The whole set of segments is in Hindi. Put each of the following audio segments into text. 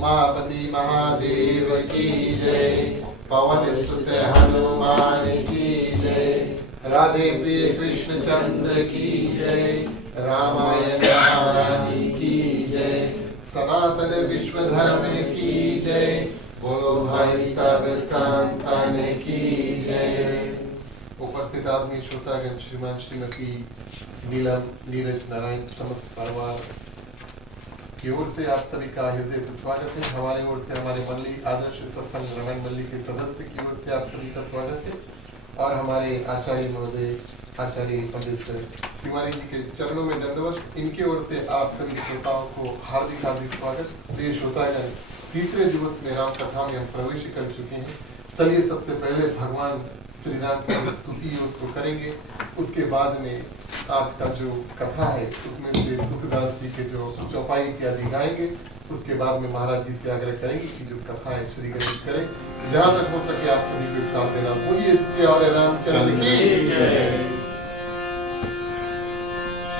उमापति महादेव की जय, पवन सुत हनुमान की जय, राधे प्रिय कृष्ण चंद्र की जय, रामायण महारानी की जय, सनातन विश्व धर्म की जय, बोलो भाई सब संतान की जय। उपस्थित आदमी श्रोतागण, श्रीमान श्रीमती नीलम नीरज नारायण समस्त परिवार की ओर से आप सभी का हृदय से स्वागत है। हमारी ओर से हमारे मल्ली आदर्श सत्संग रामायण मल्ली के सदस्य की ओर से आप सभी का स्वागत है और हमारे आचार्य महोदय आचार्य पंडित तिवारी जी के चरणों में दंडवत। इनकी ओर से आप सभी श्रोताओं को हार्दिक हार्दिक स्वागत। प्रिय श्रोतागण, तीसरे दिवस में राम कथा में हम प्रवेश कर चुके हैं। चलिए सबसे पहले भगवान श्री राम की स्तुति उसको करेंगे, उसके बाद में आज का जो कथा है उसमें से तुलसीदास जी के जो चौपाई इत्यादि गाएंगे, उसके बाद में महाराज जी से आग्रह करेंगे कि जो कथा है श्री गणेश करें। जहाँ तक हो सके आप सभी के साथ देना। बोलिए श्री रामचंद्र की जय।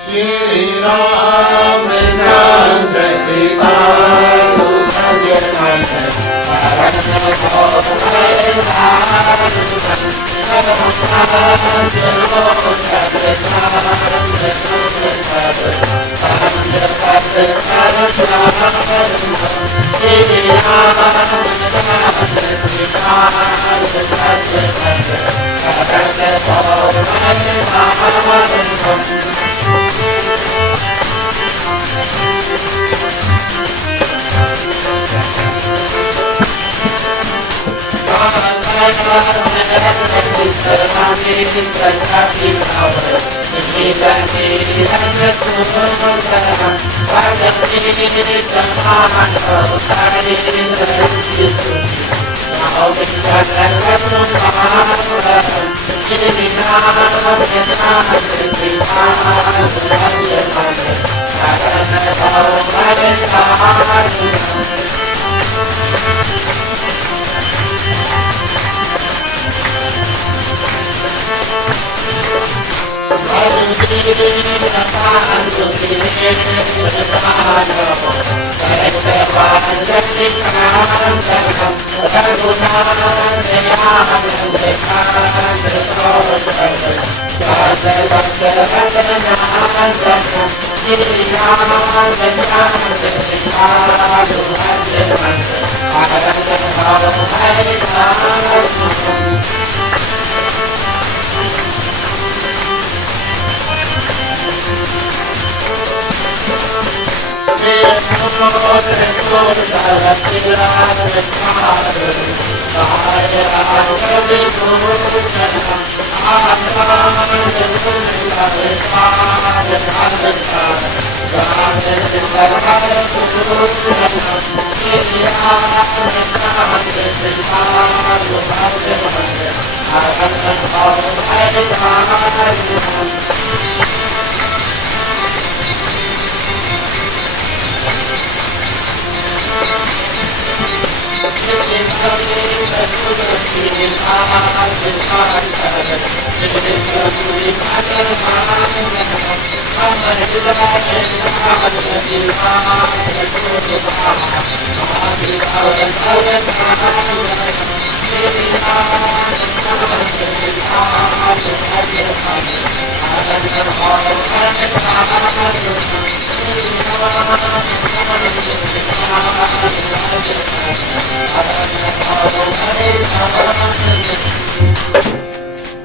श्री रामचंद्र कृपालु भजन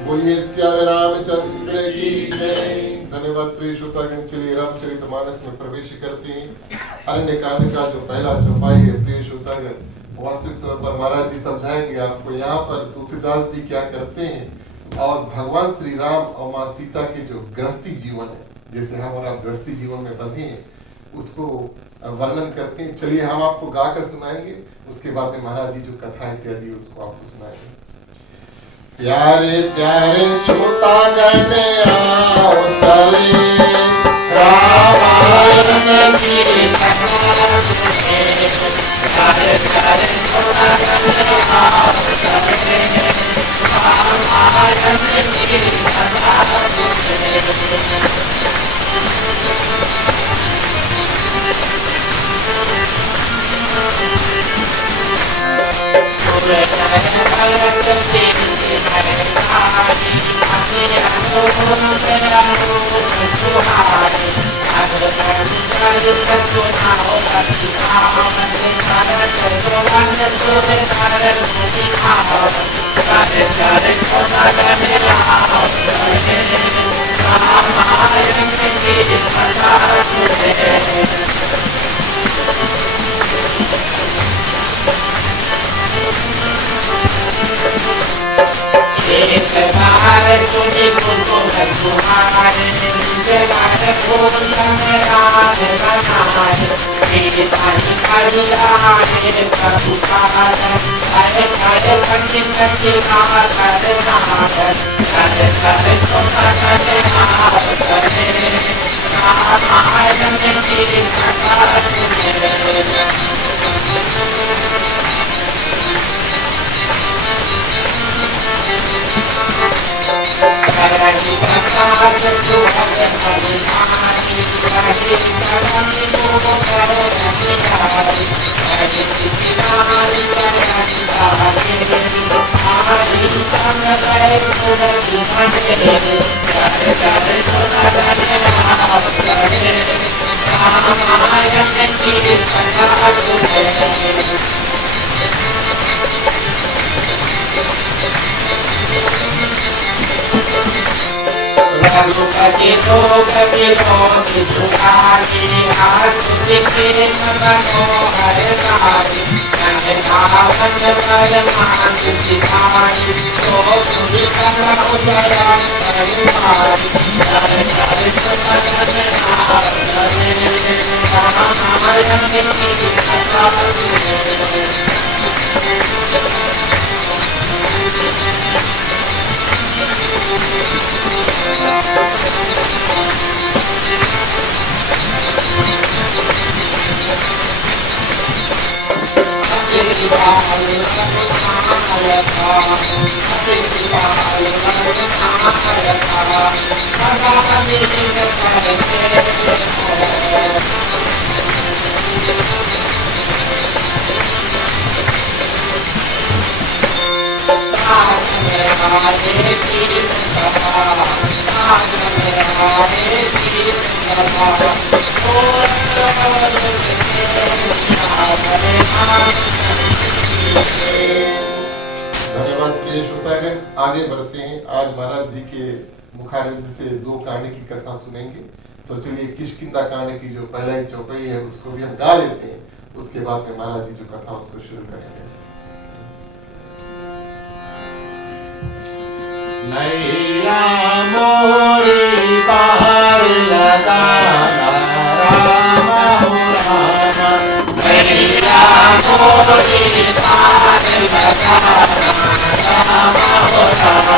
बोलिए श्री रामचंद्र की जय। धन्यवाद प्रिय श्रोतागण। चलिए रामचरितमानस में प्रवेश करते हैं। अरण्य कांड का जो पहला चौपाई है प्रिय श्रोतागण, वास्तविक तौर पर महाराज जी समझाएंगे आपको। यहाँ पर तुलसीदास जी क्या करते हैं और भगवान श्री राम और माँ सीता के जो गृहस्थी जीवन है, जैसे हम और आप गृहस्थी जीवन में बंधे हैं, उसको वर्णन करते हैं। चलिए हम आपको गाकर सुनाएंगे, उसके बाद में महाराज जी जो कथा इत्यादि उसको आपको सुनाएंगे। प्यारे प्यारे श्रोतागण आओ चले रामायण की प्यारे प्यारे श्रोतागण आओ चले रामायण की कथा धन्यवाद प्रिय श्रोतागण। आगे बढ़ते हैं। आज महाराज जी के मुखारविंद से 2 कांड की कथा सुनेंगे। तो चलिए किष्किंधा कांड की जो पहला चौपाई है उसको भी हम गा लेते हैं, उसके बाद में महाराज जी जो कथा उसको शुरू करेंगे। नैया मोरी पार लगाना राम हो राम, नैया मोरी पार लगाना राम हो राम।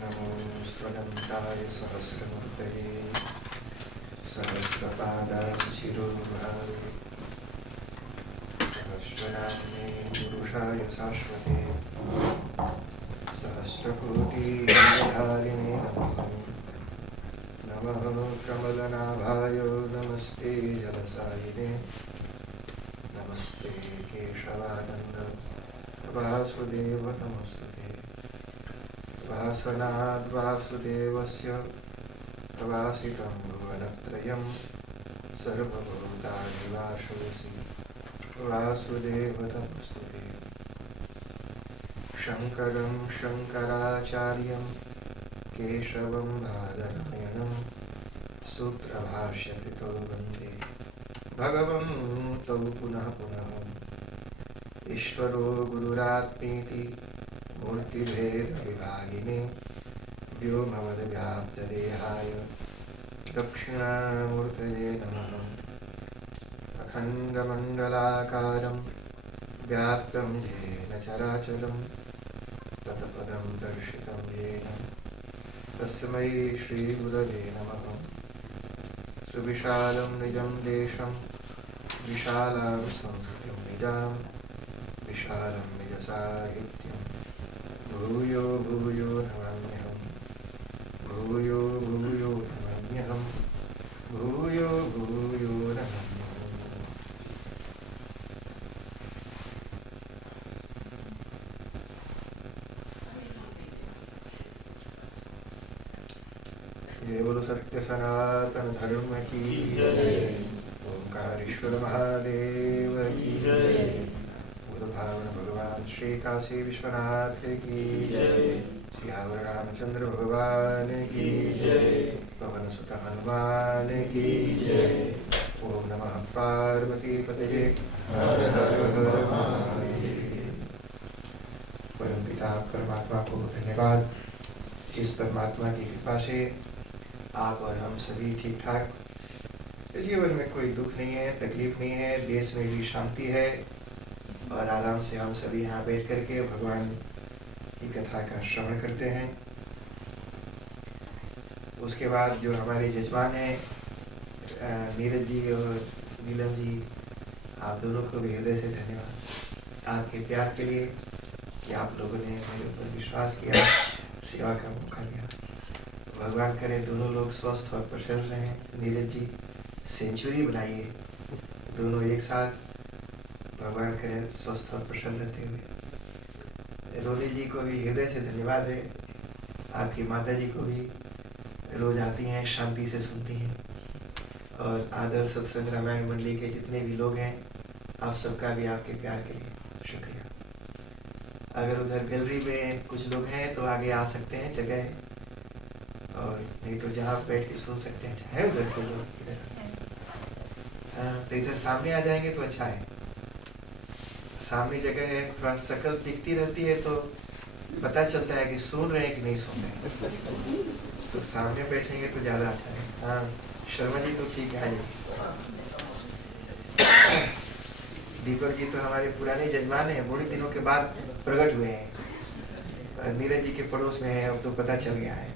नमोऽस्त्वनन्ताय सहस्रमूर्तये सहस्रपादाय शिरोभावे सहस्रनाम्ने पुरुषाय शाश्वते सहस्रकोटिधारिणे नमः कमलनाभाय नमस्ते जलसायिने नमस्ते केशवानन्द वासुदेव नमस्ते वासनाद् वासुदेवस्य प्रवासितं भुवनत्रयं सर्वभूतादिवासोऽसि वासुदेव नमस्ते शङ्करं शङ्कराचार्यं केशवं बादरायणं सूत्रभाष्यकृतो वन्दे भगवन्तौ पुनः पुनः ईश्वरो गुरुरात्मेति मूर्तिभेदविभागिने व्योमवद्व्याप्तदेहाय दक्षिणामूर्तये नमः अखण्डमण्डलाकारं व्याप्तं येन चराचरं तत्पदं दर्शितं येन तस्मै श्रीगुरवे नमः सुविशालं निजं देशं विशालां संस्कृतिं निजां विशालं निजसाहित्यं भूयो भूयो नमाम्यहं भूयो भूयो नमाम्यहं भूयो भूयो नमाम्यहम्। जय बोलो सत्य सनातन धर्म की जय। ओंकारेश्वर महादेव की जय। भावन भगवान श्री काशी विश्वनाथ की जय। सियावर रामचंद्र भगवान की जय। पवन सुत हनुमान की जय। ओम नमः पार्वती पतये हर हर हर महादेव। परमपिता परमात्मा को धन्यवाद, जिस परमात्मा की कृपा से आप और हम सभी ठीक ठाक, जीवन में कोई दुख नहीं है, तकलीफ नहीं है, देश में भी शांति है और आराम से हम सभी यहाँ बैठ करके भगवान की कथा का श्रवण करते हैं। उसके बाद जो हमारे जजमान हैं नीरज जी और नीलम जी, आप दोनों को भी हृदय से धन्यवाद आपके प्यार के लिए कि आप लोगों ने मेरे ऊपर विश्वास किया, सेवा का मौका दिया। भगवान करे दोनों लोग स्वस्थ और प्रसन्न रहें। नीरज जी सेंचुरी बनाइए दोनों एक साथ, भगवान करें स्वस्थ और प्रसन्न रहते हुए। रोली जी को भी हृदय से धन्यवाद है, आपकी माता जी को भी रोज आती हैं, शांति से सुनती हैं। और आदर्श सत्संग रामायण मंडली के जितने भी लोग हैं, आप सबका भी आपके प्यार के लिए शुक्रिया। अगर उधर गैलरी में कुछ लोग हैं तो आगे आ सकते हैं, जगह है। और नहीं तो जहाँ बैठ के सुन सकते हैं। अच्छा है उधर कोई लोग इधर? हाँ, तो इधर सामने आ जाएंगे तो अच्छा है। सामने जगह है, थोड़ा शक्ल दिखती रहती है तो पता चलता है कि सुन रहे हैं कि नहीं सुन रहे हैं। तो सामने बैठेंगे तो ज्यादा अच्छा है। हाँ शर्मा जी तो ठीक है, आ जाइए। दीपक जी तो हमारे पुराने जजमान हैं, बड़े दिनों के बाद प्रकट हुए हैं। नीरज जी के पड़ोस में है, अब तो पता चल गया है।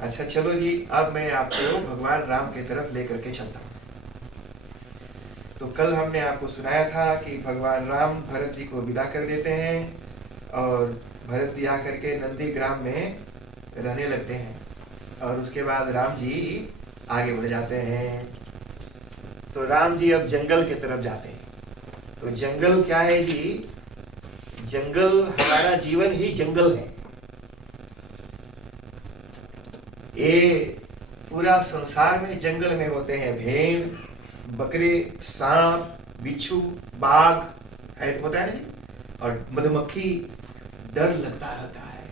अच्छा चलो जी, अब मैं आपको भगवान राम की तरफ लेकर के चलता हूँ। तो कल हमने आपको सुनाया था कि भगवान राम भरत जी को विदा कर देते हैं और भरत जी आकर के नंदी ग्राम में रहने लगते हैं। और उसके बाद राम जी आगे बढ़ जाते हैं। तो राम जी अब जंगल की तरफ जाते हैं। तो जंगल क्या है जी? जंगल, हमारा जीवन ही जंगल है। ये पूरा संसार में जंगल में होते हैं भेड़, बकरे, सांप, बिच्छू, बाघ होता है ना जी, और मधुमक्खी। डर लगता रहता है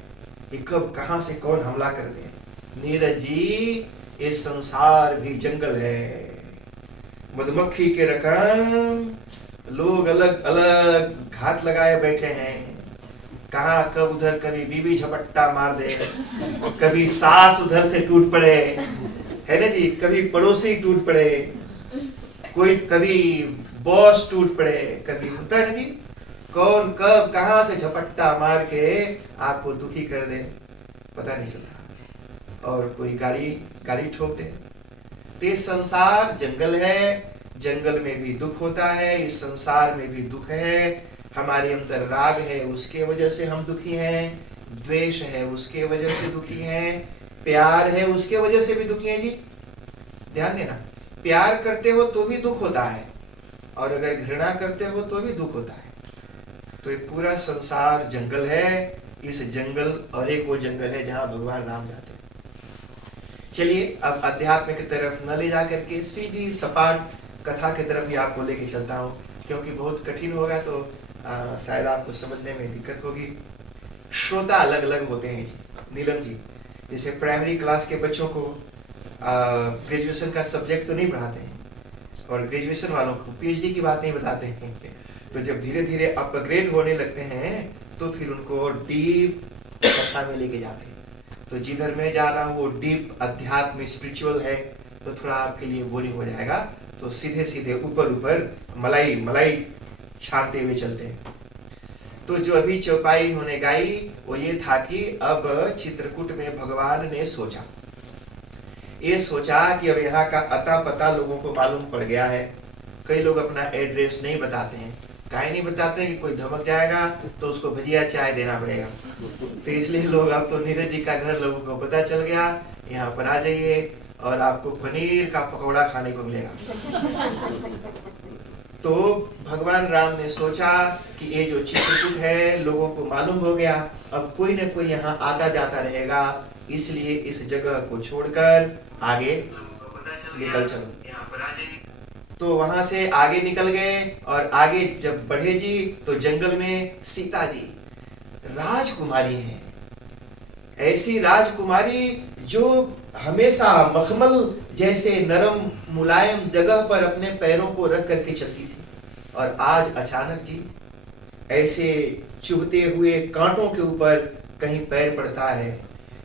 कि कब कहां से कौन हमला कर दे। नीरज जी, ये संसार भी जंगल है। मधुमक्खी के रकम लोग अलग अलग घात लगाए बैठे हैं। कहाँ कब उधर कभी बीवी झपट्टा मार दे, कभी सास उधर से टूट पड़े, है ना जी, कभी पड़ोसी टूट पड़े, कोई कभी बॉस टूट पड़े, कभी होता है ना जी, कौन कब कहां से झपट्टा मार के आपको दुखी कर दे पता नहीं चलता। और कोई गाड़ी ठोक दे। तो ये संसार जंगल है, जंगल में भी दुख होता है, इस संसार में भी दुख है। हमारे अंदर राग है, उसके वजह से हम दुखी हैं। द्वेष है, उसके वजह से दुखी हैं। प्यार है, उसके वजह से भी दुखी हैं जी। ध्यान देना, प्यार करते हो तो भी दुख होता है, और अगर घृणा करते हो तो भी दुख होता है। तो ये पूरा संसार जंगल है। इस जंगल और एक वो जंगल है जहां भगवान राम जाते हैं। चलिए अब अध्यात्म की तरफ न ले जाकर के सीधी सपाट कथा की तरफ ही आपको लेके चलता हूँ, क्योंकि बहुत कठिन होगा तो शायद आपको समझने में दिक्कत होगी। श्रोता अलग अलग होते हैं जी। नीलम जी, जैसे प्राइमरी क्लास के बच्चों को ग्रेजुएशन का सब्जेक्ट तो नहीं पढ़ाते हैं, और ग्रेजुएशन वालों को पीएचडी की बात नहीं बताते हैं। तो जब धीरे धीरे अपग्रेड होने लगते हैं तो फिर उनको डीप कथा में लेके जाते हैं। तो जिधर मैं जा रहा हूँ वो डीप अध्यात्म स्पिरिचुअल है, तो थोड़ा आपके लिए बोरिंग हो जाएगा। तो सीधे सीधे ऊपर ऊपर मलाई मलाई छानते हुए चलते हैं। तो जो अभी चौपाई उन्होंने गाई वो ये था कि अब चित्रकूट में भगवान ने सोचा, ये सोचा कि अब यहाँ का अता पता लोगों को मालूम पड़ गया है। कई लोग अपना एड्रेस नहीं बताते हैं। काहे नहीं बताते कि कोई धमक जाएगा तो उसको भजिया चाय देना पड़ेगा। तो इसलिए लोग, अब तो नीरज जी का घर लोगों को पता चल गया, यहाँ पर आ जाइए और आपको पनीर का पकौड़ा खाने को मिलेगा। तो भगवान राम ने सोचा कि ये जो चित्रकूट है लोगों को मालूम हो गया, अब कोई न कोई यहाँ आता जाता रहेगा, इसलिए इस जगह को छोड़कर आगे निकल चलो, यहाँ पर आ जाइए। तो वहां से आगे निकल गए और आगे जब बढ़े जी तो जंगल में सीता जी राजकुमारी हैं। ऐसी राजकुमारी जो हमेशा मखमल जैसे नरम मुलायम जगह पर अपने पैरों को रख करके चलती थी, और आज अचानक जी ऐसे चुभते हुए कांटों के ऊपर कहीं पैर पड़ता है,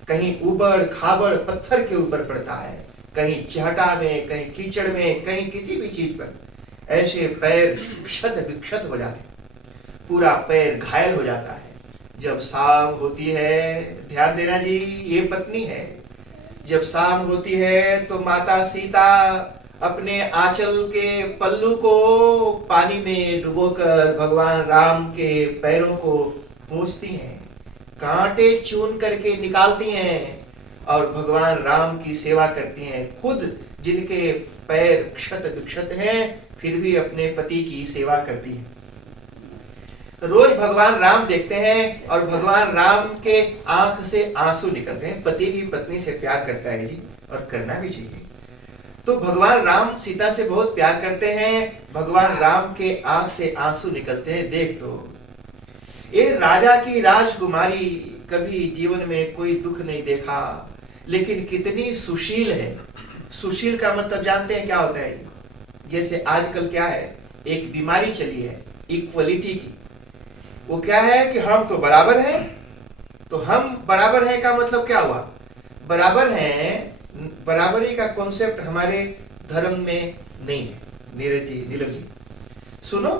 कहीं उबड़ खाबड़ पत्थर के ऊपर पड़ता है, कहीं चहटा में, कहीं कीचड़ में, कहीं किसी भी चीज पर ऐसे पैर क्षत विक्षत हो जाते, पूरा पैर घायल हो जाता है। जब शाम होती है, ध्यान देना जी, ये पत्नी है, जब शाम होती है तो माता सीता अपने आंचल के पल्लू को पानी में डुबोकर भगवान राम के पैरों को पोंछती हैं, कांटे चून करके निकालती हैं और भगवान राम की सेवा करती हैं। खुद जिनके पैर क्षत विक्षत हैं फिर भी अपने पति की सेवा करती हैं। रोज भगवान राम देखते हैं और भगवान राम के आंख से आंसू निकलते हैं। पति भी पत्नी से प्यार करता है जी, और करना भी चाहिए। तो भगवान राम सीता से बहुत प्यार करते हैं, भगवान राम के आंख से आंसू निकलते हैं। देख तो ये राजा की राजकुमारी कभी जीवन में कोई दुख नहीं देखा, लेकिन कितनी सुशील है। सुशील का मतलब जानते हैं क्या होता है? जैसे आजकल क्या है, एक बीमारी चली है इक्वलिटी की। वो क्या है कि हम तो बराबर हैं, तो हम बराबर हैं का मतलब क्या हुआ? बराबर हैं, बराबरी का कॉन्सेप्ट हमारे धर्म में नहीं है। नीरज जी, नीलम जी सुनो,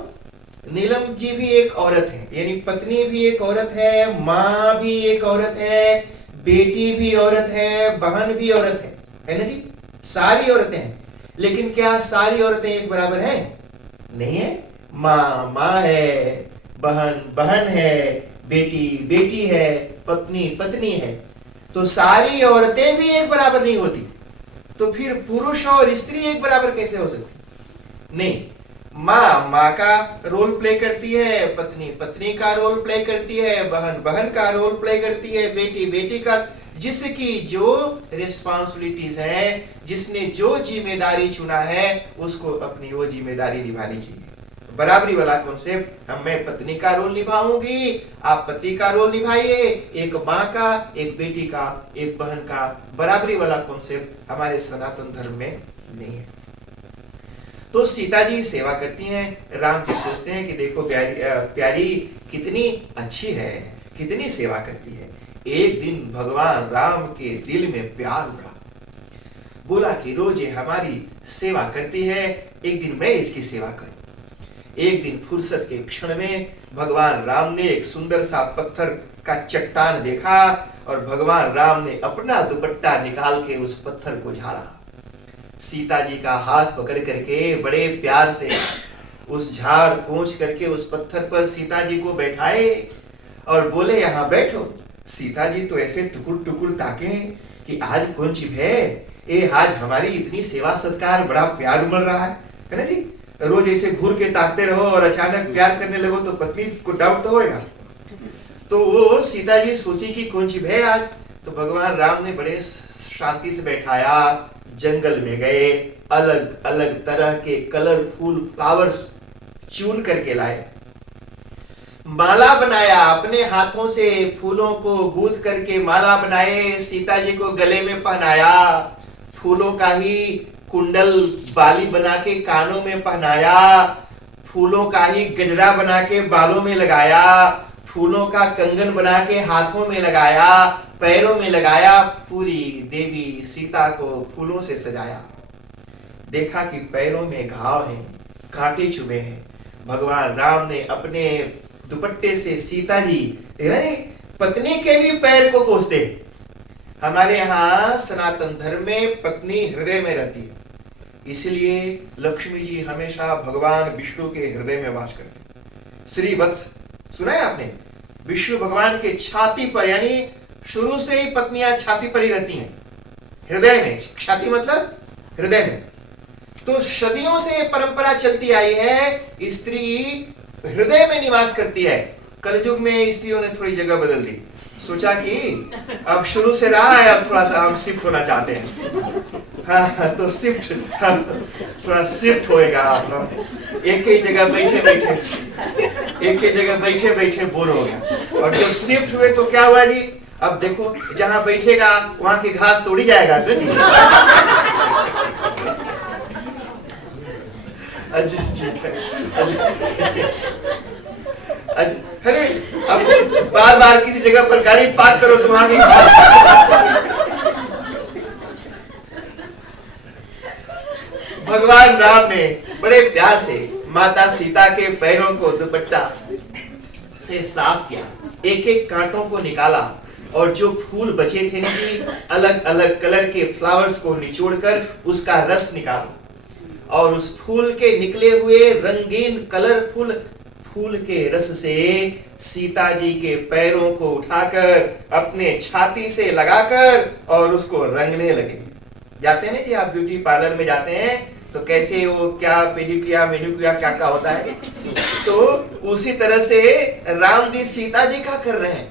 नीलम जी भी एक औरत है, यानी पत्नी भी एक औरत है, माँ भी एक औरत है, बेटी भी औरत है, बहन भी औरत है ना जी? सारी औरतें हैं। लेकिन क्या सारी औरतें एक बराबर हैं? नहीं है। माँ माँ है, बहन बहन है, बेटी बेटी है, पत्नी पत्नी है। तो सारी औरतें भी एक बराबर नहीं होती। तो फिर पुरुष और स्त्री एक बराबर कैसे हो सकती? नहीं। माँ माँ का रोल प्ले करती है, पत्नी पत्नी का रोल प्ले करती है, बहन बहन का रोल प्ले करती है, बेटी बेटी का। जिसकी जो रिस्पॉन्सिबिलिटीज है, जिसने जो जिम्मेदारी चुना है, उसको अपनी वो जिम्मेदारी निभानी चाहिए। बराबरी वाला कॉन्सेप्ट, मैं पत्नी का रोल निभाऊंगी, आप पति का रोल निभाइए, एक माँ का, एक बेटी का, एक बहन का। बराबरी वाला कॉन्सेप्ट हमारे सनातन धर्म में नहीं है। तो सीता जी सेवा करती हैं। राम जी सोचते हैं कि देखो प्यारी कितनी अच्छी है, कितनी सेवा करती है। एक दिन भगवान राम के दिल में प्यार उड़ा, बोला कि रोज ये हमारी सेवा करती है, एक दिन मैं इसकी सेवा करूं। एक दिन फुर्सत के क्षण में भगवान राम ने एक सुंदर सा पत्थर का चट्टान देखा और भगवान राम ने अपना दुपट्टा निकाल के उस पत्थर को झाड़ा। सीता जी का हाथ पकड़ करके बड़े प्यार से उस झाड़ पहुंच करके उस पत्थर पर सीता जी को बैठाए और बोले, यहाँ बैठो। सीता जी तो ऐसे टुकुर टुकुर ताके कि आज कौन सी है ये, आज हमारी इतनी सेवा सत्कार, बड़ा प्यार उमड़ रहा है ना जी? रोज ऐसे घूर के ताकते रहो और अचानक प्यार करने लगो तो पत्नी को डाउट तो होगा। तो वो सीता जी सोची कि कौन सी है आज। तो भगवान राम ने बड़े शांति से बैठाया, जंगल में गए, अलग अलग तरह के कलरफुल फ्लावर्स चुन करके लाए, माला बनाया, अपने हाथों से फूलों को गूंथ करके माला बनाए, सीता जी को गले में पहनाया, फूलों का ही कुंडल बाली बना के कानों में पहनाया, फूलों का ही गजरा बना के बालों में लगाया, फूलों का कंगन बना के हाथों में लगाया, पैरों में लगाया, पूरी देवी सीता को फूलों से सजाया। देखा कि पैरों में घाव हैं, कांटे चुभे हैं। भगवान राम ने अपने दुपट्टे से सीता जी पत्नी के भी पैर को पोंछते। हमारे यहाँ सनातन धर्म में पत्नी हृदय में रहती है, इसलिए लक्ष्मी जी हमेशा भगवान विष्णु के हृदय में वास करते हैं। श्री वत्स सुना है आपने? विष्णु भगवान के छाती पर, यानी शुरू से ही पत्नियां छाती पर ही रहती हैं, हृदय में। छाती मतलब हृदय में। तो सदियों से परंपरा चलती आई है, स्त्री हृदय में निवास करती है। कलयुग में स्त्रियों ने थोड़ी जगह बदल दी, सोचा कि अब शुरू से रहा है, अब थोड़ा सा हम शिफ्ट होना चाहते हैं। हाँ, तो शिफ्ट, थोड़ा शिफ्ट होएगा। अब हम एक ही जगह बैठे बैठे बोर हो गया। और जब शिफ्ट हुए तो क्या हुआ जी? अब देखो, जहां बैठेगा वहां की घास तोड़ी जाएगा ना जी। अरे अब बार बार किसी जगह पर गाड़ी पार्क करो तो वहां की घास। भगवान राम ने बड़े प्यार से माता सीता के पैरों को दुपट्टा से साफ किया, एक एक कांटों को निकाला और जो फूल बचे थे अलग अलग कलर के फ्लावर्स को निचोड़कर उसका रस निकाला और उस फूल के निकले हुए रंगीन कलरफुल फूल के रस से सीता जी के पैरों को उठाकर अपने छाती से लगाकर और उसको रंगने लगे। जाते हैं ना जी, आप ब्यूटी पार्लर में जाते हैं तो कैसे वो क्या पेडिक्योर मेनिक्योर क्या क्या होता है, तो उसी तरह से राम जी सीता जी का कर रहे हैं।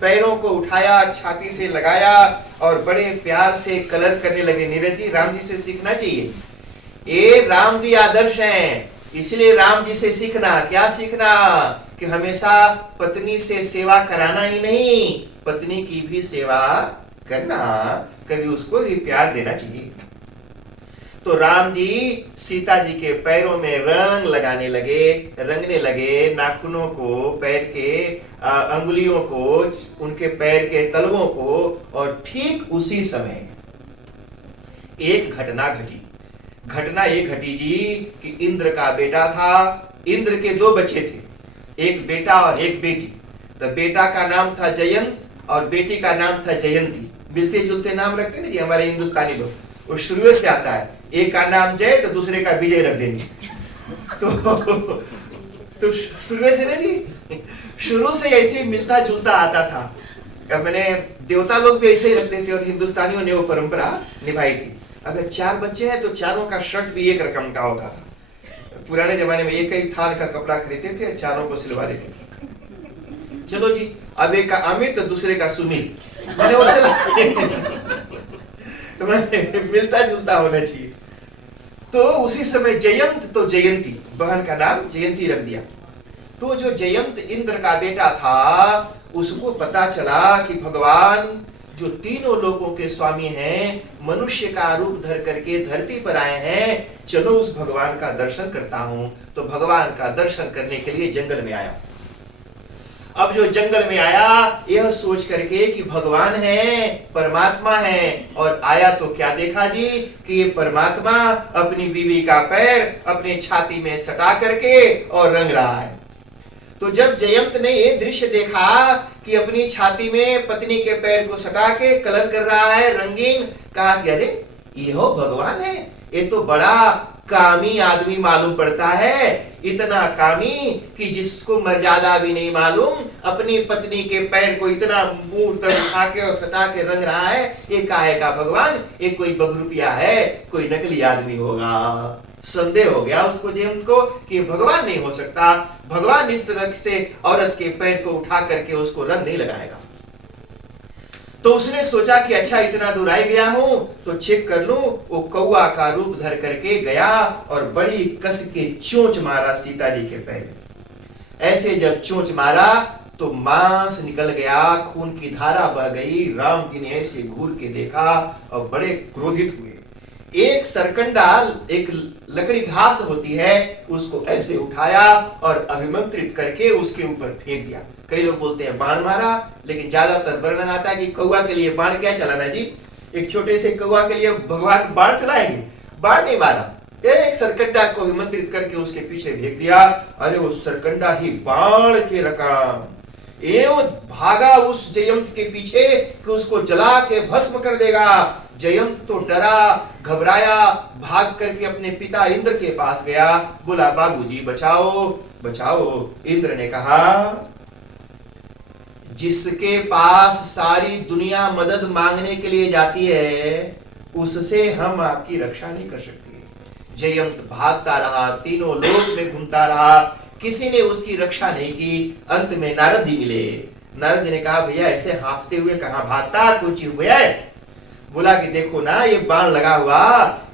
पैरों को उठाया, छाती से लगाया और बड़े प्यार से कलर करने लगे। नीरज जी, राम जी से सीखना चाहिए, ये राम जी आदर्श हैं, इसलिए राम जी से सीखना। क्या सीखना? कि हमेशा पत्नी से सेवा कराना ही नहीं, पत्नी की भी सेवा करना, कभी उसको भी प्यार देना चाहिए। तो राम जी सीता जी के पैरों में रंग लगाने लगे, रंगने लगे, नाखूनों को, पैर के अंगुलियों को, उनके पैर के तलवों को। और ठीक उसी समय एक घटना घटी। घटना ये घटी जी कि इंद्र का बेटा था। इंद्र के 2 बच्चे थे, एक बेटा और एक बेटी। तो बेटा का नाम था जयंत और बेटी का नाम था जयंती। मिलते जुलते नाम रखते ना जी हमारे हिंदुस्तानी लोग, वो शुरू से आता है। एक का नाम जय तो दूसरे का विजय रख देंगे। तो शुरू से ना जी, शुरू से ऐसे मिलता जुलता आता था। मैंने देवता लोग भी ऐसे ही रखते थे और हिंदुस्तानियों ने वो परंपरा निभाई थी। अगर 4 बच्चे हैं तो चारों का शर्ट भी एक रकम का होता था। पुराने जमाने में एक ही थान का कपड़ा खरीदते थे, चारों को सिलवा देते थे। चलो जी, अब एक का अमित तो दूसरे का सुमित, मैंने वो चला तो मिलता जुलता होना चाहिए। तो उसी समय जयंत तो जयंती, बहन का नाम जयंती रख दिया। तो जो जयंत इंद्र का बेटा था, उसको पता चला कि भगवान जो तीनों लोकों के स्वामी हैं, मनुष्य का रूप धर करके धरती पर आए हैं, चलो उस भगवान का दर्शन करता हूं। तो भगवान का दर्शन करने के लिए जंगल में आया। अब जो जंगल में आया यह सोच करके कि भगवान है, परमात्मा है, और आया तो क्या देखा जी कि ये परमात्मा अपनी बीवी का पैर अपने छाती में सटा करके और रंग रहा है। तो जब जयंत ने ये दृश्य देखा कि अपनी छाती में पत्नी के पैर को सटा के कलर कर रहा है रंगीन, कहा कि अरे ये हो भगवान है, ये तो बड़ा कामी आदमी मालूम पड़ता है। इतना कामी कि जिसको मर्यादा भी नहीं मालूम, अपनी पत्नी के पैर को इतना मुंह तक उठा के और सटा के रंग रहा है। ये काहे का भगवान? ये कोई बगरुपिया है, कोई नकली आदमी होगा। संदेह हो गया उसको जयंत को कि भगवान नहीं हो सकता, भगवान इस तरह से औरत के पैर को उठा करके उसको रंग नहीं लगाएगा। तो उसने सोचा कि अच्छा इतना दूर आ गया हूं तो चेक कर लूं। वो कौआ का रूप धर करके गया और बड़ी कस के चोंच मारा सीता जी के पैर। ऐसे जब चोंच मारा तो मांस निकल गया, खून की धारा बह गई। राम जी ने ऐसे घूर के देखा और बड़े क्रोधित हुए। एक सरकंडा, एक लकड़ी घास होती है, उसको ऐसे उठाया और अभिमंत्रित करके उसके ऊपर फेंक दिया। कई लोग बोलते हैं बाण मारा, लेकिन ज्यादातर वर्णन आता है कि कौवा के लिए बाण क्या चलाना जी, एक छोटे से कौवा के लिए भगवान बाण चलाएंगे? बाण नहीं मारा, एक सरकंडा को अभिमंत्रित करके उसके पीछे फेंक दिया। अरे वो सरकंडा ही बाण के रकाम एवं भागा उस जयंत के पीछे कि उसको जला के भस्म कर देगा। जयंत तो डरा, घबराया, भाग करके अपने पिता इंद्र के पास गया, बोला बाबूजी बचाओ बचाओ। इंद्र ने कहा जिसके पास सारी दुनिया मदद मांगने के लिए जाती है, उससे हम आपकी रक्षा नहीं कर सकते। जयंत भागता रहा, तीनों लोक में घूमता रहा, किसी ने उसकी रक्षा नहीं की। अंत में नारद जी मिले। नारद जी ने कहा भैया ऐसे हाँफते हुए कहां भागता, कुछ हुआ है? बोला कि देखो ना ये बाण लगा हुआ,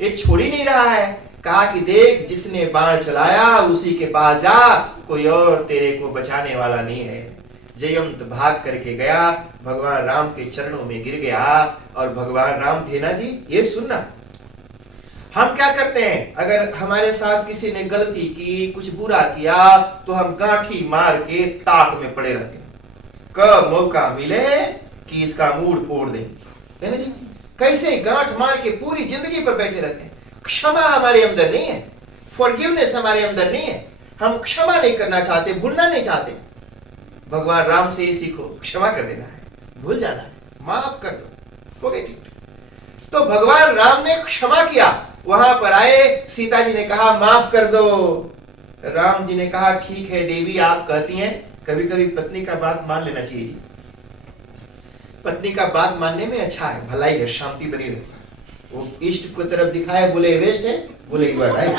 ये छोड़ ही नहीं रहा है। कहा कि देख जिसने बाण चलाया उसी के पास जा, कोई और तेरे को बचाने वाला नहीं है। जयंत भाग करके गया, भगवान राम के चरणों में गिर गया और भगवान राम थे ना जी, ये सुनना हम क्या करते हैं, अगर हमारे साथ किसी ने गलती की, कुछ बुरा किया, तो हम गांठी मार के ताक में पड़े रहते हैं। कब मौका मिले कि इसका मूड फोड़ दें, है ना जी? कैसे गांठ मार के पूरी जिंदगी पर बैठे रहते हैं। क्षमा हमारे अंदर नहीं है, फॉरगिवनेस हमारे अंदर नहीं है। हम क्षमा नहीं करना चाहते, भूलना नहीं चाहते। भगवान राम से ही सीखो, क्षमा कर देना है, भूल जाना है, माफ कर दो, हो गई ठीक। तो भगवान राम ने क्षमा किया, वहां पर आए, सीता जी ने कहा माफ कर दो। राम जी ने कहा ठीक है देवी आप कहती हैं, कभी कभी पत्नी का बात मान लेना चाहिए जी। पत्नी का बात मानने में अच्छा है, भलाई है, शांति बनी रहती है। वो इष्ट को तरफ दिखाए, बोले वेस्ट है, बोले यू आर राइट।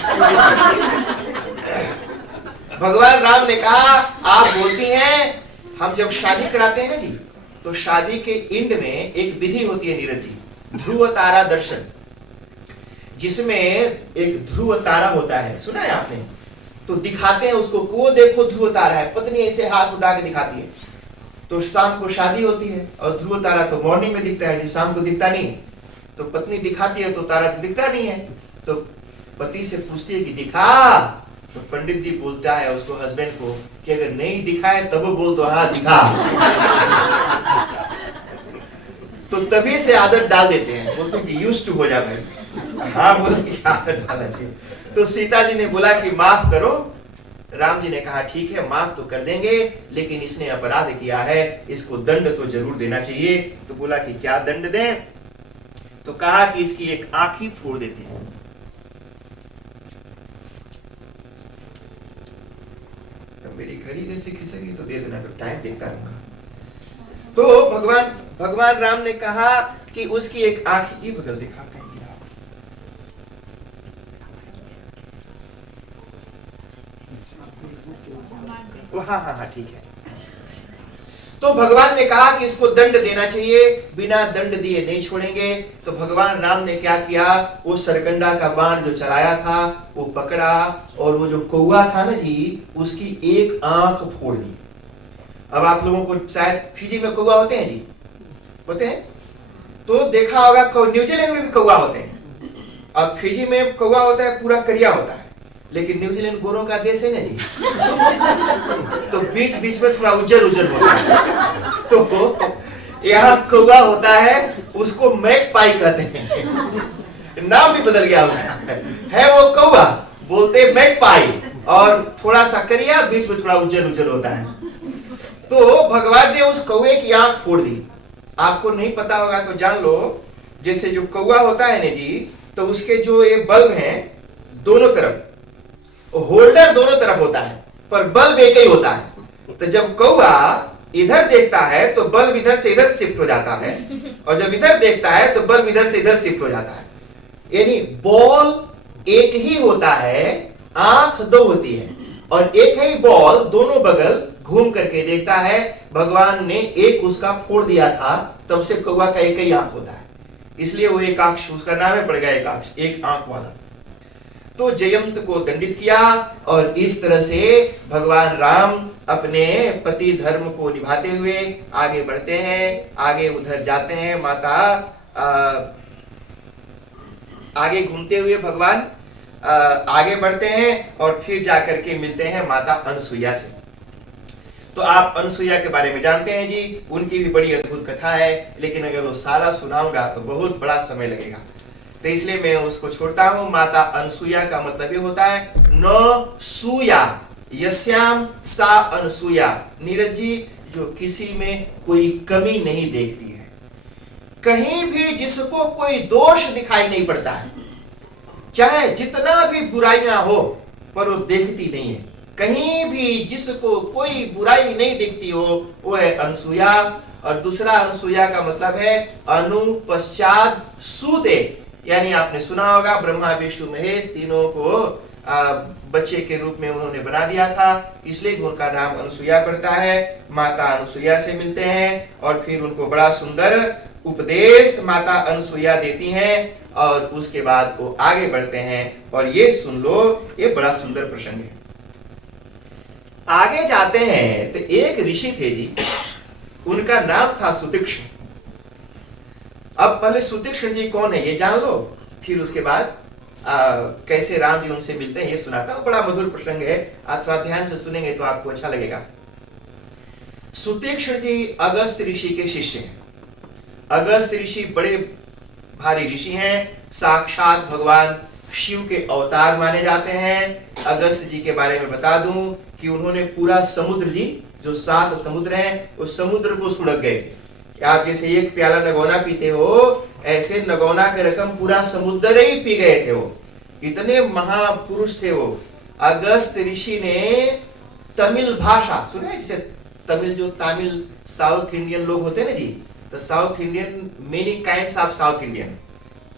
भगवान राम ने कहा आप बोलती हैं, हम जब शादी कराते हैं ना जी, तो शादी के एंड में एक विधि होती है नीरज जी, ध्रुव तारा दर्शन, जिसमें एक ध्रुव तारा होता है, सुना है आपने? तो दिखाते हैं उसको, वो देखो ध्रुव तारा है, पत्नी ऐसे हाथ उठा के दिखाती है। तो शाम को शादी होती है और ध्रुव तारा तो मॉर्निंग में दिखता है जी, शाम को दिखता नहीं। तो पत्नी दिखाती है तो तारा तो दिखता नहीं है। तो पति से पूछती है कि दिखा, तो पंडित जी बोलता है उसको, हस्बैंड को, कि अगर नहीं दिखा है तब वो बोल दो हाँ दिखा। तो तभी से आदत डाल देते हैं, बोलते हैं कि यूज्ड टू हो जा भाई, हाँ बोले कि आदत डालना चाहिए। तो सीता जी ने बोला कि माफ करो। राम जी ने कहा ठीक है माफ तो कर देंगे, लेकिन इसने अपराध किया है, इसको दंड तो जरूर देना चाहिए। तो बोला कि क्या दंड दें? तो कहा कि इसकी एक आंख ही फोड़ देते हैं। तो मेरी घड़ी इधर से खिसकी तो दे देना, तो टाइम देखता रहूंगा। तो भगवान राम ने कहा कि उसकी एक आंख ही बगल दिखा कहीं गिरा। हाँ ठीक है। तो भगवान ने कहा कि इसको दंड देना चाहिए, बिना दंड दिए नहीं छोड़ेंगे। तो भगवान राम ने क्या किया, वो सरकंडा का बाण जो चलाया था वो पकड़ा, और वो जो कौवा था ना जी, उसकी एक आंख फोड़ दी। अब आप लोगों को शायद फिजी में कौवा होते हैं जी, होते हैं तो देखा होगा, न्यूजीलैंड में भी कौवा होते हैं। अब फिजी में कौवा होता है पूरा करिया होता है, लेकिन न्यूजीलैंड गोरों का देश है ना जी, तो बीच बीच में थोड़ा उज्जर होता है। तो यहाँ कौवा होता है, उसको मैगपाई कहते हैं, नाम भी बदल गया उसका, है वो कौवा, बोलते मैगपाई, और थोड़ा सा करिया, बीच में थोड़ा उज्जर होता है। तो भगवान ने उस कौवे की आंख फोड़ दी। आपको नहीं पता होगा तो जान लो, जैसे जो कौवा होता है ना जी, तो उसके जो ये बल्ब हैं दोनों तरफ, होल्डर दोनों तरफ होता है, पर बल्ब एक ही होता है। तो जब कौवा इधर देखता है तो बल्ब इधर से इधर शिफ्ट हो जाता है, और जब इधर देखता है तो बल्ब इधर से इधर शिफ्ट हो जाता है। यानी बॉल एक ही होता है, आंख दो होती है, और एक ही बॉल दोनों बगल घूम करके देखता है। भगवान ने एक उसका फोड़ दिया था, तब से कौवा का एक ही आंख होता है, इसलिए वो एकाक्ष, उसका नाम है पड़ गया एकाक्ष, एक आंख वाला। तो जयंत को दंडित किया, और इस तरह से भगवान राम अपने पति धर्म को निभाते हुए आगे बढ़ते हैं। आगे उधर जाते हैं, माता आगे घूमते हुए भगवान आगे बढ़ते हैं, और फिर जाकर के मिलते हैं माता अनसुईया से। तो आप अनसुईया के बारे में जानते हैं जी, उनकी भी बड़ी अद्भुत कथा है, लेकिन अगर वो सारा सुनाऊंगा तो बहुत बड़ा समय लगेगा, तो इसलिए मैं उसको छोड़ता हूं। माता अनसुईया का मतलब ये होता है न सूया यस्याम सा अनसुईया, नीरज जी, जो किसी में कोई कमी नहीं देखती है, कहीं भी जिसको कोई दोष दिखाई नहीं पड़ता है, चाहे जितना भी बुराइयां हो, पर वो देखती नहीं है। कहीं भी जिसको कोई बुराई नहीं दिखती हो, वो है अनसुईया। और दूसरा अनसुईया का मतलब है अनुपश्चात सूते, यानी आपने सुना होगा ब्रह्मा विष्णु महेश तीनों को बच्चे के रूप में उन्होंने बना दिया था, इसलिए उनका नाम अनसुईया पड़ता है। माता अनसुईया से मिलते हैं, और फिर उनको बड़ा सुंदर उपदेश माता अनसुईया देती हैं, और उसके बाद वो आगे बढ़ते हैं। और ये सुन लो, ये बड़ा सुंदर प्रसंग है। आगे जाते हैं तो एक ऋषि थे जी, उनका नाम था सुतीक्ष्ण। अब पहले सुतीक्ष्ण जी कौन है ये जान लो, फिर उसके बाद कैसे राम जी उनसे मिलते हैं ये सुनाता हूं। बड़ा मधुर प्रसंग है, आप थोड़ा ध्यान से सुनेंगे तो आपको अच्छा लगेगा। सुतीक्ष्ण जी अगस्त ऋषि के शिष्य हैं। अगस्त ऋषि बड़े भारी ऋषि हैं, साक्षात भगवान शिव के अवतार माने जाते हैं। अगस्त जी के बारे में बता दूं कि उन्होंने पूरा समुद्र जी, जो 7 समुद्र हैं, उस समुद्र को सुड़क गए। आप जैसे एक प्याला नगौना पीते हो, ऐसे नगौना के रकम पूरा समुद्र ही पी गए थे वो, इतने महापुरुष थे वो। अगस्त ऋषि ने तमिल भाषा सुना है, जैसे तमिल, जो तमिल साउथ इंडियन लोग होते हैं ना जी, तो south Indian, many kinds of south Indian,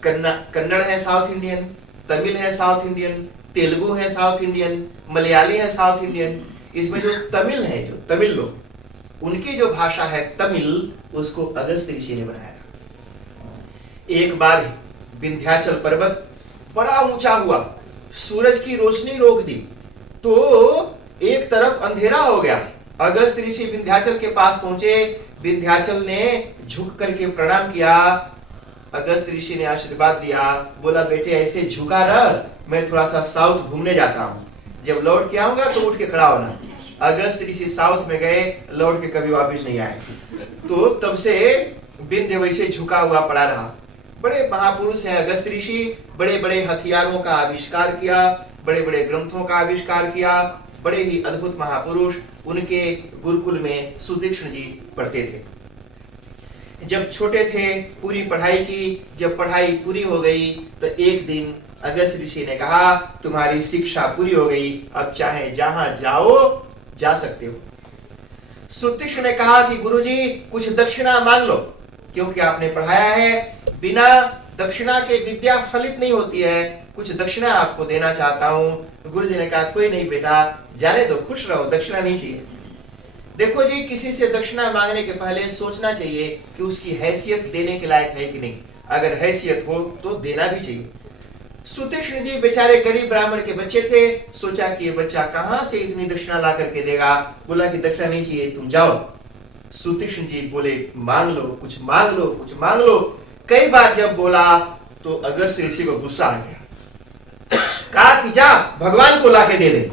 Kannada है साउथ इंडियन, तमिल है साउथ इंडियन, तेलुगु है साउथ इंडियन, मलयाली है साउथ इंडियन। इसमें जो तमिल है, जो तमिल लोग, उनकी जो भाषा है तमिल, उसको अगस्त ऋषि ने बनाया था। एक बार विंध्याचल पर्वत बड़ा ऊंचा हुआ, सूरज की रोशनी रोक दी, तो एक तरफ अंधेरा हो गया। अगस्त ऋषि विंध्याचल के पास पहुंचे। विंध्याचल ने झुक करके प्रणाम किया। अगस्त ऋषि ने आशीर्वाद दिया, बोला बेटे ऐसे झुका रह, मैं थोड़ा सा साउथ घूमने जाता हूँ, जब लौट के आऊंगा तो उठ के खड़ा होना। अगस्त ऋषि साउथ में गए, लौट के कभी वापस नहीं आए। तो तब से विंध्य वैसे झुका हुआ पड़ा रहा। बड़े महापुरुष हैं अगस्त ऋषि, बड़े बड़े हथियारों का आविष्कार किया, बड़े बड़े ग्रंथों का आविष्कार किया, बड़े ही अद्भुत महापुरुष। उनके गुरुकुल में सुतीक्ष्ण जी पढ़ते थे। जब छोटे थे पूरी पढ़ाई की, जब पढ़ाई पूरी हो गई तो एक दिन अगस्त ऋषि ने कहा तुम्हारी शिक्षा पूरी हो गई, अब चाहे जहां जाओ जा सकते हो। सुतीक्ष्ण ने कहा कि गुरुजी कुछ दक्षिणा मांग लो, क्योंकि आपने पढ़ाया है, बिना दक्षिणा के विद्या फलित नहीं होती है, कुछ दक्षिणा आपको देना चाहता हूं। गुरुजी ने कहा कोई नहीं बेटा, जाने दो, खुश रहो, दक्षिणा नहीं चाहिए। देखो जी, किसी से दक्षिणा मांगने के पहले सोचना चाहिए कि उसकी हैसियत देने के लायक है कि नहीं। अगर हैसियत हो तो देना भी चाहिए। सुतीक्ष्ण जी बेचारे गरीब ब्राह्मण के बच्चे थे, सोचा कि ये बच्चा कहां से इतनी दक्षिणा ला करके देगा। बोला कि दक्षिणा नहीं चाहिए, तुम जाओ। सुतीक्ष्ण जी बोले मांग लो, कुछ मांग लो, कुछ मांग लो। कई बार जब बोला तो अगस्त ऋषि को गुस्सा आ गया। कहा कि जा भगवान को लाके दे दे,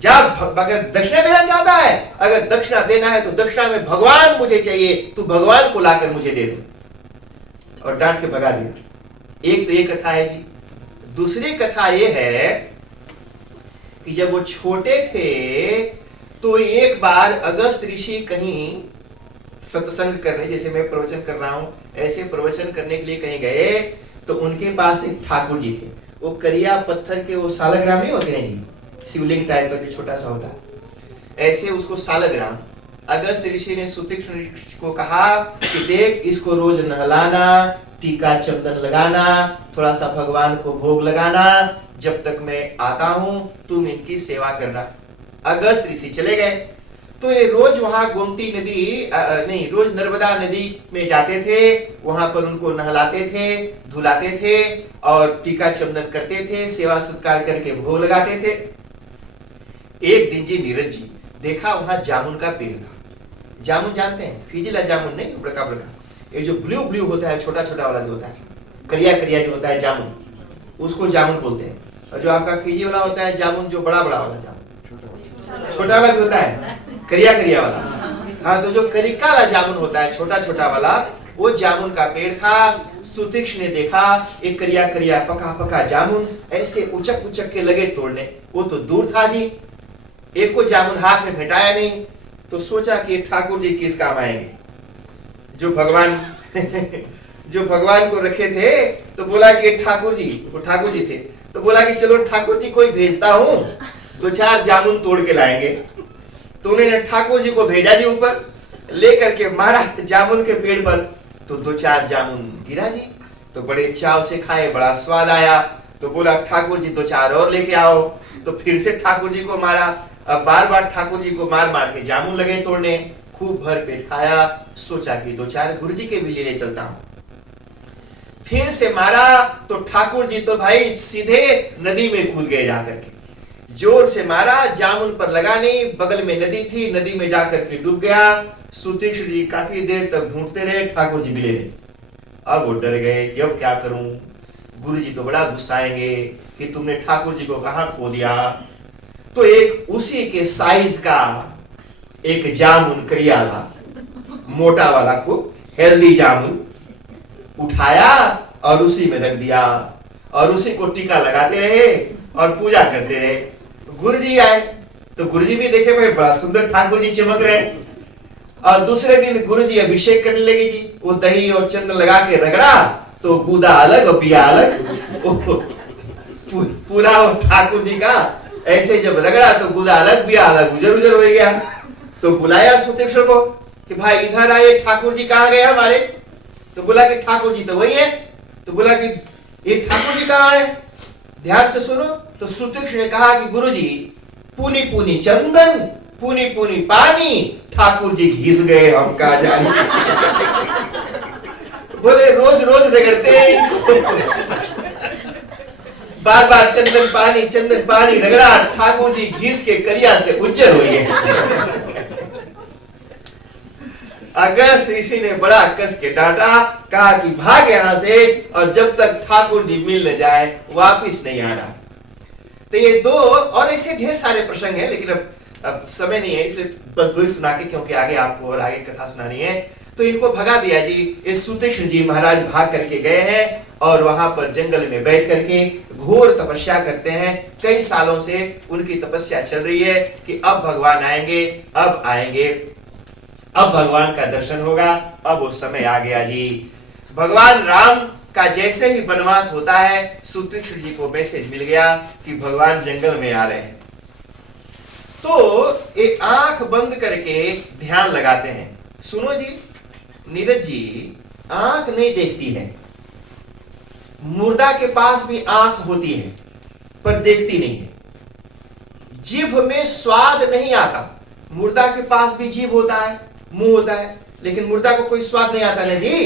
जा, अगर दक्षिणा देना चाहता है, अगर दक्षिणा देना है तो दक्षिणा में भगवान मुझे चाहिए, तू भगवान को लाकर मुझे दे दे। और डांट के भगा दिया। एक तो ये कथा है जी। दूसरी कथा ये है कि जब वो छोटे थे तो एक बार अगस्त ऋषि कहीं सत्संग करने, जैसे मैं प्रवचन कर रहा हूं ऐसे प्रवचन करने के लिए कहीं गए, तो उनके पास एक ठाकुर जी थे। वो करिया पत्थर के वो सालग्राम ही होते हैं जी, शिवलिंग टाइप का जो छोटा सा होता है, ऐसे उसको सालग्राम। अगस्त ऋषि ने सुतीक्ष्ण को कहा कि देख, इसको रोज नहलाना, टीका चंदन लगाना, थोड़ा सा भगवान को भोग लगाना, जब तक मैं आता हूं तुम इनकी सेवा करना। अगस्त ऋषि चले गए। तो ये रोज वहां गोमती नदी नहीं, रोज नर्मदा नदी में जाते थे, वहां पर उनको नहलाते थे, धुलाते थे और टीका चंदन करते थे, सेवा सत्कार करके भोग लगाते थे। एक दिन जी नीरज जी देखा वहां जामुन का पेड़ था। जामुन जानते हैं, फिजिला जामुन नहीं, बड़का बड़का, ये जो ब्लू ब्लू होता है, छोटा छोटा वाला जो होता है, करिया करिया जो होता है जामुन, उसको जामुन बोलते हैं। और जो आपका फिजी वाला होता है जामुन, जो बड़ा बड़ा वाला जामुन, छोटा वाला भी होता है, करिया करिया वाला। हाँ, तो जो करिका वाला जामुन होता है, छोटा छोटा वाला, वो जामुन का पेड़ था। सुतीक्ष्ण ने देखा एक करिया करिया पका पका जामुन ऐसे उचक उचक के लगे तोड़ने। वो तो दूर था जी, एक को जामुन हाथ में भेटाया नहीं। तो सोचा कि ठाकुर जी किस काम आएंगे, जो भगवान को रखे थे। तो बोला कि ठाकुर जी, वो ठाकुर जी थे, तो बोला कि चलो ठाकुर जी कोई भेजता हूं, 2-4 जामुन तोड़ के लाएंगे। तो उन्होंने ठाकुर जी को भेजा जी ऊपर, लेकर के मारा जामुन के पेड़ पर, तो 2-4 जामुन गिरा जी। तो बड़े चाव से खाए, बड़ा स्वाद आया। तो बोला ठाकुर जी 2-4 और लेके आओ। तो फिर से ठाकुर जी को मारा। अब बार बार ठाकुर जी को मार मार के जामुन लगे तोड़ने। खूब भर पेट खाया, सोचा कि 2-4 गुरु जी के भी ले चलता हूं। फिर से मारा तो ठाकुर जी तो भाई सीधे नदी में कूद गए जाकर के। जोर से मारा, जामुन पर लगा नहीं, बगल में नदी थी, नदी में जाकर के डूब गया। सुतीक्ष्ण जी काफी देर तक ढूंढते रहे, ठाकुर जी मिले नहीं। अब वो डर गए कि अब क्या करूं, गुरु जी तो बड़ा गुस्साएंगे कि तुमने ठाकुर जी को कहां खो दिया। तो एक उसी के साइज का एक जामुन करिया था, मोटा वाला, खूब हेल्दी जामुन उठाया और उसी में रख दिया और उसी को टीका लगाते रहे और पूजा करते रहे। गुरुजी आए तो गुरुजी भी देखे भाई बड़ा सुंदर ठाकुर जी चमक रहे। और दूसरे दिन गुरुजी अभिषेक करने लगे जी। वो दही और चंदन लगा के रगड़ा तो गुदा अलग और बिया अलग, पूरा वो ठाकुर जी का ऐसे जब रगड़ा तो गुदा अलग बिया अलग, उजर उजर हो गया। तो बुलाया सुतीक्ष्ण को कि भाई इधर आए, ठाकुर जी कहाँ गए हमारे। तो बोला कि ठाकुर जी तो वही है। तो बोला कि ये ठाकुर जी कहाँ है, ध्यान से सुनो। तो सुतीक्ष्ण ने कहा कि गुरुजी पुनी पुनी चंदन, पुनी पुनी पानी, ठाकुर जी घिस गए, हम कहा जाने। बोले रोज रोज रगड़ते बार बार चंदन पानी रगड़ा ठाकुर जी घीस के करिया से उज्जर हुई है। अगस्त ऋषि ने बड़ा कस के डांटा, कहा कि भाग यहां से, और जब तक ठाकुर जी मिल न जाए वापिस नहीं आना। तो ये दो और ऐसे ढेर सारे प्रसंग हैं, लेकिन अब समय नहीं है, इसलिए बस दो ही सुना के, क्योंकि आगे आपको और आगे कथा सुनानी है। तो इनको भगा दिया जी। ये सूतेश्वर जी महाराज भाग करके गए हैं और वहां पर जंगल में बैठ करके घोर तपस्या करते हैं। कई सालों से उनकी तपस्या चल रही है कि अब भगवान आएंगे, अब आएंगे, अब भगवान का दर्शन होगा। अब वो समय आ गया जी। भगवान राम का जैसे ही वनवास होता है, सूतेश्वर जी को मैसेज मिल गया कि भगवान जंगल में आ रहे हैं। तो ये आंख बंद करके ध्यान लगाते हैं। सुनो जी, नीरज जी, आंख नहीं देखती है। मुर्दा के पास भी आंख होती है पर देखती नहीं है। जीभ में स्वाद नहीं आता। मुर्दा के पास भी जीभ होता है, मुंह होता है, लेकिन मुर्दा को कोई स्वाद नहीं आता ना जी,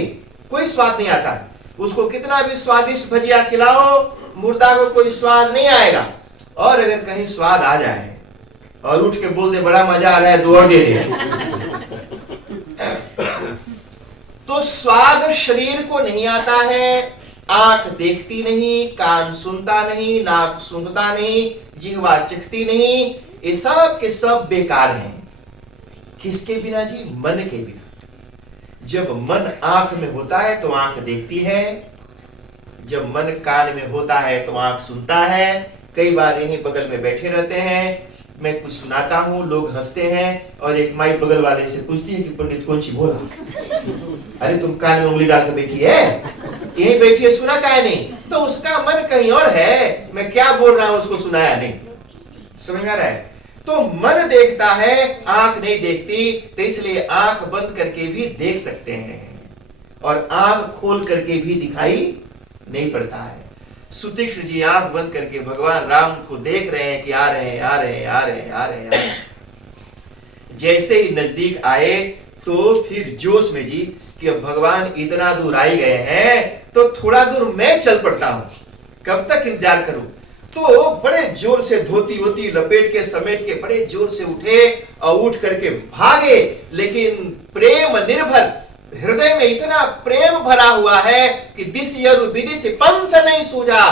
कोई स्वाद नहीं आता। उसको कितना भी स्वादिष्ट भजिया खिलाओ, मुर्दा को कोई स्वाद नहीं आएगा। और अगर कहीं स्वाद आ जाए और उठ के बोल दे बड़ा मजा आ रहा है, तो और दे दे। तो स्वाद शरीर को नहीं आता है। आंख देखती नहीं, कान सुनता नहीं, नाक सूंघता नहीं, जिह्वा चखती नहीं। ये सब के सब बेकार हैं। किसके बिना जी? मन के बिना। जब मन आंख में होता है तो आंख देखती है, जब मन कान में होता है तो आंख सुनता है। कई बार यहीं बगल में बैठे रहते हैं, मैं कुछ सुनाता हूं, लोग हंसते हैं, और एक माई बगल वाले से पूछती है कि पंडित कौन सी बोला? अरे तुम कान में उंगली डाल के बैठी है, यहीं बैठी है, सुना क्या नहीं? तो उसका मन कहीं और है, मैं क्या बोल रहा हूं उसको सुनाया नहीं। समझ आ रहा है? तो मन देखता है, आंख नहीं देखती। तो इसलिए आंख बंद करके भी देख सकते हैं और आंख खोल करके भी दिखाई नहीं पड़ता है। सूतेश्वर जी आंख बंद करके भगवान राम को देख रहे हैं कि आ रहे हैं, आ रहे हैं, आ रहे हैं, आ रहे हैं, आ रहे हैं। जैसे ही नजदीक आए तो फिर जोश में जी कि अब भगवान इतना दूर आई गए हैं तो थोड़ा दूर मैं चल पड़ता हूं, कब तक इंतजार करूं। तो बड़े जोर से धोती वोती लपेट के समेट के बड़े जोर से उठे और उठ करके भागे। लेकिन प्रेम निर्भर हृदय में इतना प्रेम भरा हुआ है कि दिस यरु विदिश पंथ नहीं सूझा,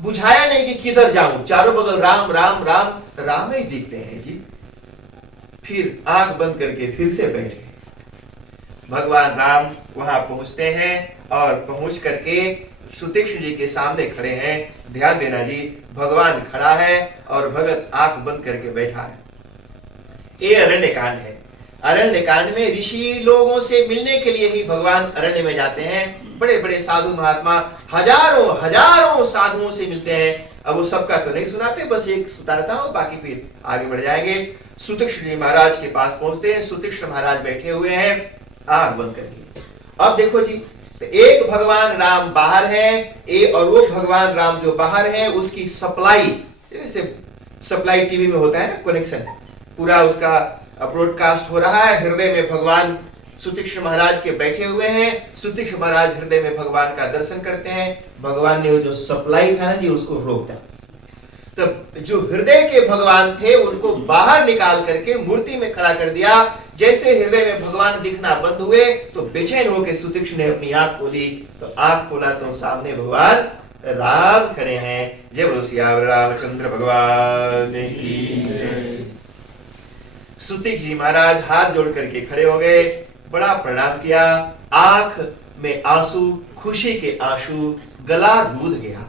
बुझाया नहीं कि किधर जाऊं। चारों बगल राम राम राम राम ही दिखते हैं जी। फिर आंख बंद करके फिर से बैठ गए। भगवान राम वहां पहुंचते हैं और पहुंच करके सूतेश्वर जी के सामने खड़े हैं। ध्यान देना जी, भगवान खड़ा है और भगत आंख बंद करके बैठा है। ये अरण्य कांड है। अरण्य कांड में ऋषि लोगों से मिलने के लिए ही भगवान अरण्य में जाते हैं। बड़े बड़े साधु महात्मा हजारों हजारों साधुओं से मिलते हैं। अब वो सबका तो नहीं सुनाते, बस एक सुनाता हूं, बाकी फिर आगे बढ़ जाएंगे। सूतेश्वर जी महाराज के पास पहुंचते हैं। सूतेश्वर महाराज बैठे हुए हैं आंख बंद करके। अब देखो जी, तो एक भगवान राम बाहर है, और वो भगवान राम जो बाहर है उसकी सप्लाई, जैसे सप्लाई टीवी में होता है ना, कनेक्शन पूरा उसका ब्रॉडकास्ट हो रहा है। हृदय में भगवान सूतेश्वर महाराज के बैठे हुए हैं। सूतेश्वर महाराज हृदय में भगवान का दर्शन करते हैं। भगवान ने वो जो सप्लाई था ना जी उसको रोक दिया। तब जो हृदय के भगवान थे उनको बाहर निकाल करके मूर्ति में खड़ा कर दिया। जैसे हृदय में भगवान दिखना बंद हुए तो बेचैन होकर सूतेश्वर ने अपनी आंख खोली। तो आंख खोला तो सामने भगवान राम खड़े हैं। जय बोलो सियावर रामचंद्र भगवान की जय। सूतेश्वर जी महाराज हाथ जोड़ करके खड़े हो गए, बड़ा प्रणाम किया। आंख में आंसू, खुशी के आंसू, गला रूध गया।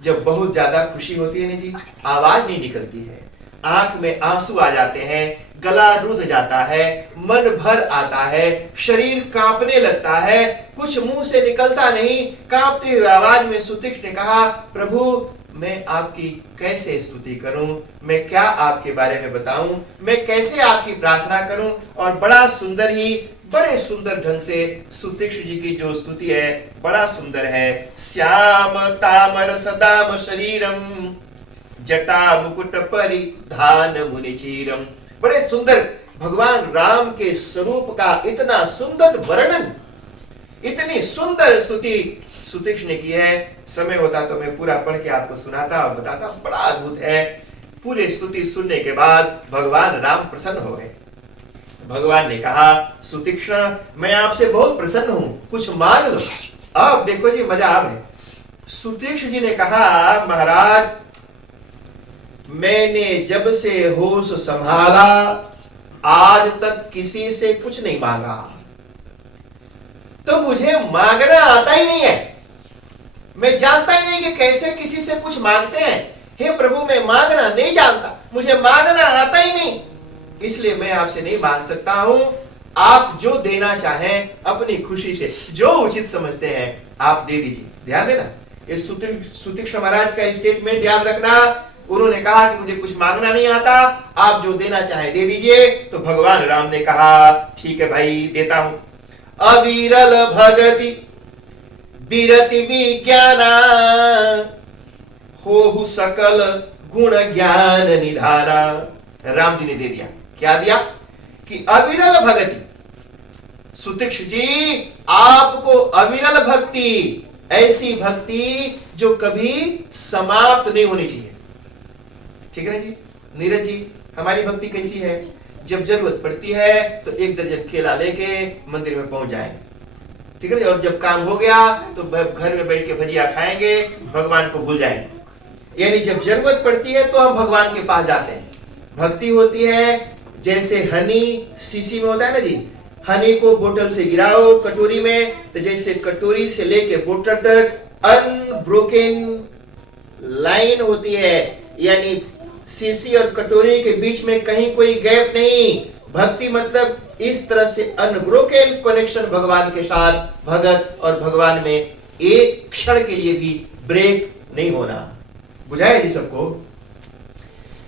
जब बहुत ज्यादा खुशी होती है ना जी, आवाज नहीं निकलती है, आंख में आंसू आ जाते हैं, गला रूध जाता है, मन भर आता है, शरीर कांपने लगता है, कुछ मुंह से निकलता नहीं। कांपती हुई आवाज में सूतेश्वर ने कहा, प्रभु मैं आपकी कैसे स्तुति करूं, मैं क्या आपके बारे में बताऊं, मैं कैसे आपकी प्रार्थना करूं। और बड़ा सुंदर ही, बड़े सुंदर ढंग से सूतेश्वर जी की जो स्तुति है बड़ा सुंदर है। श्याम तामर सदाम शरीरम जटा मुकुट परिधान मुनिचीरम। बड़े सुंदर भगवान राम के स्वरूप का इतना सुंदर वर्णन, इतनी सुंदर स्तुति सुतीक्ष्ण ने की है। समय होता तो मैं पूरा पढ़ के आपको सुनाता और बताता, बड़ा अद्भुत है। पूरे स्तुति सुनने के बाद भगवान राम प्रसन्न हो गए। भगवान ने कहा, सुतीक्ष्ण मैं आपसे बहुत प्रसन्न हूं, कुछ मांग लो। अब देखो जी मजा अब है। सुतीक्ष्ण जी ने कहा, महाराज मैंने जब से होश संभाला आज तक किसी से कुछ नहीं मांगा, तो मुझे मांगना आता ही नहीं है। मैं जानता ही नहीं कि कैसे किसी से कुछ मांगते हैं। हे प्रभु मैं मांगना नहीं जानता, मुझे मांगना आता ही नहीं, इसलिए मैं आपसे नहीं मांग सकता हूं। आप जो देना चाहें अपनी खुशी से जो उचित समझते हैं आप दे दीजिए। ध्यान देना, ये सुतीक्ष्ण महाराज का स्टेटमेंट याद रखना। उन्होंने कहा कि मुझे कुछ मांगना नहीं आता, आप जो देना चाहें दे दीजिए। तो भगवान राम ने कहा, ठीक है भाई देता हूं। अविरल भगति बिरति विज्ञाना हो सकल गुण ज्ञान निधाना। राम जी ने दे दिया। क्या दिया कि अविरल भक्ति। सुतीक्ष्ण जी आपको अविरल भक्ति, ऐसी भक्ति जो कभी समाप्त नहीं होनी चाहिए। ठीक है ना जी। नीरज जी हमारी भक्ति कैसी है? जब जरूरत पड़ती है तो एक दर्जन केला लेके मंदिर में पहुंच जाएंगे, ठीक है। और जब काम हो गया तो घर में बैठ के भजिया खाएंगे, भगवान को भूल जाएंगे। यानी जब जरूरत पड़ती है तो हम भगवान के पास जाते हैं। भक्ति होती है जैसे हनी शीशी में होता है ना जी, हनी को बोतल से गिराओ कटोरी में, तो जैसे कटोरी से लेके बोतल तक अनब्रोकन लाइन होती है, यानी शीशी और कटोरी के बीच में कहीं कोई गैप नहीं। भक्ति मतलब इस तरह से अनब्रोकन कनेक्शन भगवान के साथ, भगत और भगवान में एक क्षण के लिए भी ब्रेक नहीं होना। बुझाया जी सबको?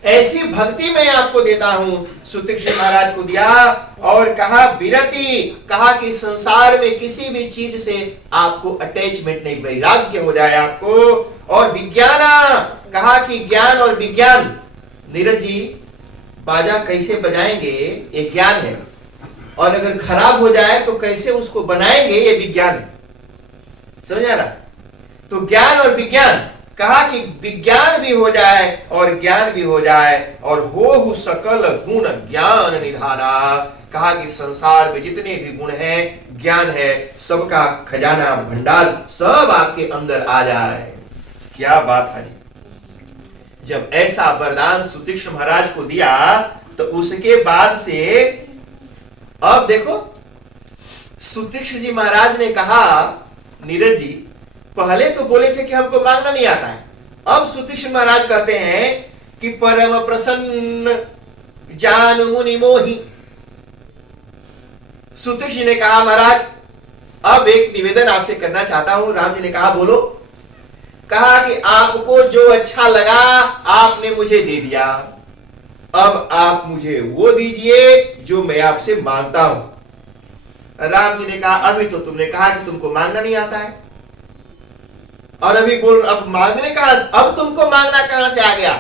ऐसी भक्ति मैं आपको देता हूं। सुतीक्ष्ण महाराज को दिया और कहा विरति, कहा कि संसार में किसी भी चीज से आपको अटैचमेंट नहीं, वैराग्य हो जाए आपको। और विज्ञाना, कहा कि ज्ञान और विज्ञान। नीरज जी बाजा कैसे बजाएंगे ये ज्ञान है, और अगर खराब हो जाए तो कैसे उसको बनाएंगे ये विज्ञान है। समझ आ रहा? तो ज्ञान और विज्ञान, कहा कि विज्ञान भी हो जाए और ज्ञान भी हो जाए, और हो सकल गुण ज्ञान निधाना। कहा कि संसार में जितने भी गुण हैं, ज्ञान है, सबका खजाना भंडार सब आपके अंदर आ जाए। क्या बात है। जब ऐसा वरदान सुतीक्ष्ण महाराज को दिया तो उसके बाद से अब देखो सुतीक्ष्ण जी महाराज ने कहा, नीरज जी पहले तो बोले थे कि हमको मांगना नहीं आता है, अब सुतीक्ष्ण महाराज कहते हैं कि परम प्रसन्न जान मुनि मोहि। सुतीक्ष्ण जी ने कहा, महाराज अब एक निवेदन आपसे करना चाहता हूं। राम जी ने कहा, बोलो। कहा कि आपको जो अच्छा लगा आपने मुझे दे दिया, अब आप मुझे वो दीजिए जो मैं आपसे मांगता हूं। राम जी ने कहा, अभी तो तुमने कहा कि तुमको मांगना नहीं आता है, और अभी बोल अब मांगने का, अब तुमको मांगना कहां से आ गया?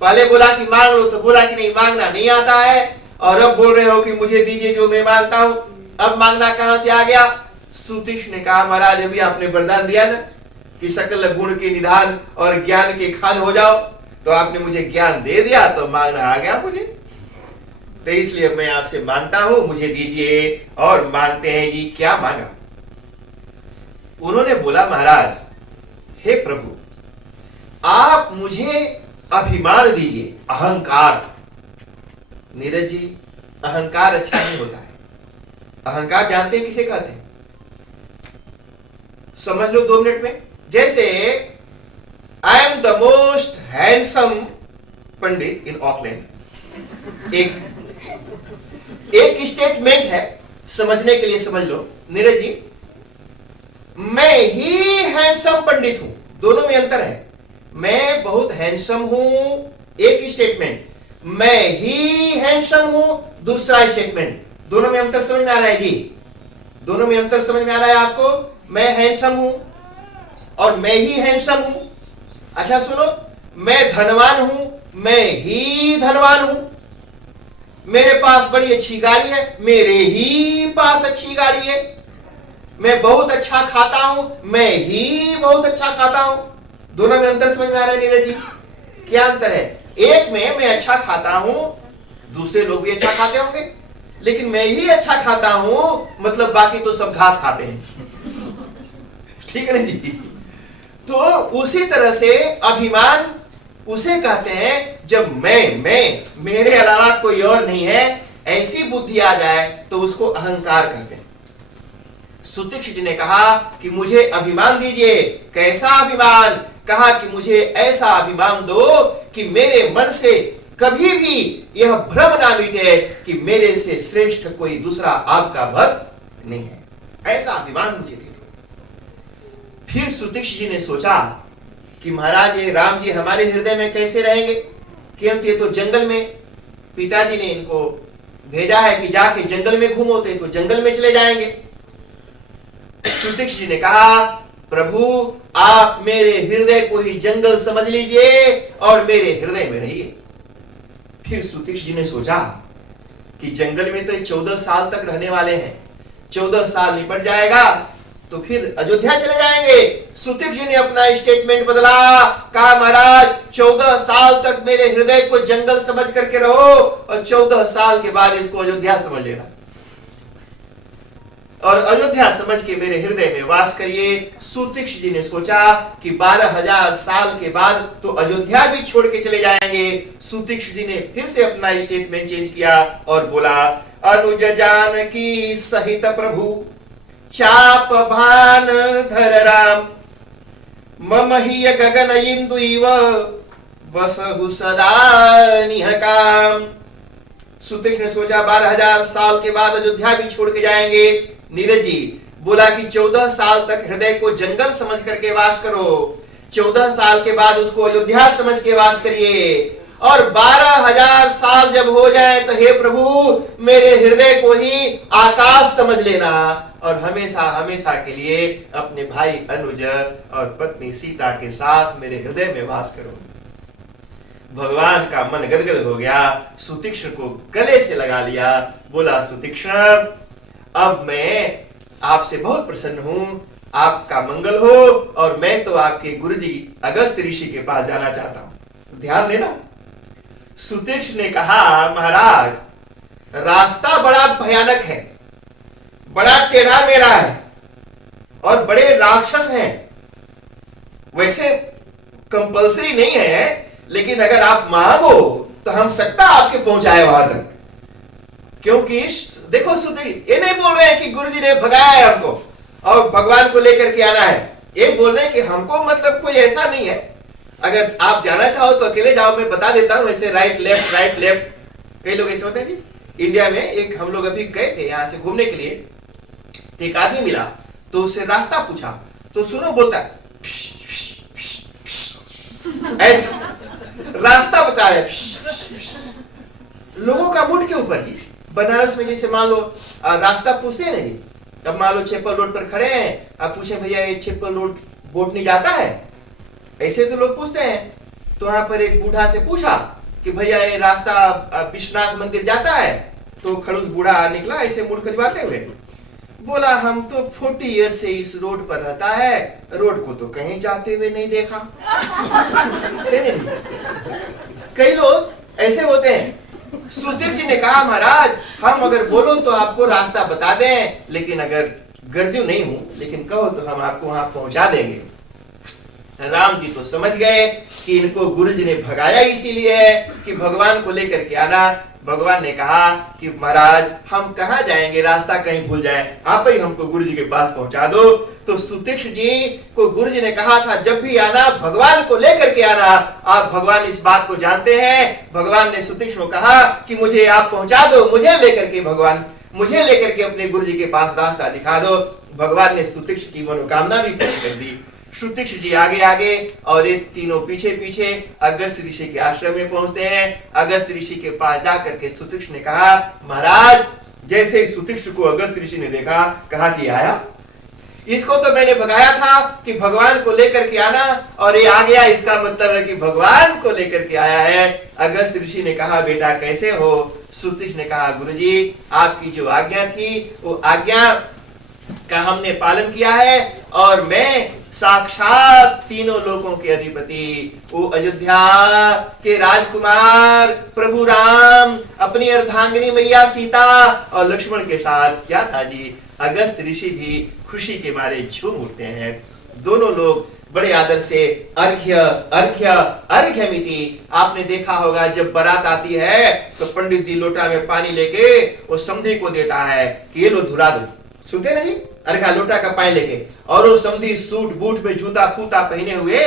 पहले बोला कि मांग लो तो बोला कि नहीं मांगना नहीं आता है, और अब बोल रहे हो कि मुझे दीजिए जो मैं मांगता हूं, अब मांगना कहां से आ गया? सुतीक्ष्ण ने कहा, महाराज अभी आपने वरदान दिया ना कि सकल गुण के निधान और ज्ञान के खान हो जाओ, तो आपने मुझे ज्ञान दे दिया तो मांगना आ गया मुझे, तो इसलिए मैं आपसे मांगता हूं, मुझे दीजिए। और मांगते हैं जी, क्या मांगा? उन्होंने बोला, महाराज हे प्रभु आप मुझे अभिमान दीजिए, अहंकार। नीरज जी अहंकार अच्छा नहीं होता है। अहंकार जानते हैं किसे कहते हैं? समझ लो 2 मिनट में। जैसे आई am the most handsome Pandit in Auckland, एक स्टेटमेंट है, समझने के लिए समझ लो। नीरज जी मैं ही हैंडसम पंडित हूं, दोनों में अंतर है। मैं बहुत हैंडसम हूं, एक स्टेटमेंट, मैं ही हैंडसम हूं, दूसरा स्टेटमेंट। दोनों में अंतर समझ में आ रहा है जी? दोनों में अंतर समझ में आ रहा है आपको? मैं हैंडसम हूं और मैं ही हैंडसम हूं। अच्छा सुनो, मैं धनवान हूं, मैं ही धनवान हूं। मेरे पास बड़ी अच्छी गाड़ी है, मेरे ही पास अच्छी गाड़ी है। मैं बहुत अच्छा खाता हूं, मैं ही बहुत अच्छा खाता हूं। दोनों में अंतर समझ में आ रहा है नीरज जी? क्या अंतर है? एक में मैं अच्छा खाता हूं, दूसरे लोग भी अच्छा खाते होंगे, लेकिन मैं ही अच्छा खाता हूं मतलब बाकी तो सब घास खाते हैं। ठीक है ना जी? तो उसी तरह से अभिमान उसे कहते हैं जब मैं मेरे अलावा कोई और नहीं है, ऐसी बुद्धि आ जाए तो उसको अहंकार कहते हैं। सुतीक्ष्ण जी ने कहा कि मुझे अभिमान दीजिए। कैसा अभिमान? कहा कि मुझे ऐसा अभिमान दो कि मेरे मन से कभी भी यह भ्रम ना मिटे कि मेरे से श्रेष्ठ कोई दूसरा आपका भक्त नहीं है। ऐसा अभिमान मुझे दे दो। फिर सुतीक्ष्ण जी ने सोचा कि महाराज ये राम जी हमारे हृदय में कैसे रहेंगे, क्योंकि ये तो जंगल में, पिताजी ने इनको भेजा है कि जाके जंगल में घूमो, तो जंगल में चले जाएंगे। सुतीक्ष्ण जी ने कहा प्रभु आप मेरे हृदय को ही जंगल समझ लीजिए और मेरे हृदय में रहिए। फिर सुतीक्ष्ण जी ने सोचा कि जंगल में तो 14 साल तक रहने वाले हैं, 14 साल निपट जाएगा तो फिर अयोध्या चले जाएंगे। सुतीक्ष्ण जी ने अपना स्टेटमेंट बदला, कहा महाराज 14 साल तक मेरे हृदय को जंगल समझ करके रहो और 14 साल के बाद इसको अयोध्या समझ लेना, और अयोध्या समझ के मेरे हृदय में वास करिए। सुतीक्ष्ण जी ने सोचा कि 12,000 साल के बाद तो अयोध्या भी छोड़ के चले जाएंगे। सुतीक्ष्ण जी ने फिर से अपना स्टेटमेंट चेंज किया और बोला अनुज जानकी सहित प्रभु चाप भान धर राम मम ही गगन इंदु इव बसहु सदा निहकाम। सुतीक्ष्ण ने सोचा 12,000 साल के बाद अयोध्या भी छोड़ के जाएंगे। नीरज जी बोला कि 14 साल तक हृदय को जंगल समझ करके वास करो, 14 साल के बाद उसको अयोध्या समझ के वास करिए, और 12,000 साल जब हो जाए तो हे प्रभु मेरे हृदय को ही आकाश समझ लेना और हमेशा हमेशा के लिए अपने भाई अनुज और पत्नी सीता के साथ मेरे हृदय में वास करो। भगवान का मन गदगद हो गया, सुतीक्ष्ण को गले से लगा लिया, बोला सुतीक्ष्ण अब मैं आपसे बहुत प्रसन्न हूं, आपका मंगल हो, और मैं तो आपके गुरुजी अगस्त ऋषि के पास जाना चाहता हूं। ध्यान देना, सुतीक्ष्ण ने कहा महाराज रास्ता बड़ा भयानक है, बड़ा टेढ़ा मेढ़ा है और बड़े राक्षस हैं। वैसे कंपल्सरी नहीं है, लेकिन अगर आप मांगो तो हम सकता आपके पहुंचाए वहां तक। क्योंकि देखो सुतीक्ष्ण ये नहीं बोल रहे हैं कि गुरुजी ने भगाया है हमको और भगवान को लेकर के आना है, ये बोल रहे हैं कि हमको मतलब कोई ऐसा नहीं है, अगर आप जाना चाहो तो अकेले जाओ, मैं बता देता हूं ऐसे राइट लेफ्ट। कई लोग ऐसे होते हैं जी। इंडिया में एक हम लोग अभी गए थे यहां से घूमने के लिए, तो एक आदमी मिला तो उससे रास्ता पूछा तो सुनो बोलता ऐसे रास्ता बता रहे। लोगों का मूड के ऊपर जी। बनारस में जैसे मान लो रास्ता पूछते हैं ना जी, अब मान लो छेपल रोड पर खड़े हैं, आप पूछे भैया ये छेपल रोड बोट नहीं जाता है, ऐसे तो लोग पूछते हैं। तो वहां पर एक बूढ़ा से पूछा कि भैया ये रास्ता विश्वनाथ मंदिर जाता है, तो खड़ूस बूढ़ा निकला ऐसे मुड़ खजवाते हुए, बोला हम तो 40 ईयर से इस रोड पर रहता है, रोड को तो कहीं जाते हुए नहीं देखा। कई लोग ऐसे होते हैं। सुतीक्ष्ण जी ने कहा महाराज हम अगर बोलो तो आपको रास्ता बता दें, लेकिन अगर गर्जू नहीं हूं, लेकिन कहो तो हम आपको वहां पहुंचा देंगे। राम जी तो समझ गए कि इनको गुरुजी ने भगाया इसीलिए कि भगवान को लेकर के आना। भगवान ने कहा कि महाराज हम कहाँ जाएंगे, रास्ता कहीं भूल जाए, आप ही हमको गुरुजी के पास पहुंचा दो। तो सुतीक्ष्ण जी को गुरुजी ने कहा था जब भी आना भगवान को लेकर के आना। आप भगवान इस बात को जानते हैं। भगवान ने सुतीक्ष्ण को कहा कि मुझे आप पहुंचा दो, मुझे लेकर के भगवान मुझे लेकर के अपने गुरुजी के पास रास्ता दिखा दो। भगवान ने सुतीक्ष्ण की मनोकामना भी पूरी कर दी। सुतीक्ष्ण जी आगे आगे और ये तीनों पीछे पीछे अगस्त ऋषि के आश्रम में पहुंचते हैं। अगस्त ऋषि के पास जाकर के सुतीक्ष्ण ने कहा महाराज, जैसे ही सुतीक्ष्ण को अगस्त ऋषि ने देखा, कहा कि आया, इसको तो मैंने भगाया था कि भगवान को लेकर के आना, और ये आ गया, इसका मतलब है कि भगवान को लेकर के आया है। अगस्त ऋषि ने कहा बेटा कैसे हो? सुतीक्ष्ण ने कहा गुरुजी आपकी जो आज्ञा थी वो आज्ञा का हमने पालन किया है और मैं साक्षात तीनों लोकों के अधिपति वो अयोध्या के राजकुमार प्रभु राम अपनी अर्धांगिनी मैया सीता और लक्ष्मण के साथ क्या था जी, अगस्त ऋषि भी खुशी के मारे झूम उठते हैं। दोनों लोग बड़े आदर से अर्घ्य अर्घ्य अर्घ्य मिति। आपने देखा होगा जब बारात आती है तो पंडित जी लोटा में पानी लेके वो समधी को देता है कि ये लो धुला दो, सुनते ना जी, अर्घा लोटा का पानी लेके, और वो समधी सूट बूट में जूता फूता पहने हुए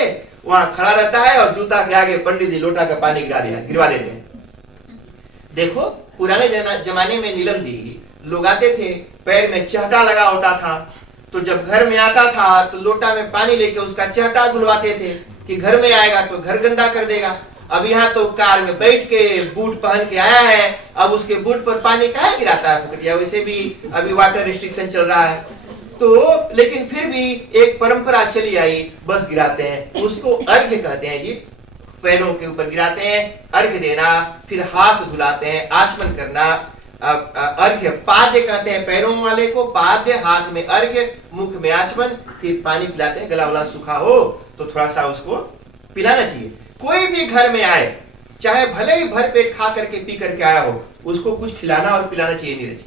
वहां खड़ा रहता है और जूता के आगे पंडित जी लोटा का पानी गिरवा देते हैं। देखो पुराने जमाने में नीलम जी लोग आते थे, पैर में चहटा लगा होता था, तो जब घर में आता था तो लोटा में पानी लेके उसका चहटा धुलवाते थे कि घर में आएगा तो घर गंदा कर देगा। अब यहाँ तो कार में बैठ के बूट पहन के आया है, अब उसके बूट पर पानी काहे गिराता है फुकटिया, वैसे भी अभी वाटर रिस्ट्रिक्शन चल रहा है तो, लेकिन फिर भी एक परंपरा चली आई, बस गिराते हैं, उसको अर्घ्य कहते हैं जी। पैरों के ऊपर गिराते हैं, अर्घ्य देना, फिर हाथ धुलाते हैं, आचमन करना, अर्घ्य पाद्य कहते हैं पैरों वाले को, पाद्य हाथ में अर्घ्य, मुख में आचमन, फिर पानी पिलाते हैं। गला वाला सूखा हो तो थोड़ा सा उसको पिलाना चाहिए। कोई भी घर में आए, चाहे भले ही भर पेट खा करके पी करके आया हो, उसको कुछ खिलाना और पिलाना चाहिए नीरज,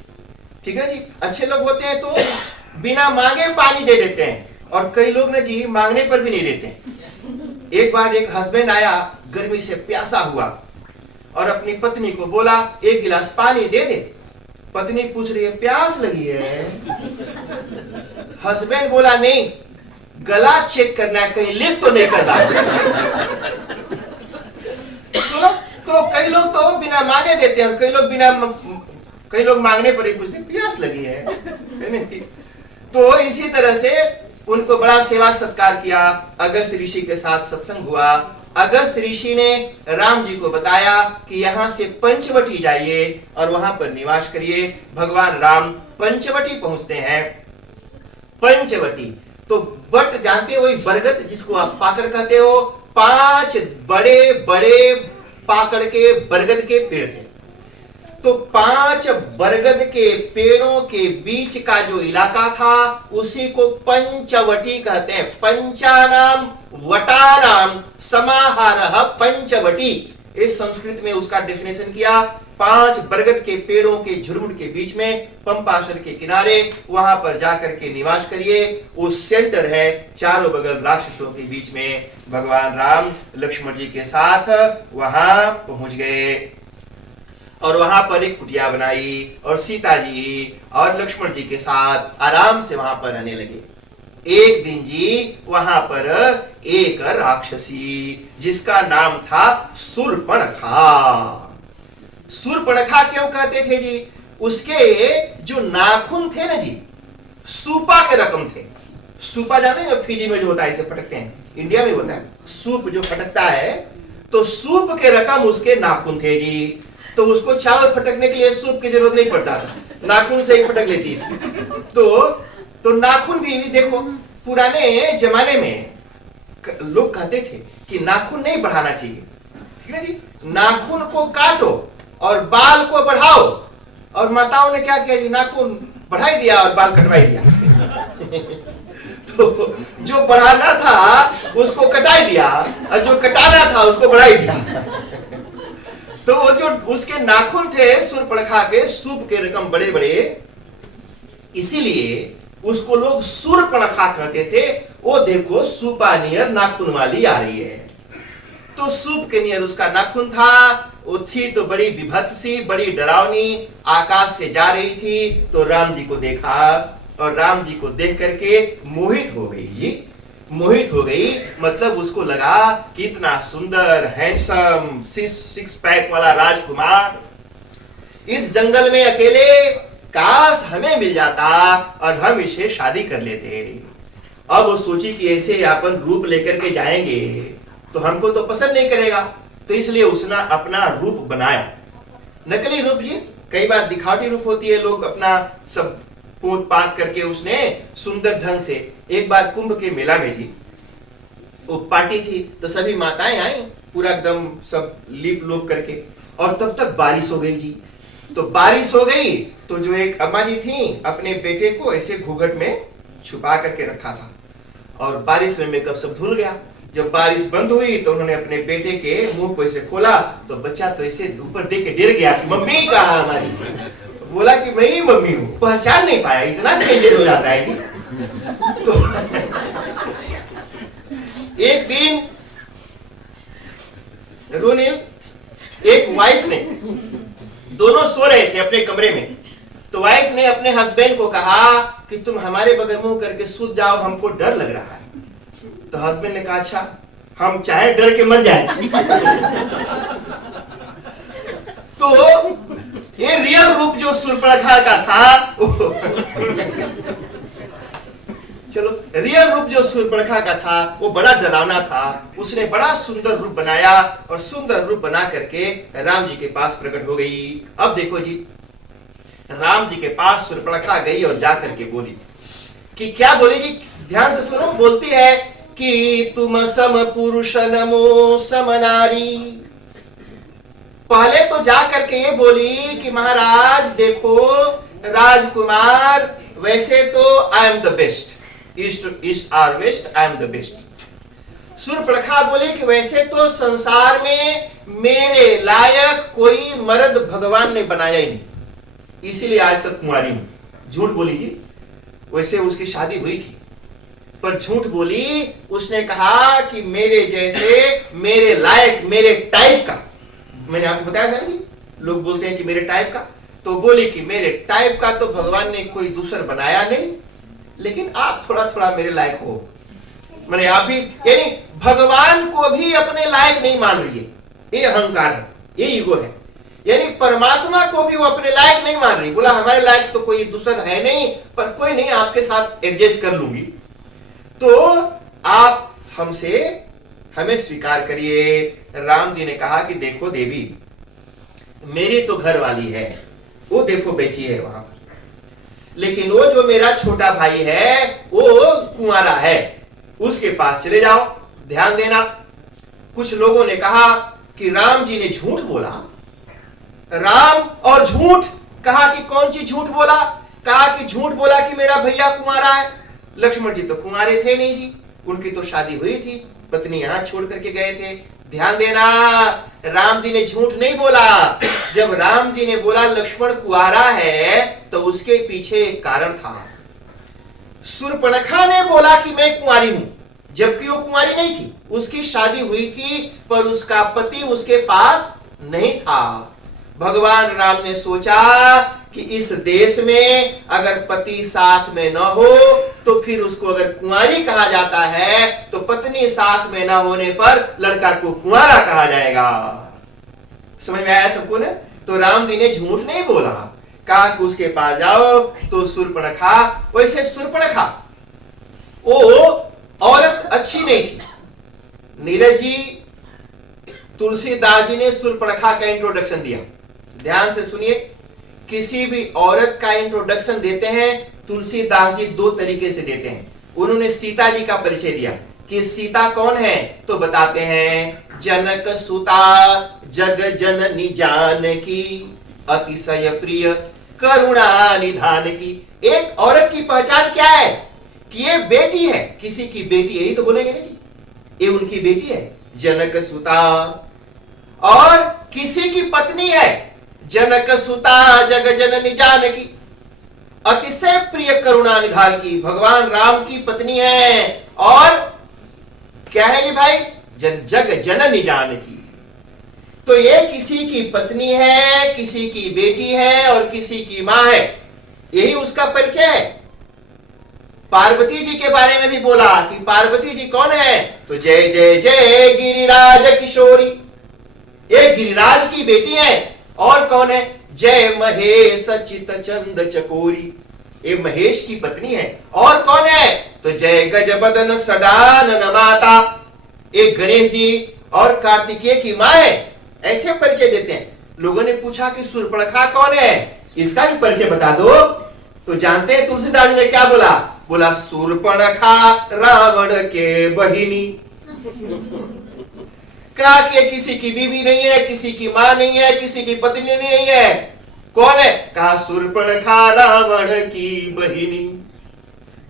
ठीक है जी। अच्छे लोग होते हैं तो बिना मांगे पानी दे देते हैं, और कई लोग ना जी मांगने पर भी नहीं देते हैं। एक बार एक हस्बैंड आया, गर्मी से प्यासा हुआ और अपनी पत्नी को बोला एक गिलास पानी दे दे। पत्नी पूछ रही है प्यास लगी है? हस्बैंड बोला नहीं, गला चेक करना है कहीं लीक तो नहीं कर रहा। तो कई लोग तो बिना मांगे देते हैं और कई लोग मांगने पर ही पूछते प्यास लगी है। तो इसी तरह से उनको बड़ा सेवा सत्कार किया। अगस्त ऋषि के साथ सत्संग हुआ। अगस्त ऋषि ने राम जी को बताया कि यहाँ से पंचवटी जाइए और वहां पर निवास करिए। भगवान राम पंचवटी पहुंचते हैं। पंचवटी तो वट जानते हो, वही बरगद जिसको आप पाकड़ कहते हो। 5 बड़े बड़े पाकड़ के बरगद के पेड़ थे। तो 5 बरगद के पेड़ों के बीच का जो इलाका था उसी को पंचवटी कहते हैं। पंचानाम वटानाम समाहारः पंचवटी, इस संस्कृत में उसका डेफिनेशन किया। 5 बरगद के पेड़ों के झुरमुट के बीच में पंपाशर के किनारे, वहां पर जाकर के निवास करिए। वो सेंटर है, चारों बगल राक्षसों के बीच में। भगवान राम लक्ष्मण जी के साथ वहां पहुंच गए और वहां पर एक कुटिया बनाई और सीता जी और लक्ष्मण जी के साथ आराम से वहां पर रहने लगे। एक दिन जी वहां पर एक राक्षसी जिसका नाम था शूर्पणखा। शूर्पणखा क्यों कहते थे जी? उसके जो नाखून थे ना जी, सूपा के रकम थे। सूपा जानते हैं जो फिजी में जो होता है, इसे फटकते हैं, इंडिया में होता है सूप जो फटकता है, तो सूप के रकम उसके नाखून थे जी। तो उसको चावल फटकने के लिए सूप की जरूरत नहीं पड़ता था, नाखून से ही फटक लेती थी। तो नाखून भी देखो, पुराने जमाने में लोग कहते थे कि नाखून नहीं बढ़ाना चाहिए, ठीक है जी। नाखून को काटो और बाल को बढ़ाओ, और माताओं ने क्या किया जी, नाखून बढ़ाई दिया और बाल कटवाई दिया। तो जो बढ़ाना था उसको कटाई दिया और जो कटाना था उसको बढ़ाई दिया। तो वो जो उसके नाखून थे शूर्पणखा के, सूप के रकम बड़े बड़े, इसीलिए उसको लोग शूर्पणखा कहते थे। वो देखो सूपा नियर नाखून वाली आ रही है। तो सूप के नियर उसका नाखून था। वो थी तो बड़ी विभत्सी, बड़ी डरावनी, आकाश से जा रही थी। तो राम जी को देखा और राम जी को देख करके मोहित हो गई जी, मोहित हो गई। मतलब उसको लगा कि इतना सुंदर हैंडसम 6 पैक वाला राजकुमार इस जंगल में अकेले, काश हमें मिल जाता और हम इसे शादी कर लेते। अब वो सोची कि ऐसे अपन रूप लेकर के जाएंगे तो हमको तो पसंद नहीं करेगा, तो इसलिए उसने अपना रूप बनाया, नकली रूप जी। कई बार दिखावटी रूप होती है, लोग अपना सब पोत पात करके उसने सुंदर ढंग से। एक बार कुंभ के मेला में जी वो पार्टी थी, तो सभी माताएं आई पूरा एकदम सब लीप लोप करके, और तब तक बारिश हो गई जी। तो बारिश हो गई तो जो एक अम्मा जी थी अपने बेटे को ऐसे घूंघट में छुपा करके रखा था और बारिश में मेकअप सब धुल गया। जब बारिश बंद हुई तो उन्होंने अपने बेटे के मुंह को ऐसे खोला तो बच्चा तो ऐसे ऊपर देख के डर गया कि मम्मी कहाँ हमारी। बोला कि मैं ही मम्मी हूँ, पहचान नहीं पाया, इतना चेंजेस हो जाता है जी। तो एक दिन रोनिल एक वाइफ ने, दोनों सो रहे थे अपने कमरे में, तो वाइफ ने अपने हस्बैंड को कहा कि तुम हमारे बगल मुंह करके सूत जाओ, हमको डर लग रहा है। तो हस्बैंड ने कहा अच्छा, हम चाहे डर के मर जाए। तो ये रियल रूप जो शूर्पणखा का था चलो, रियल रूप जो शूर्पणखा का था वो बड़ा डरावना था। उसने बड़ा सुंदर रूप बनाया और सुंदर रूप बना करके राम जी के पास प्रकट हो गई। अब देखो जी, राम जी के पास शूर्पणखा गई और जाकर के बोली कि क्या बोली जी, ध्यान से सुनो। बोलती है कि तुम सम पुरुष नमो सम नारी। पहले तो जाकर के ये बोली कि महाराज देखो राजकुमार, वैसे तो I am the best, east और west I am the best. Shurpanakha बोली कि वैसे तो संसार में मेरे लायक कोई मर्द भगवान ने बनाया ही नहीं, इसीलिए आज तक कुंवारी हूं। झूठ बोली जी, वैसे उसकी शादी हुई थी पर झूठ बोली। उसने कहा कि मेरे जैसे, मेरे लायक, मेरे टाइप का, मैंने आपको बताया था ना जी, लोग बोलते हैं कि मेरे टाइप का, तो बोली कि मेरे टाइप का तो भगवान ने कोई दूसरा बनाया नहीं, लेकिन आप थोड़ा थोड़ा मेरे लायक हो। मैंने आप भी, यानी भगवान को भी अपने लायक नहीं मान रही है, ये अहंकार है, ये ईगो है। यानी परमात्मा को भी वो अपने लायक नहीं मान रही। बोला हमारे लायक तो कोई दूसरा है नहीं, पर कोई नहीं, आपके साथ एडजस्ट कर लूंगी, तो आप हमें स्वीकार करिए। राम जी ने कहा कि देखो देवी, मेरी तो घर वाली है, वो देखो बैठी है वहां पर, लेकिन वो जो मेरा छोटा भाई है वो कुंवारा है, उसके पास चले जाओ, ध्यान देना। कुछ लोगों ने कहा कि राम जी ने झूठ बोला। राम और झूठ, कहा कि कौन सी झूठ बोला? कहा कि झूठ बोला कि मेरा भैया कुंवारा है। लक्ष्मण जी तो कुंवारे थे नहीं जी, उनकी तो शादी हुई थी, पत्नी यहां छोड़ करके गए थे। ध्यान देना, राम जी ने झूठ नहीं बोला। जब राम जी ने बोला लक्ष्मण कुंवारा है तो उसके पीछे एक कारण था। शूर्पणखा ने बोला कि मैं कुंवारी हूं, जबकि वो कुंवारी नहीं थी, उसकी शादी हुई थी पर उसका पति उसके पास नहीं था। भगवान राम ने सोचा कि इस देश में अगर पति साथ में न हो तो फिर उसको अगर कुंवारी कहा जाता है तो पत्नी साथ में न होने पर लड़का को कुंवारा कहा जाएगा। समझ में आया सबको ना? तो राम जी ने झूठ नहीं बोला, कहा कि उसके पास जाओ। तो शूर्पणखा, वैसे शूर्पणखा वो औरत अच्छी नहीं थी। नीरज जी, तुलसीदास जी ने शूर्पणखा का इंट्रोडक्शन दिया, ध्यान से सुनिए। किसी भी औरत का इंट्रोडक्शन देते हैं तुलसीदास जी दो तरीके से देते हैं। उन्होंने सीता जी का परिचय दिया कि सीता कौन है, तो बताते हैं जनक सुता जग जननी जानकी अतिशय प्रिय करुणा निधान की। एक औरत की पहचान क्या है कि ये बेटी है, किसी की बेटी है, यही तो बोलेंगे ना जी, ये उनकी बेटी है जनक सुता, और किसी की पत्नी है जनक सुता जग जननी जानकी अतिशय प्रिय करुणा निधान की। भगवान राम की पत्नी है और क्या है ये भाई, जग जननी जानकी। तो ये किसी की पत्नी है, किसी की बेटी है और किसी की मां है, यही उसका परिचय है। पार्वती जी के बारे में भी बोला कि पार्वती जी कौन है, तो जय जय जय गिरिराज किशोरी, ये गिरिराज की बेटी है। और कौन है, जय महेश चित चंद चकोरी, ये महेश की पत्नी है। और कौन है, तो जय गजबदन सडानन माता, एक गणेश जी और कार्तिकेय की मां है। ऐसे परिचय देते हैं। लोगों ने पूछा कि शूर्पणखा कौन है, इसका भी परिचय बता दो। तो जानते हैं तुलसीदास जी ने क्या बोला, बोला शूर्पणखा रावण के बहिनी। कहा कि किसी की बीवी नहीं है, किसी की मां नहीं है, किसी की पत्नी नहीं है, कौन है? कहा शूर्पणखा रावण की बहिनी।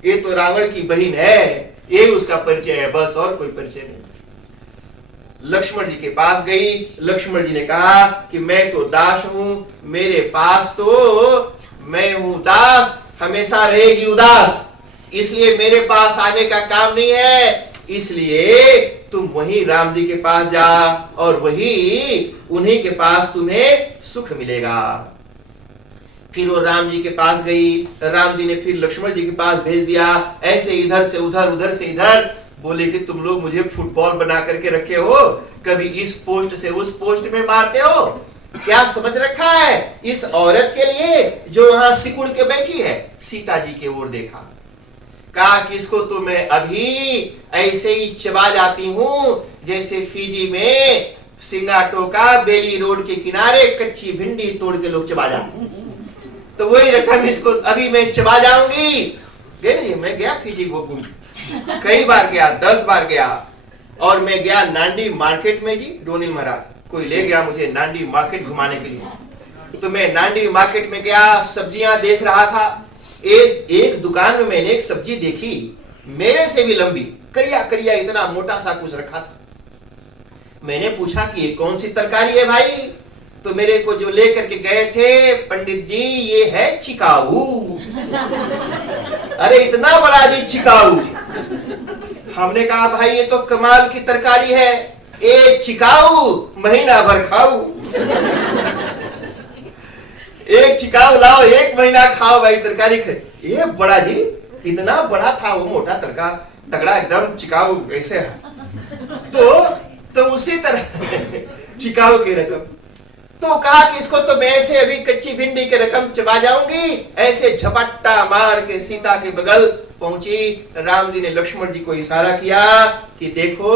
ये तो रावण की बहन है, ये उसका परिचय है, बस और कोई परिचय नहीं। लक्ष्मण जी के पास गई। लक्ष्मण जी ने कहा कि मैं तो दास हूं, मेरे पास तो मैं हूं दास, हमेशा रहेगी उदास, इसलिए मेरे पास आने का काम नहीं है। इसलिए तुम वही राम जी के पास जा और वही उन्हीं के पास तुम्हें सुख मिलेगा। फिर वो राम जी के पास गई। राम जी ने फिर लक्ष्मण जी के पास भेज दिया। ऐसे इधर से उधर, उधर से इधर। बोले कि तुम लोग मुझे फुटबॉल बना करके रखे हो, कभी इस पोस्ट से उस पोस्ट में मारते हो, क्या समझ रखा है? इस औरत के लिए जो वहां सिकुड़ के बैठी है, सीता जी की ओर देखा, कहा कि इसको तो मैं अभी ऐसे ही चबा जाती हूं जैसे फिजी में सिंगाटोका बेली रोड के किनारे कच्ची भिंडी तोड़ के लोग चबा जाते हैं। तो वही रकम इसको अभी मैं चबा जाऊंगी। मैं गया फिजी घूम, कई बार गया, 10 बार गया। और मैं गया नांडी मार्केट में जी, रोनिल महाराज कोई ले गया मुझे नांडी मार्केट घुमाने के लिए। तो मैं नांडी मार्केट में गया, सब्जियां देख रहा था। एक दुकान में मैंने एक सब्जी देखी, मेरे से भी लंबी, करिया करिया इतना मोटा सा कुछ रखा था। मैंने पूछा कि ये कौन सी तरकारी है भाई? तो मेरे को जो लेकर के गए थे, पंडित जी ये है चिकाऊ। अरे इतना बड़ा जी चिकाऊ। हमने कहा भाई ये तो कमाल की तरकारी है, एक चिकाऊ महीना भर खाऊ। एक चिकाऊ लाओ, 1 महीना खाओ भाई, तरकारी खाए। ये बड़ा जी, इतना बड़ा था वो, मोटा तगड़ा एकदम चिकाऊ ऐसे है। तो उसी तरह चिकाऊ की रकम। तो कहा कि इसको तो मैं ऐसे अभी कच्ची भिंडी के रकम चबा जाऊंगी। ऐसे झपट्टा मार के सीता के बगल पहुंची। राम जी ने लक्ष्मण जी को इशारा किया कि देखो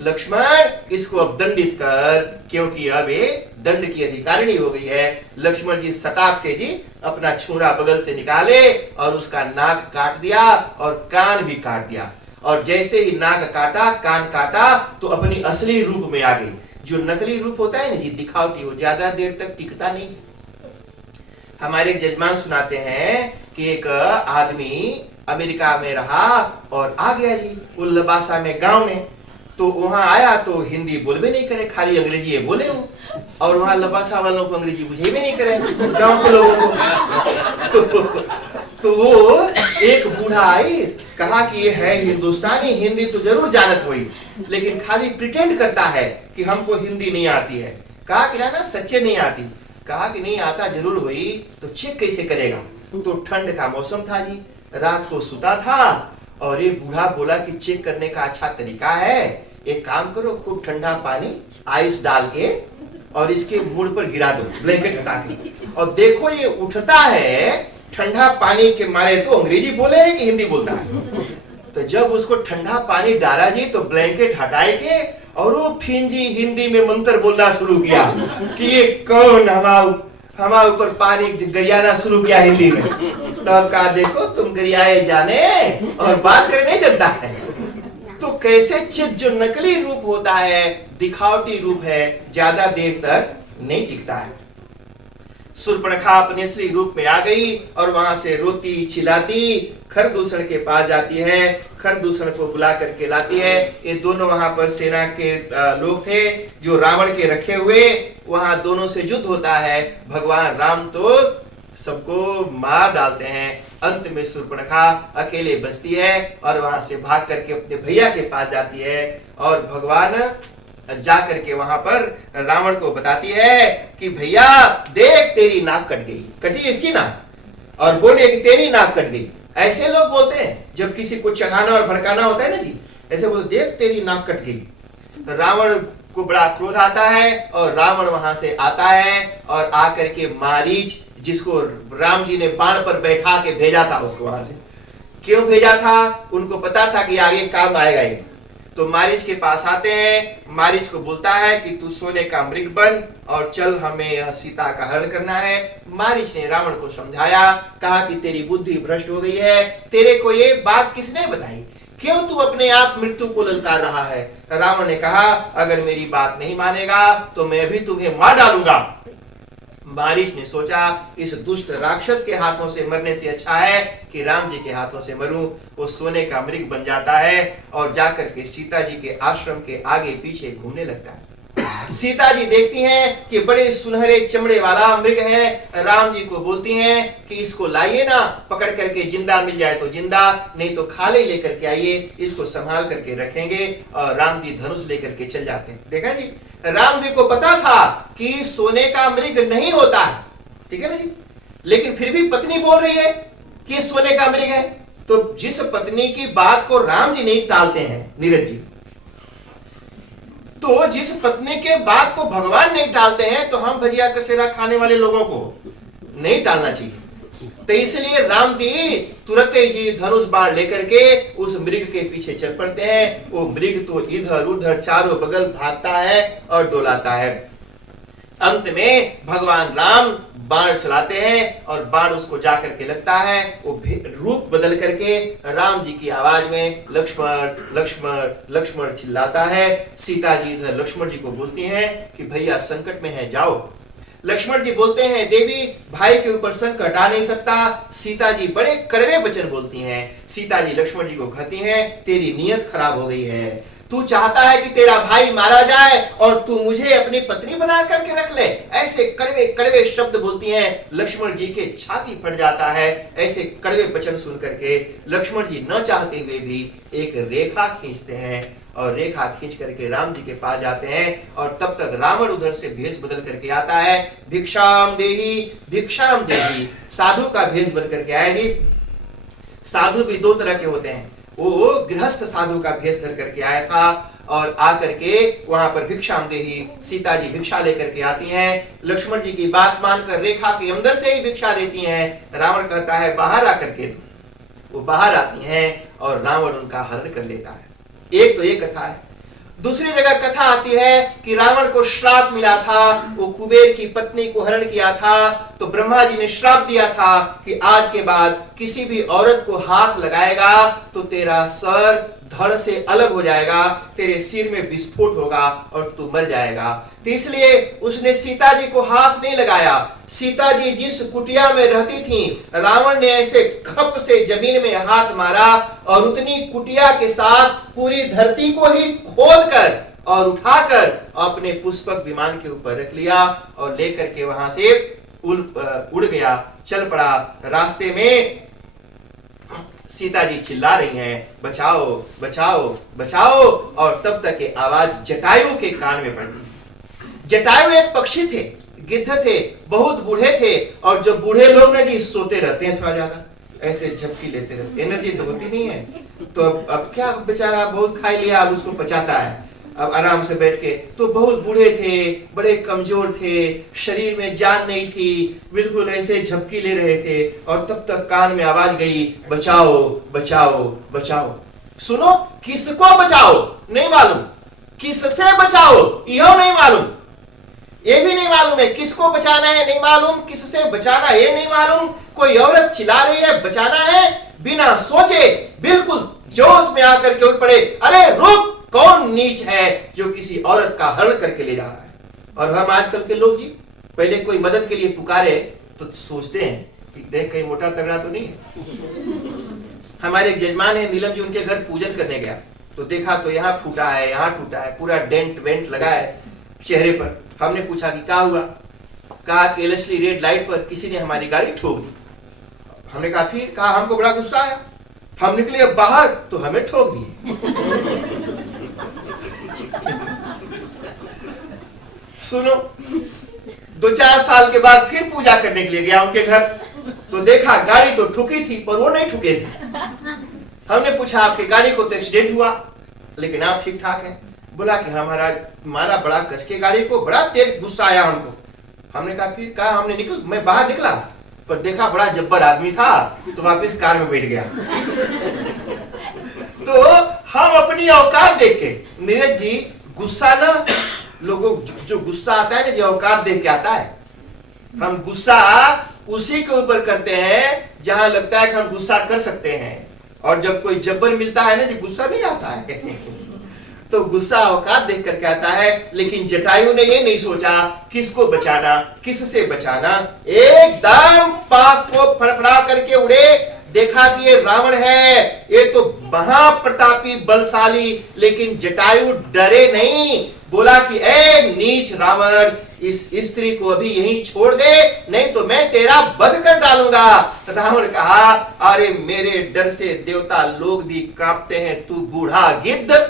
लक्ष्मण, इसको अब दंडित कर, क्योंकि अब ये दंड की अधिकारिणी हो गई है। लक्ष्मण जी सटाक से जी अपना छुरा बगल से निकाले और उसका नाक काट दिया और कान भी काट दिया। और जैसे ही नाक काटा, कान काटा, तो अपनी असली रूप में आ गई। जो नकली रूप होता है ना जी, दिखावटी, हो ज्यादा देर तक टिकता नहीं। हमारे जजमान सुनाते हैं कि एक आदमी अमेरिका में रहा और आ गया जी उल्लाबासा में, गांव में। तो वहां आया तो हिंदी बोलबे नहीं करे, खाली अंग्रेजी है बोले वो। और वहां लबासा वालों को अंग्रेजी बुझे भी नहीं करे, गांव के लोगों को। तो वो एक बूढ़ा आई, कहा कि ये है हिंदुस्तानी, हिंदी तो जरूर जानत हुई, लेकिन खाली प्रिटेंड करता है कि हमको हिंदी नहीं आती है। कहा कि ना सच्चे नहीं आती। कहा कि नहीं आता जरूर हुई, तो चेक कैसे करेगा? तो ठंड का मौसम था जी, रात को सुता था और ये बूढ़ा बोला कि चेक करने का अच्छा तरीका है, एक काम करो, खूब ठंडा पानी आइस डाल के और इसके मुड़ पर गिरा दो, ब्लैंकेट हटा के, और देखो ये उठता है ठंडा पानी के मारे। तो अंग्रेजी बोले है कि हिंदी बोलता है? तो जब उसको ठंडा पानी डाला जी, तो ब्लैंकेट हटाए के और वो फिंजी हिंदी में मंत्र बोलना शुरू किया कि ये कौन हमारे ऊपर पानी गरियाना शुरू किया हिंदी में। तब कहा देखो तुम गरियाए जाने और बात करने नहीं जानता है। तो कैसे चित जो नकली रूप होता है, दिखावटी रूप है, ज्यादा देर तक नहीं टिकता है। शूर्पणखा अपने असली रूप में आ गई और वहां से रोती चिल्लाती खरदूषण के पास जाती है, खरदूषण को बुला करके लाती है। ये दोनों वहां पर सेना के लोग थे जो रावण के रखे हुए, वहां दोनों से युद्ध होता है। भगवान राम तो सबको मार डालते हैं। अंत में शूर्पणखा अकेले बचती है और वहां से भाग करके अपने भैया के पास जाती है और भगवान जा करके वहां पर रावण को बताती है कि भैया देख तेरी नाक कट गई, कटी इसकी नाक, और बोले कि तेरी नाक कट गई। ऐसे लोग बोलते हैं जब किसी को चढ़ाना और भड़काना होता है ना जी, ऐसे बोलते देख तेरी नाक कट गई। रावण को बड़ा क्रोध आता है और रावण वहां से आता है और आकर के मारीच, जिसको राम जी ने बाण पर बैठा के भेजा था, उसको वहां से क्यों भेजा था? उनको पता था कि आगे काम आएगा ही। तो मारीच के पास आते हैं, मारीच को बोलता है कि तू सोने का मृग बन और चल, हमें यह सीता का हरण करना है। मारीच ने रावण को समझाया, कहा कि तेरी बुद्धि भ्रष्ट हो गई है, तेरे को ये बात किसने बताई, क्यों तू अपने आप मृत्यु को ललकार रहा है? रावण ने कहा अगर मेरी बात नहीं मानेगा तो मैं भी तुम्हें मार डालूंगा। बारिश ने सोचा इस दुष्ट राक्षस के हाथों से मरने से अच्छा है कि राम जी के हाथों से मरूं। वो सोने का मृग बन जाता है और जाकर के सीता जी के आश्रम के आगे पीछे घूमने लगता है। सीता जी देखती हैं कि बड़े सुनहरे चमड़े वाला मृग है। राम जी को बोलती हैं कि इसको लाइए ना, पकड़ करके जिंदा मिल जाए तो जिंदा, नहीं तो खाली लेकर के आइए, इसको संभाल करके रखेंगे। और राम जी धनुष लेकर के चल जाते हैं। देखा जी, राम जी को पता था कि सोने का मृग नहीं होता है, ठीक है ना जी, लेकिन फिर भी पत्नी बोल रही है कि सोने का मृग है। तो जिस पत्नी की बात को राम जी नहीं टालते हैं नीरज जी, तो जिस पत्नी के बात को भगवान नहीं टालते हैं, तो हम भजिया कसेरा खाने वाले लोगों को नहीं टालना चाहिए। तो इसलिए राम जी तुरंत ही धनुष बाण लेकर के उस मृग के पीछे चल पड़ते हैं। वो मृग तो इधर उधर चारों बगल भागता है और डोलाता है। अंत में भगवान राम बाण चलाते हैं और बाण उसको जाकर के लगता है। वो रूप बदल करके राम जी की आवाज में लक्ष्मण लक्ष्मण लक्ष्मण चिल्लाता है। सीता जी इधर लक्ष्मण जी को बोलती हैं कि भैया संकट में है, जाओ। लक्ष्मण जी बोलते हैं देवी भाई के ऊपर संकट आ नहीं सकता। सीता जी बड़े कड़वे वचन बोलती हैं। सीता जी लक्ष्मण जी को कहती हैं तेरी नीयत खराब हो गई है, तू चाहता है कि तेरा भाई मारा जाए और तू मुझे अपनी पत्नी बना करके रख ले। ऐसे कड़वे कड़वे शब्द बोलती हैं। लक्ष्मण जी के छाती फट जाता है। ऐसे कड़वे वचन सुन करके लक्ष्मण जी न चाहते हुए भी एक रेखा खींचते हैं और रेखा खींच करके राम जी के पास जाते हैं। और तब तक रावण उधर से भेष बदल करके आता है। भिक्षाम देही, साधु का भेष बन करके आएगी। साधु भी दो तरह के होते हैं। वो गृहस्थ साधु का भेष धर करके आया था और आकर के वहां पर भिक्षाम देही, सीता जी भिक्षा लेकर के आती हैं। लक्ष्मण जी की बात मानकर रेखा के अंदर से ही भिक्षा देती हैं। रावण कहता है बाहर आकर के दो। वो बाहर आती हैं और रावण उनका हरण कर लेता है। एक तो ये कथा है। दूसरी जगह कथा आती है कि रावण को श्राप मिला था, वो कुबेर की पत्नी को हरण किया था। तो ब्रह्मा जी ने श्राप दिया था कि आज के बाद किसी भी औरत को हाथ लगाएगा तो तेरा सर धड़ से अलग हो जाएगा, तेरे सिर में विस्फोट होगा और तू मर जाएगा। तो इसलिए उसने सीता जी को हाथ नहीं लगाया। सीता जी जिस कुटिया में रहती थी, रावण ने ऐसे खप से जमीन में हाथ मारा और उतनी कुटिया के साथ पूरी धरती को ही खोद कर और उठाकर अपने पुष्पक विमान के ऊपर रख लिया और लेकर के वहां से उड़ गया, चल पड़ा। रास्ते में सीता जी चिल्ला रही हैं बचाओ बचाओ बचाओ। और तब तक के आवाज जटायु के कान में पड़ती। जटायु एक पक्षी थे, गिद्ध थे, बहुत बूढ़े थे। और जो बूढ़े लोग ना जी सोते रहते हैं, थोड़ा ज्यादा ऐसे झपकी लेते रहते, एनर्जी तो होती नहीं है। तो अब क्या बेचारा बहुत खा लिया, अब उसको पचाता है अब आराम से बैठ के। तो बहुत बूढ़े थे, बड़े कमजोर थे, शरीर में जान नहीं थी, बिल्कुल ऐसे झपकी ले रहे थे। और तब तक कान में आवाज गई बचाओ बचाओ बचाओ। सुनो, किसको बचाओ नहीं मालूम, किससे बचाओ यह नहीं मालूम, ये भी नहीं मालूम है किसको बचाना है, नहीं मालूम किससे बचाना ये नहीं मालूम। कोई औरत चिल्ला रही है बचाना है, बिना सोचे बिल्कुल जोश में आकर के उठ पड़े, अरे रुक, कौन नीच है जो किसी औरत का हरण करके ले जा रहा है। और हम आजकल के लोग जी पहले कोई मदद के लिए पुकारे तो सोचते हैं कि देख कहीं मोटा तगड़ा तो नहीं है। हमारे एक जजमान है नीलम जी, उनके घर पूजन करने गया तो देखा तो यहाँ फूटा है, यहाँ टूटा है, पूरा डेंट वेंट लगा है चेहरे पर। हमने पूछा कि क्या हुआ, कहा कि एलएसली रेड लाइट पर किसी ने हमारी गाड़ी ठोक दी। हमने कहा फिर, कहा हमको बड़ा गुस्सा आया, हम निकले बाहर तो हमें ठोक दिए। सुनो, 2-4 साल के बाद फिर पूजा करने के लिए गया उनके घर तो देखा गाड़ी तो ठुकी थी पर वो नहीं ठुके थे। हमने पूछा आपके गाड़ी को तो एक्सीडेंट हुआ लेकिन आप ठीक ठाक हैं। बोला कि हमारा मारा बड़ा कस के गाड़ी को, बड़ा तेज गुस्सा आया हमको। हमने कहा फिर, कहा हमने मैं बाहर निकला पर देखा बड़ा जब्बर आदमी था तो वापस कार में बैठ गया। तो हम अपनी औकात देख के, नीरज जी गुस्सा ना लोगों जो गुस्सा आता है ना जो औकात देख के आता है। हम गुस्सा उसी के ऊपर करते हैं जहां लगता है कि हम गुस्सा कर सकते हैं। और जब कोई जब्बर मिलता है ना जी गुस्सा नहीं आता है। तो गुस्सा औकात देख कर कहता है, लेकिन जटायु ने ये नहीं सोचा किसको बचाना, किससे बचाना, एकदम पाक को फड़फड़ा करके उड़े। देखा कि ये रावण है, ये तो महाप्रतापी बलशाली, लेकिन जटायु डरे नहीं। बोला कि ए नीच रावण, इस स्त्री को अभी यहीं छोड़ दे, नहीं तो मैं तेरा वध कर डालूंगा। रावण कहा, अरे मेरे डर से देवता लोग भी कांपते हैं, तू बूढ़ा गिद्ध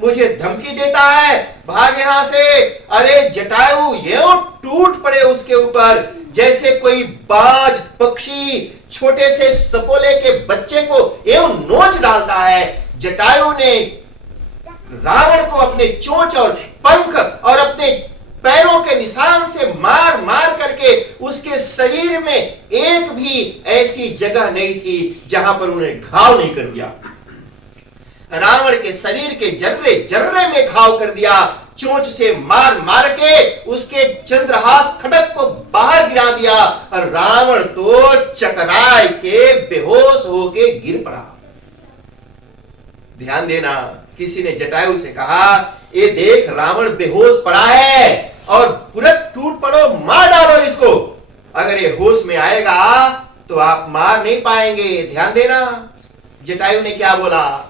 मुझे धमकी देता है, भाग यहां से। अरे जटायु यूं टूट पड़े उसके ऊपर जैसे कोई बाज पक्षी छोटे से सपोले के बच्चे को यूं नोच डालता है। जटायु ने रावण को अपने चोंच और पंख और अपने पैरों के निशान से मार मार करके उसके शरीर में एक भी ऐसी जगह नहीं थी जहां पर उन्हें घाव नहीं कर दिया। रावण के शरीर के जर्रे जर्रे में घाव कर दिया। चोंच से मार मार के उसके चंद्रहास खड़क को बाहर गिरा दिया और रावण तो चकराए के बेहोश होके गिर पड़ा। ध्यान देना, किसी ने जटायु से कहा, ये देख रावण बेहोश पड़ा है और पूरा टूट पड़ो, मार डालो इसको। अगर ये होश में आएगा तो आप मार नहीं पाएंगे। ध्यान देना, जटायु ने क्या बोला?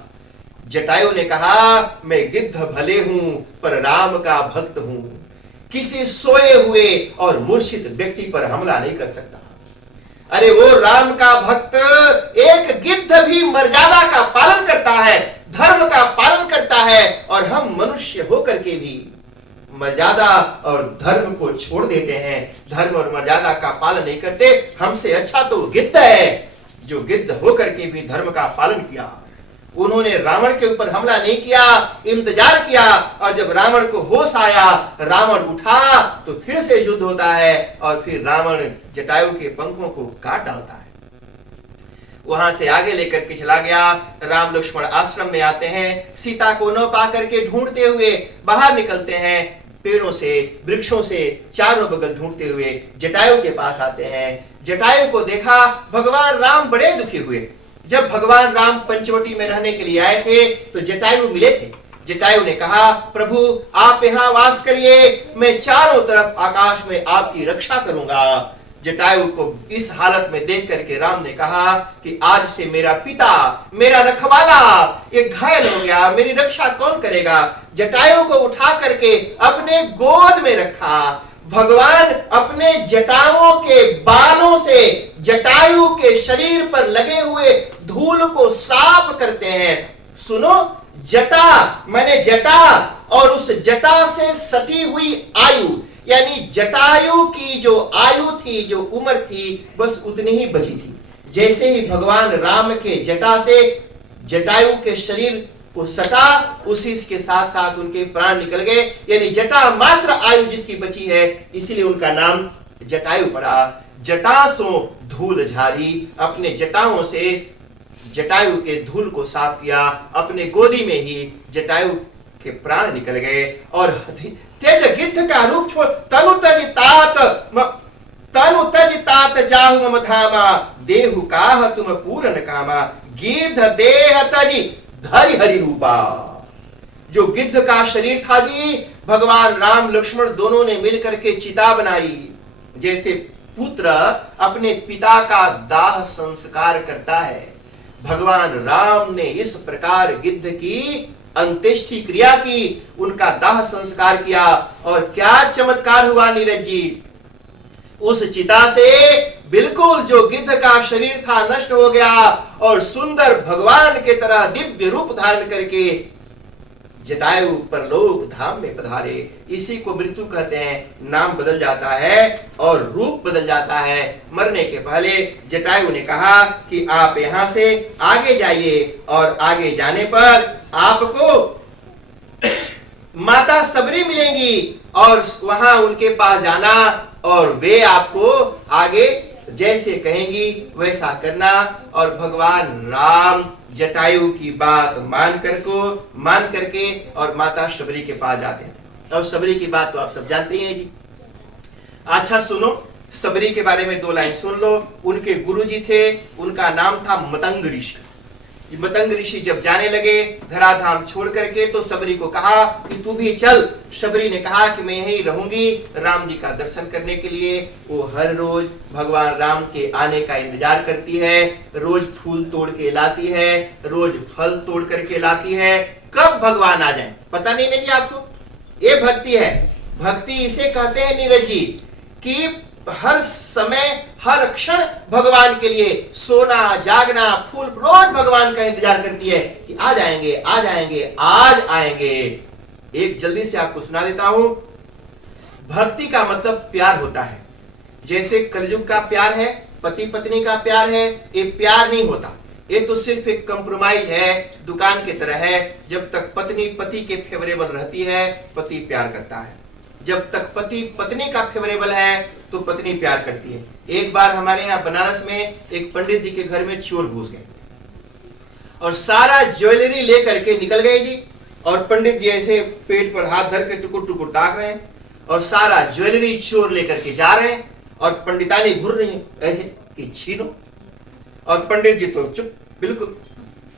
जटायु ने कहा, मैं गिद्ध भले हूं पर राम का भक्त हूं, किसी सोए हुए और मूर्छित व्यक्ति पर हमला नहीं कर सकता। अरे वो राम का भक्त एक गिद्ध भी मर्यादा का पालन करता है, धर्म का पालन करता है, और हम मनुष्य होकर के भी मर्यादा और धर्म को छोड़ देते हैं, धर्म और मर्यादा का पालन नहीं करते। हमसे अच्छा तो गिद्ध है जो गिद्ध होकर के भी धर्म का पालन किया। उन्होंने रावण के ऊपर हमला नहीं किया, इंतजार किया, और जब रावण को होश आया, रावण उठा तो फिर से युद्ध होता है और फिर रावण जटायु के पंखों को काट डालता है। वहां से आगे लेकर के चला गया। राम लक्ष्मण आश्रम में आते हैं, सीता को न पा करके ढूंढते हुए बाहर निकलते हैं, पेड़ों से वृक्षों से चारों बगल ढूंढते हुए जटायु के पास आते हैं। जटायु को देखा, भगवान राम बड़े दुखी हुए। जब भगवान राम पंचवटी में रहने के लिए आए थे तो जटायु मिले थे। जटायु ने कहा, प्रभु आप यहाँ वास करिए, मैं चारों तरफ आकाश में आपकी रक्षा करूंगा। जटायु को इस हालत में देख करके राम ने कहा कि आज से मेरा पिता, मेरा रखवाला ये घायल हो गया, मेरी रक्षा कौन करेगा? जटायु को उठा करके अपने गोद में रखा। भगवान अपने जटाओं के बालों से जटायु के शरीर पर लगे हुए धूल को साफ करते हैं। सुनो, जटा माने जटा, और उस जटा से सटी हुई आयु, यानी जटायु की जो आयु थी, जो उम्र थी, बस उतनी ही बची थी। जैसे ही भगवान राम के जटा से जटायु के शरीर को सटा, उसी के साथ साथ उनके प्राण निकल गए। यानी जटा मात्र आयु जिसकी बची है, इसीलिए उनका नाम जटायु पड़ा। जटा सो धूल झारी, अपने जटाओं से जटायु के धूल को साफ किया। अपने गोदी में ही जटायु के प्राण निकल गए। और तेज गिद्ध का रूप छोड़, तनु तज तात जाहु मम धामा, देहु काह तुम पूरन कामा, गिद्ध देह तजी धरि हरि रूपा। जो गिद्ध का शरीर था जी, भगवान राम लक्ष्मण दोनों ने मिलकर के चिता बनाई। जैसे पुत्र अपने पिता का दाह संस्कार करता है, भगवान राम ने इस प्रकार गिद्ध की अंत्येष्टि क्रिया की, उनका दाह संस्कार किया। और क्या चमत्कार हुआ नीरज जी, उस चिता से बिल्कुल जो गिद्ध का शरीर था नष्ट हो गया और सुंदर भगवान के तरह दिव्य रूप धारण करके जटायु परलोक धाम में पधारे। इसी को मृत्यु कहते हैं। नाम बदल जाता है और रूप बदल जाता है। मरने के पहले जटायु ने कहा कि आप यहां से आगे जाइए, और आगे जाने पर आपको माता सबरी मिलेंगी और वहां उनके पास जाना, और वे आपको आगे जैसे कहेंगी वैसा करना। और भगवान राम जटायु की बात मान करके और माता सबरी के पास जाते हैं। अब सबरी की बात तो आप सब जानते हैं जी। अच्छा सुनो, सबरी के बारे में 2 लाइन सुन लो। उनके गुरुजी थे, उनका नाम था मतंग ऋषि। मतंग ऋषि जब जाने लगे धराधाम छोड़ करके, तो शबरी को कहा कि तू भी चल। शबरी ने कहा कि मैं यहीं रहूंगी राम जी का दर्शन करने के लिए। वो हर रोज भगवान राम के आने का इंतजार करती है, रोज फूल तोड़ के लाती है, रोज फल तोड़ करके लाती है, कब भगवान आ जाए पता नहीं ना जी आपको। ये भक्ति है। भक्ति इसे कहते हैं नीरज जी कि हर समय हर क्षण भगवान के लिए सोना जागना, फूल रोज भगवान का इंतजार करती है कि आ जाएंगे आ जाएंगे आज आएंगे। एक जल्दी से आपको सुना देता हूं। भक्ति का मतलब प्यार होता है। जैसे कलयुग का प्यार है, पति पत्नी का प्यार है, ये प्यार नहीं होता। ये तो सिर्फ एक कंप्रोमाइज है, दुकान की तरह है। जब तक पत्नी पति के फेवरेबल रहती है पति प्यार करता है, जब तक पति पत्नी का फेवरेबल है तो पत्नी प्यार करती है। एक बार हमारे यहाँ बनारस में एक पंडित जी के घर में चोर घुस गए और सारा ज्वेलरी लेकर के निकल गए जी। और पंडित जी ऐसे पेट पर हाथ धर के टुकुर टुकुर ताक रहे हैं और सारा ज्वेलरी चोर लेकर के जा रहे हैं और पंडितानी घूर रही है ऐसे कि छीनो। और पंडित जी तो चुप, बिल्कुल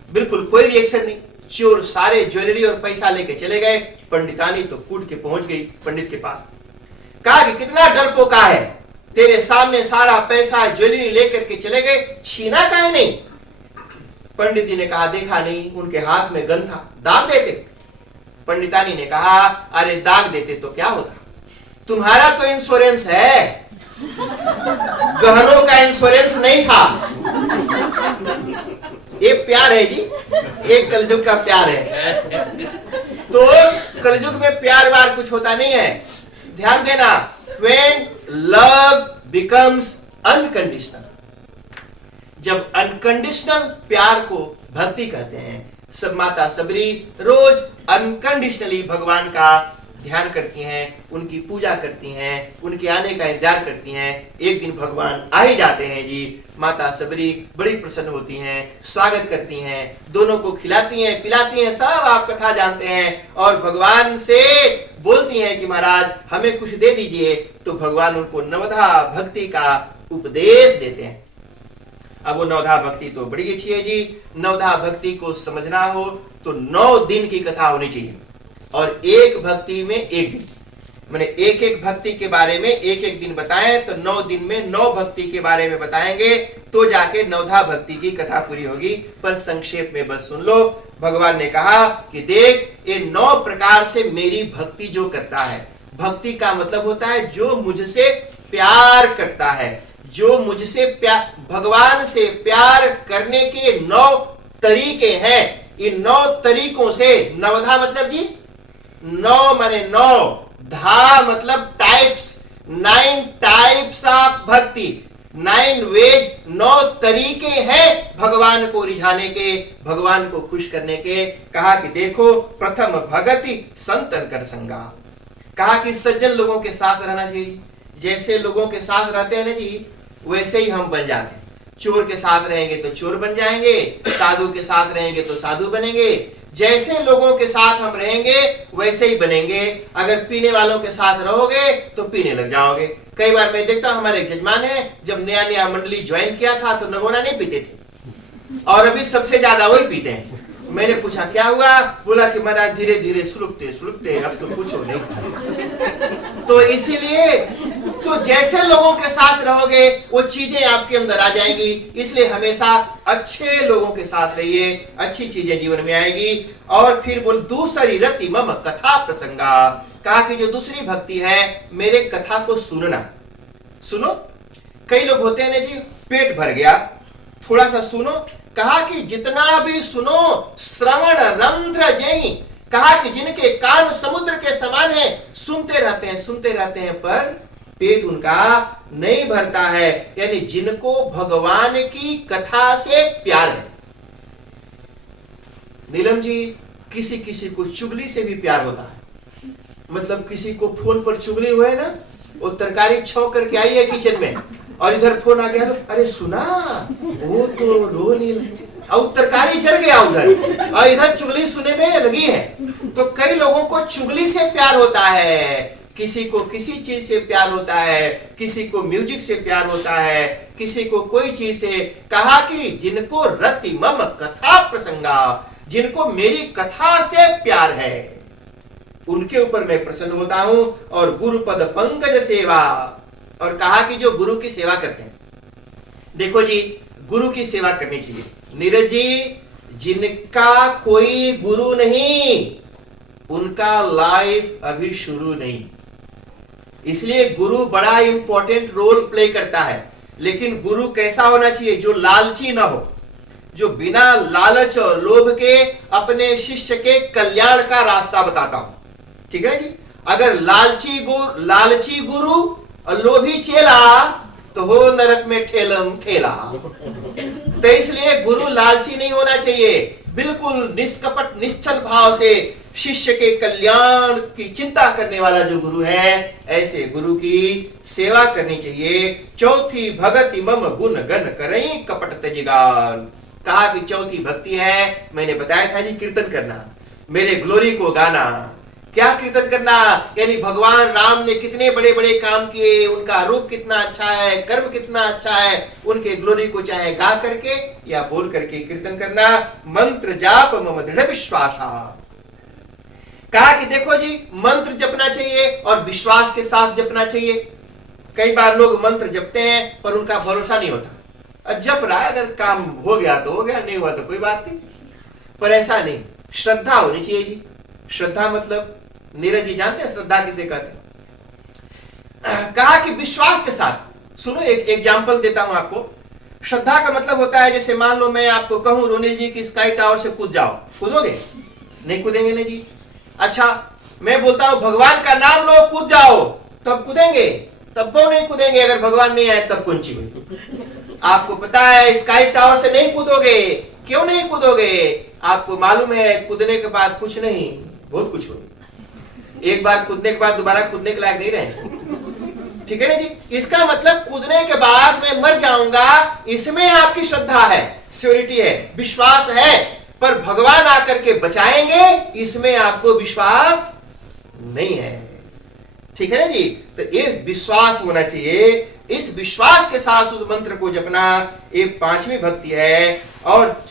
बिल्कुल कोई रिएक्शन नहीं। चोर सारे ज्वेलरी और पैसा लेके चले गए। पंडितानी तो कूद के पहुंच गई पंडित के पास, कहा कि कितना डरपोका है, तेरे सामने सारा पैसा ज्वेलरी लेकर के चले गए, छीना काहे नहीं। पंडित जी ने कहा देखा नहीं, उनके हाथ में गन था, दाग देते। पंडितानी ने कहा अरे दाग देते तो क्या होता, तुम्हारा तो इंश्योरेंस है, गहनों का इंश्योरेंस नहीं था। ये प्यार है जी, एक कलयुग का प्यार है। तो कलयुग में प्यार वार कुछ होता नहीं है। ध्यान देना, when love becomes unconditional, जब अनकंडीशनल प्यार को भक्ति कहते हैं। सब माता सबरी रोज अनकंडीशनली भगवान का ध्यान करती हैं, उनकी पूजा करती हैं, उनके आने का इंतजार करती हैं। एक दिन भगवान आ ही जाते हैं जी। माता सबरी बड़ी प्रसन्न होती हैं, स्वागत करती हैं, दोनों को खिलाती हैं पिलाती हैं, सब आप कथा जानते हैं। और भगवान से बोलती हैं कि महाराज हमें कुछ दे दीजिए। तो भगवान उनको नवधा भक्ति का उपदेश देते हैं। अब वो नवधा भक्ति तो बड़ी अच्छी है जी। नवधा भक्ति को समझना हो तो 9 दिन की कथा होनी चाहिए और एक भक्ति में एक दिन, मैंने एक एक भक्ति के बारे में एक एक दिन बताएं तो 9 दिन में 9 भक्ति के बारे में बताएंगे तो जाके नवधा भक्ति की कथा पूरी होगी। पर संक्षेप में बस सुन लो। भगवान ने कहा कि देख ये 9 प्रकार से मेरी भक्ति जो करता है, भक्ति का मतलब होता है जो मुझसे प्यार करता है, जो मुझसे प्यार, भगवान से प्यार करने के 9 तरीके हैं। इन 9 तरीकों से, नवधा मतलब जी 9 माने 9, धा मतलब टाइप्स, 9 टाइप्स ऑफ भक्ति, 9 वेज, 9 तरीके हैं भगवान को रिझाने के, भगवान को खुश करने के। कहा कि देखो प्रथम भगति संतन कर संगा, कहा कि सज्जन लोगों के साथ रहना चाहिए। जैसे लोगों के साथ रहते हैं ना जी वैसे ही हम बन जाते हैं। चोर के साथ रहेंगे तो चोर बन जाएंगे, साधु के साथ रहेंगे तो साधु बनेंगे। जैसे लोगों के साथ हम रहेंगे वैसे ही बनेंगे। अगर पीने वालों के साथ रहोगे तो पीने लग जाओगे। कई बार मैं देखता हूं हमारे एक यजमान है, जब नया नया मंडली ज्वाइन किया था तो नगोना नहीं पीते थे और अभी सबसे ज्यादा वही पीते हैं। मैंने पूछा क्या हुआ, बोला कि महाराज धीरे धीरे सुलगते सुलगते अब तो कुछ हो नहीं। तो इसीलिए तो जैसे लोगों के साथ रहोगे वो चीजें आपके अंदर आ जाएंगी। इसलिए हमेशा अच्छे लोगों के साथ रहिए, अच्छी चीजें जीवन में आएगी। और फिर बोल दूसरी रति मम कथा प्रसंगा, कहा कि जो दूसरी भक्ति है मेरे कथा को सुनना। सुनो, कई लोग होते हैं ना जी पेट भर गया थोड़ा सा सुनो, कहा कि जितना भी सुनो श्रवण रंध्र जय, कहा कि जिनके कान समुद्र के समान है सुनते रहते हैं पर पेट उनका नहीं भरता है। यानी जिनको भगवान की कथा से प्यार है। नीलम जी किसी किसी को चुगली से भी प्यार होता है। मतलब किसी को फोन पर चुगली हुए ना, वो तरकारी छौंक करके आई है किचन में और इधर फोन आ गया तो अरे सुना वो तो रो नील, और तरकारी जल गया उधर और इधर चुगली सुने में लगी है। तो कई लोगों को चुगली से प्यार होता है किसी को किसी चीज से प्यार होता है, किसी को म्यूजिक से प्यार होता है, किसी को कोई चीज से। कहा कि जिनको रति मम कथा प्रसंगा, जिनको मेरी कथा से प्यार है उनके ऊपर मैं प्रसन्न होता हूं। और गुरुपद पंकज सेवा, और कहा कि जो गुरु की सेवा करते हैं, देखो जी गुरु की सेवा करनी चाहिए। नीरज जी, जिनका कोई गुरु नहीं उनका लाइफ अभी शुरू नहीं, इसलिए गुरु बड़ा इंपॉर्टेंट रोल प्ले करता है। लेकिन गुरु कैसा होना चाहिए? जो लालची ना हो, जो बिना लालच और लोभ के अपने शिष्य के कल्याण का रास्ता बताता हो। ठीक है जी। अगर लालची गुरु और लोभी चेला तो हो नरक में ठेलम ठेला। तो इसलिए गुरु लालची नहीं होना चाहिए, बिल्कुल निष्कपट निश्चल भाव से शिष्य के कल्याण की चिंता करने वाला जो गुरु है, ऐसे गुरु की सेवा करनी चाहिए। चौथी भगति मम गुण गण करई कपट तजिगान। कहा कि चौथी भक्ति है, मैंने बताया था जी, कीर्तन करना, मेरे ग्लोरी को गाना। क्या कीर्तन करना? यानी भगवान राम ने कितने बड़े बड़े काम किए, उनका रूप कितना अच्छा है, कर्म कितना अच्छा है, उनके ग्लोरी को चाहे गा करके या बोल करके कीर्तन करना। मंत्र जाप मम दृढ़ विश्वासा। कहा कि देखो जी, मंत्र जपना चाहिए और विश्वास के साथ जपना चाहिए। कई बार लोग मंत्र जपते हैं पर उनका भरोसा नहीं होता। जप रहा है, अगर काम हो गया तो हो गया, नहीं हुआ तो कोई बात नहीं। पर ऐसा नहीं, श्रद्धा होनी चाहिए जी। श्रद्धा मतलब, नीरज जी जानते हैं श्रद्धा किसे कहते हैं? कहा कि विश्वास के साथ। सुनो, एक एग्जाम्पल देता हूं आपको। श्रद्धा का मतलब होता है, जैसे मान लो मैं आपको कहूं रोनी जी की स्काई टावर से कूद जाओ, कूदोगे? नहीं कूदेंगे ना जी। अच्छा, मैं बोलता हूं भगवान का नाम लो, कूद जाओ, तब कूदेंगे? तब वो नहीं कूदेंगे। अगर भगवान नहीं आए तब कौन सी हुई? आपको पता है स्काई टावर से नहीं कूदोगे। क्यों नहीं कूदोगे? आपको मालूम है कूदने के बाद कुछ नहीं, बहुत कुछ होगा। एक बार कूदने के बाद दोबारा कूदने के लायक नहीं रहे। ठीक है ना जी। इसका मतलब कूदने के बाद मैं मर जाऊंगा, इसमें आपकी श्रद्धा है, श्योरिटी है, विश्वास है। पर भगवान आकर के बचाएंगे, इसमें आपको विश्वास नहीं है। ठीक है ना जी। तो ये विश्वास होना चाहिए। इस विश्वास के साथ उस मंत्र को जपना, एक पांचवी भक्ति है। और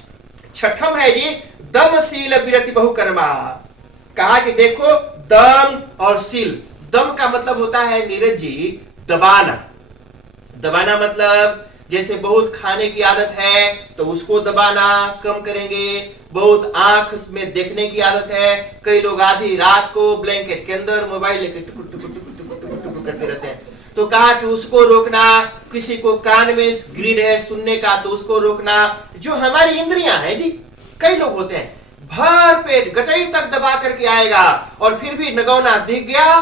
छठम है जी दम शील विरति बहुकर्मा। कहा कि देखो दम और शील। दम का मतलब होता है नीरज जी दबाना। दबाना मतलब जैसे बहुत खाने की आदत है तो उसको दबाना कम करेंगे। बहुत आंख में देखने की आदत है, कई लोग आधी रात को ब्लैंकेट के अंदर मोबाइल लेकर टुकुर टुकुर टुकुर टुकुर टुकुर करते रहते हैं, तो कहा कि उसको रोकना। किसी को कान में ग्रीड है सुनने का तो उसको रोकना। जो हमारी इंद्रियां हैं जी, कई लोग होते हैं भर पेट गटई तक दबा करके आएगा और फिर भी नगौना दिख गया।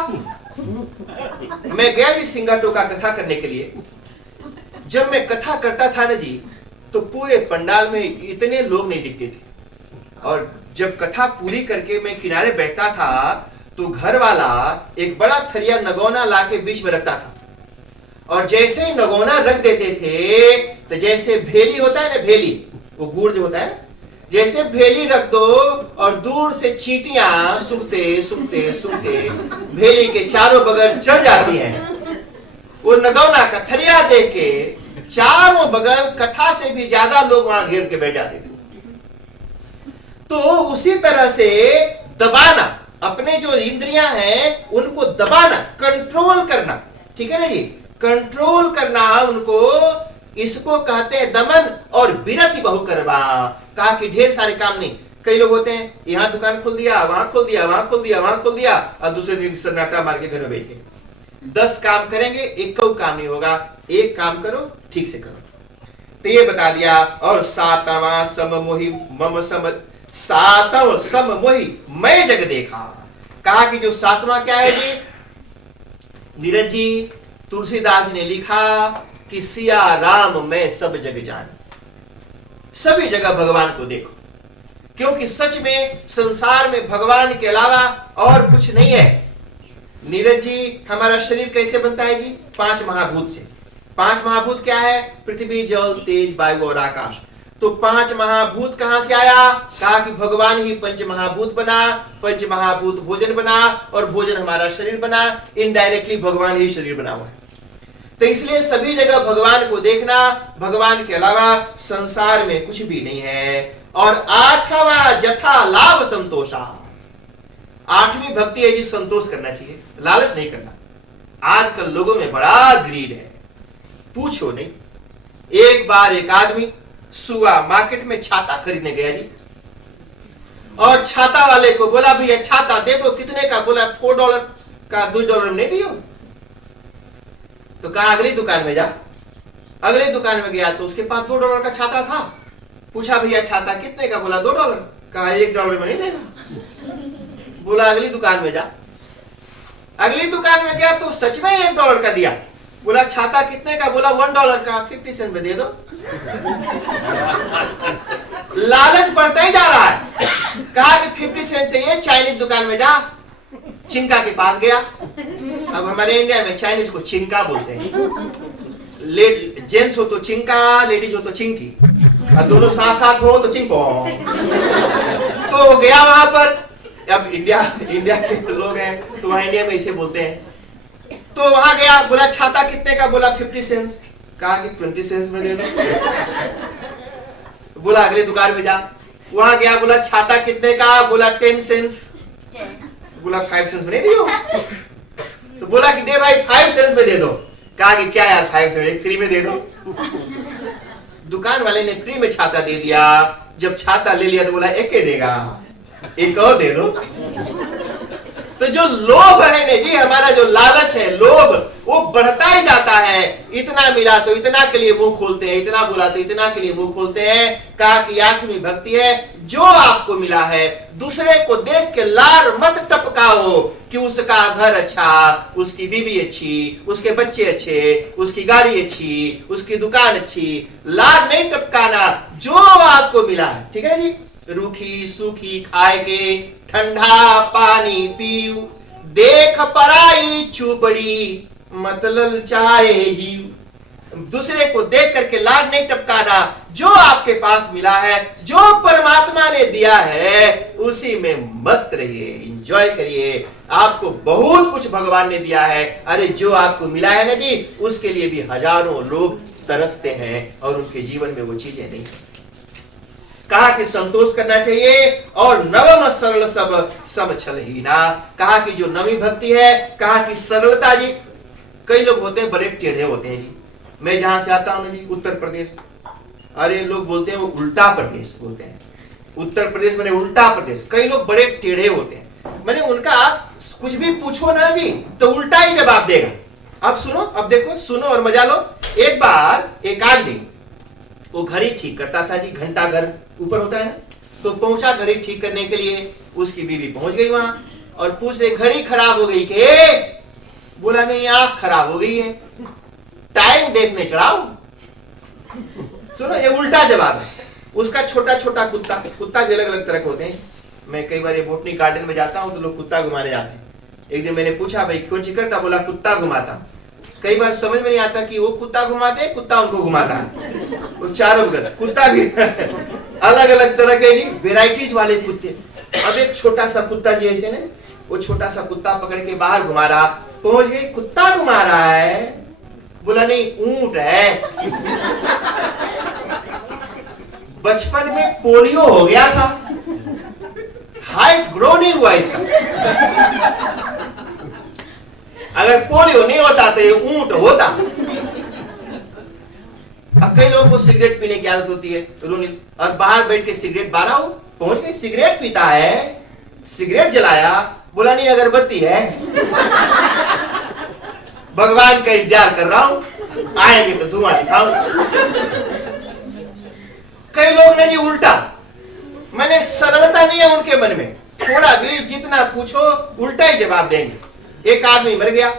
मैं गया जी सिंगाटो का कथा करने के लिए। जब मैं कथा करता था ना जी, तो पूरे पंडाल में इतने लोग नहीं दिखते थे। और जब कथा पूरी करके मैं किनारे बैठता था तो घर वाला एक बड़ा थरिया नगौना लाके बीच में रखता था। और जैसे ही नगौना रख देते थे तो जैसे भेली होता है ना, भेली वो गुड़ जो होता है, जैसे भेली रख दो और दूर से चींटियां सूंघते सूंघते सूंघते भेली के चारों बगल चढ़ जाती हैं। वो नगौना का थरिया देख के चारों बगल कथा से भी ज्यादा लोग वहां घेर के बैठ जाते थे। तो उसी तरह से दबाना, अपने जो इंद्रियां हैं उनको दबाना, कंट्रोल करना। ठीक है ना जी, कंट्रोल करना उनको, इसको कहते हैं दमन। और विरति बहुकर्मा। कहा कि ढेर सारे काम नहीं। कई लोग होते हैं यहाँ दुकान खोल दिया, वहां खोल दिया, वहां खोल दिया, वहां खोल दिया, और दूसरे दिन सन्नाटा मार के घर में बैठ गए। 10 काम करेंगे, एक काम नहीं होगा। एक काम करो, ठीक से करो। तो ये बता दिया। और सातवां सममोहि मम सम, सातव सममोहि मैं जग देखा। कहा कि जो सातवां क्या है जी? नीरज जी, तुलसीदास ने लिखा कि सिया राम मैं सब जग जान। सभी जगह भगवान को देखो, क्योंकि सच में संसार में भगवान के अलावा और कुछ नहीं है। नीरज जी, हमारा शरीर कैसे बनता है जी? 5 महाभूत से। 5 महाभूत क्या है? पृथ्वी, जल, तेज, वायु और आकाश। तो 5 महाभूत कहां से आया? कहा कि भगवान ही पंच महाभूत बना, पंच महाभूत भोजन बना और भोजन हमारा शरीर बना। इनडायरेक्टली भगवान ही शरीर बना हुआ है। तो इसलिए सभी जगह भगवान को देखना, भगवान के अलावा संसार में कुछ भी नहीं है। और 8वां जथा लाभ संतोषा, 8वीं भक्ति है जी, संतोष करना चाहिए, लालच नहीं करना। आजकल लोगों में बड़ा ग्रीड है, पूछो नहीं। एक बार एक आदमी सुबह मार्केट में छाता खरीदने गया जी, और छाता वाले को बोला भैया छाता देखो कितने का? बोला $4 का, $2 में नहीं दियो। तो कहा अगली दुकान में जा। अगली दुकान में गया तो उसके पास $2 का छाता था। पूछा भैया छाता कितने का? बोला $2। कहा $1 में नहीं देगा। बोला अगली दुकान में जा। अगली दुकान में गया तो सच में $1 का दिया। बोला छाता कितने का? बोला $1 का, 50 सेंट में दे दो। लालच बढ़ता ही जा रहा है। कहा कि 50 सेंट चाहिए, चाइनीज दुकान में जा। चिंका के पास गया। अब हमारे इंडिया में चाइनीज को चिंका बोलते हैं। जेंट्स हो तो चिंका, लेडीज हो तो चिंकी, और दोनों साथ साथ हो तो चिंको। तो गया वहां पर। अब इंडिया के लोग हैं तो वहां इंडिया में इसे बोलते हैं। तो वहां गया, बोला छाता कितने का? बोला 50 सेंट्स। कहा कि 20 सेंट्स में दे दो। बोला अगली दुकान में जा। वहां गया, बोला छाता कितने का? बोला 10 सेंट्स। बोला 5 सेंट्स में नहीं दियो। तो बोला कि दे भाई 5 सेंट्स में दे दो। कहा कि क्या यार 5 सेंट्स, एक फ्री में दे दो। दुकान वाले ने फ्री में छाता दे दिया। जब छाता ले लिया तो बोला एक ही देगा, एक और दे दो। तो जो लोभ है ना जी, हमारा जो लालच है, लोभ, वो बढ़ता ही जाता है। इतना मिला तो इतना के लिए मुंह खोलते हैं, इतना बोला तो इतना के लिए मुंह खोलते हैं। कहा कि 8वीं भक्ति है, जो आपको मिला है दूसरे को देख के लार मत टपकाओ कि उसका घर अच्छा, उसकी बीवी अच्छी, उसके बच्चे अच्छे, उसकी गाड़ी अच्छी, उसकी दुकान अच्छी। लार नहीं टपकाना, जो आपको मिला है। ठीक है जी, रूखी सूखी खाए के, ठंडा पानी पीऊ, देख पराई चुपड़ी, मतलब चाहे जीव। दूसरे को देख करके लार नहीं टपकाना। जो आपके पास मिला है, जो परमात्मा ने दिया है, उसी में मस्त रहिए, एंजॉय करिए। आपको बहुत कुछ भगवान ने दिया है। अरे जो आपको मिला है ना जी, उसके लिए भी हजारों लोग तरसते हैं और उनके जीवन में वो चीजें नहीं। कहा कि संतोष करना चाहिए। और नवम सरल सब छल ही ना, कहा कि जो नवी भक्ति है, कहा कि सरलता जी। कई लोग होते हैं बड़े टेढ़े होते हैं जी। मैं जहां से आता हूं ना जी, उत्तर प्रदेश, अरे लोग बोलते हैं वो उल्टा प्रदेश बोलते हैं। उत्तर प्रदेश मैंने उल्टा प्रदेश। कई लोग बड़े टेढ़े होते हैं, मैंने उनका कुछ भी पूछो ना जी तो उल्टा ही जवाब देगा। अब सुनो, अब देखो, सुनो और मजा लो। एक बार एक आदमी वो घड़ी ठीक करता था जी, घंटा घर ऊपर होता है। तो पहुंचा घड़ी ठीक करने के लिए, उसकी बीवी पहुंच गई वहां और पूछ रही घड़ी खराब हो गई के? बोला नहीं, आंख खराब हो गई है, टाइम देखने चढ़ाओ। सुनो, ये उल्टा जवाब है। उसका छोटा छोटा कुत्ता भी अलग अलग तरह के होते हैं। मैं कई बार ये बोटनी गार्डन में जाता हूं तो लोग कुत्ता घुमाने जाते हैं। एक दिन मैंने पूछा भाई कौन सी करता? बोला कुत्ता घुमाता। कई बार समझ में नहीं आता कि वो कुत्ता घुमाते, कुत्ता उनको घुमाता है। वो चारों कुत्ता भी अलग अलग तरह के वेराइटीज वाले कुत्ते। अब एक छोटा सा कुत्ता जी ऐसे ने, वो छोटा सा कुत्ता पकड़ के बाहर घुमा रहा। पहुंच गई, कुत्ता घुमा रहा है। बोला नहीं, ऊंट है। बचपन में पोलियो हो गया था, हाइट ग्रो नहीं हुआ इसका। अगर पोलियो नहीं होता तो ये ऊंट होता। अब कई लोगों को सिगरेट पीने की आदत होती है, और बाहर बैठ के सिगरेट बारह हो, पहुंच के सिगरेट पीता है, सिगरेट जलाया। बोला नहीं, अगरबत्ती है। भगवान का इंतजार कर रहा हूं, आएंगे तो धुआं दिखाऊं। कई लोग ने जी उल्टा, मैंने सरलता नहीं है उनके मन में, थोड़ा भी जितना पूछो उल्टा ही जवाब देंगे। एक आदमी मर गया,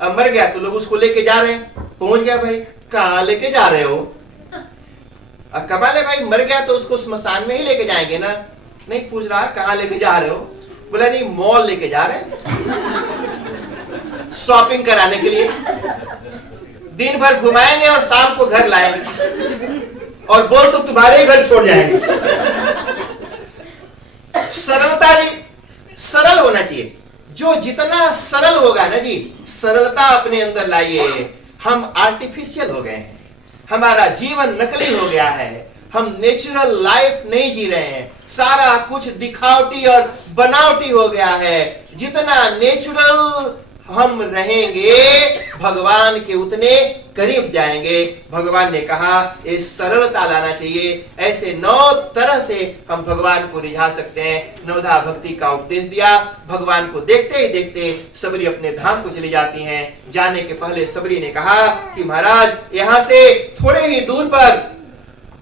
अब मर गया तो लोग उसको लेके जा रहे हैं। पहुंच गया, भाई कहां लेके जा रहे हो? अब कमाल है भाई, मर गया तो उसको स्मशान में ही लेके जाएंगे ना। नहीं, पूछ रहा कहां लेके जा रहे हो? बोला नहीं, मॉल लेके जा रहे हैं शॉपिंग कराने के लिए। दिन भर घुमाएंगे और शाम को घर लाएंगे। और बोल तो तुम्हारे ही घर छोड़ जाएंगे। सरलता जी, सरल होना चाहिए। जो जितना सरल होगा ना जी, सरलता अपने अंदर लाइए। हम आर्टिफिशियल हो गए हैं, हमारा जीवन नकली हो गया है, हम नेचुरल लाइफ नहीं जी रहे हैं, सारा कुछ दिखावटी और बनावटी हो गया है। जितना नेचुरल हम रहेंगे भगवान के उतने करीब जाएंगे। भगवान ने कहा ये सरलता लाना चाहिए। ऐसे 9 तरह से हम भगवान को रिझा सकते हैं। नवधा भक्ति का उपदेश दिया। भगवान को देखते ही देखते सबरी अपने धाम को चली जाती हैं। जाने के पहले सबरी ने कहा कि महाराज यहाँ से थोड़े ही दूर पर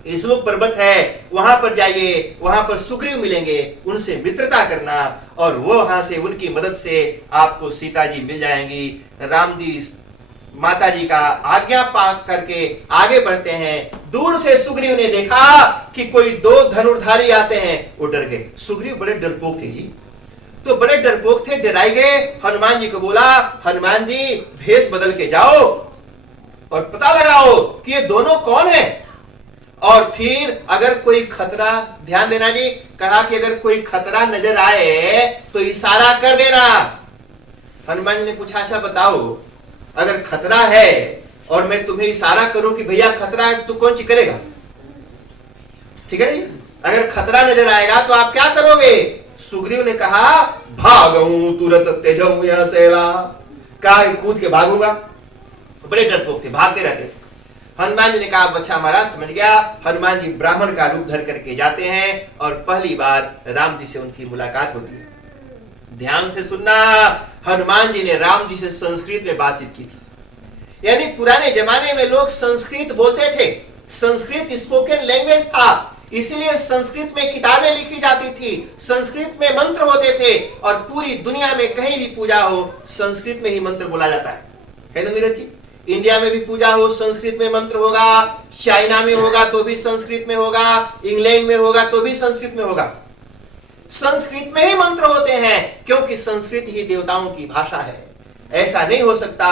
ऋषमुख पर्वत है, वहां पर जाइए, वहां पर सुग्रीव मिलेंगे, उनसे मित्रता करना और वो वहां से उनकी मदद से आपको सीता जी मिल जाएंगी। राम जी माता जी का आज्ञा पाक करके आगे बढ़ते हैं। दूर से सुग्रीव ने देखा कि कोई 2 धनुर्धारी आते हैं, वो डर गए। सुग्रीव बड़े डरपोक थे जी, तो बड़े डरपोक थे, डराई गए। हनुमान जी को बोला, हनुमान जी भेष बदल के जाओ और पता लगाओ कि ये दोनों कौन है। और फिर अगर कोई खतरा, ध्यान देना जी, कहा कि अगर कोई खतरा नजर आए तो इशारा कर देना। हनुमान जी ने पूछा, अच्छा बताओ, अगर खतरा है और मैं तुम्हें इशारा करूं कि भैया खतरा है, तो कौन सी करेगा? ठीक है जी, अगर खतरा नजर आएगा तो आप क्या करोगे? सुग्रीव ने कहा, भागूं तुरंत तेजऊ यहां सेला, कहा कूद के भागूंगा। बड़े डरपोक थे, भागते रहते। हनुमान जी ने कहा, अच्छा महाराज समझ गया। हनुमान जी ब्राह्मण का रूप धर करके जाते हैं और पहली बार राम जी से उनकी मुलाकात होती है। ध्यान से सुनना, हनुमान जी ने राम जी से संस्कृत में बातचीत की थी। यानी पुराने जमाने में लोग संस्कृत बोलते थे, संस्कृत स्पोकन लैंग्वेज था, इसीलिए संस्कृत में किताबें लिखी जाती थी, संस्कृत में मंत्र होते थे और पूरी दुनिया में कहीं भी पूजा हो संस्कृत में ही मंत्र बोला जाता है ना नीरज जी? इंडिया में भी पूजा हो संस्कृत में मंत्र होगा, चाइना में होगा तो भी संस्कृत में होगा, इंग्लैंड में होगा तो भी संस्कृत में होगा। संस्कृत में ही मंत्र होते हैं क्योंकि संस्कृत ही देवताओं की भाषा है। ऐसा नहीं हो सकता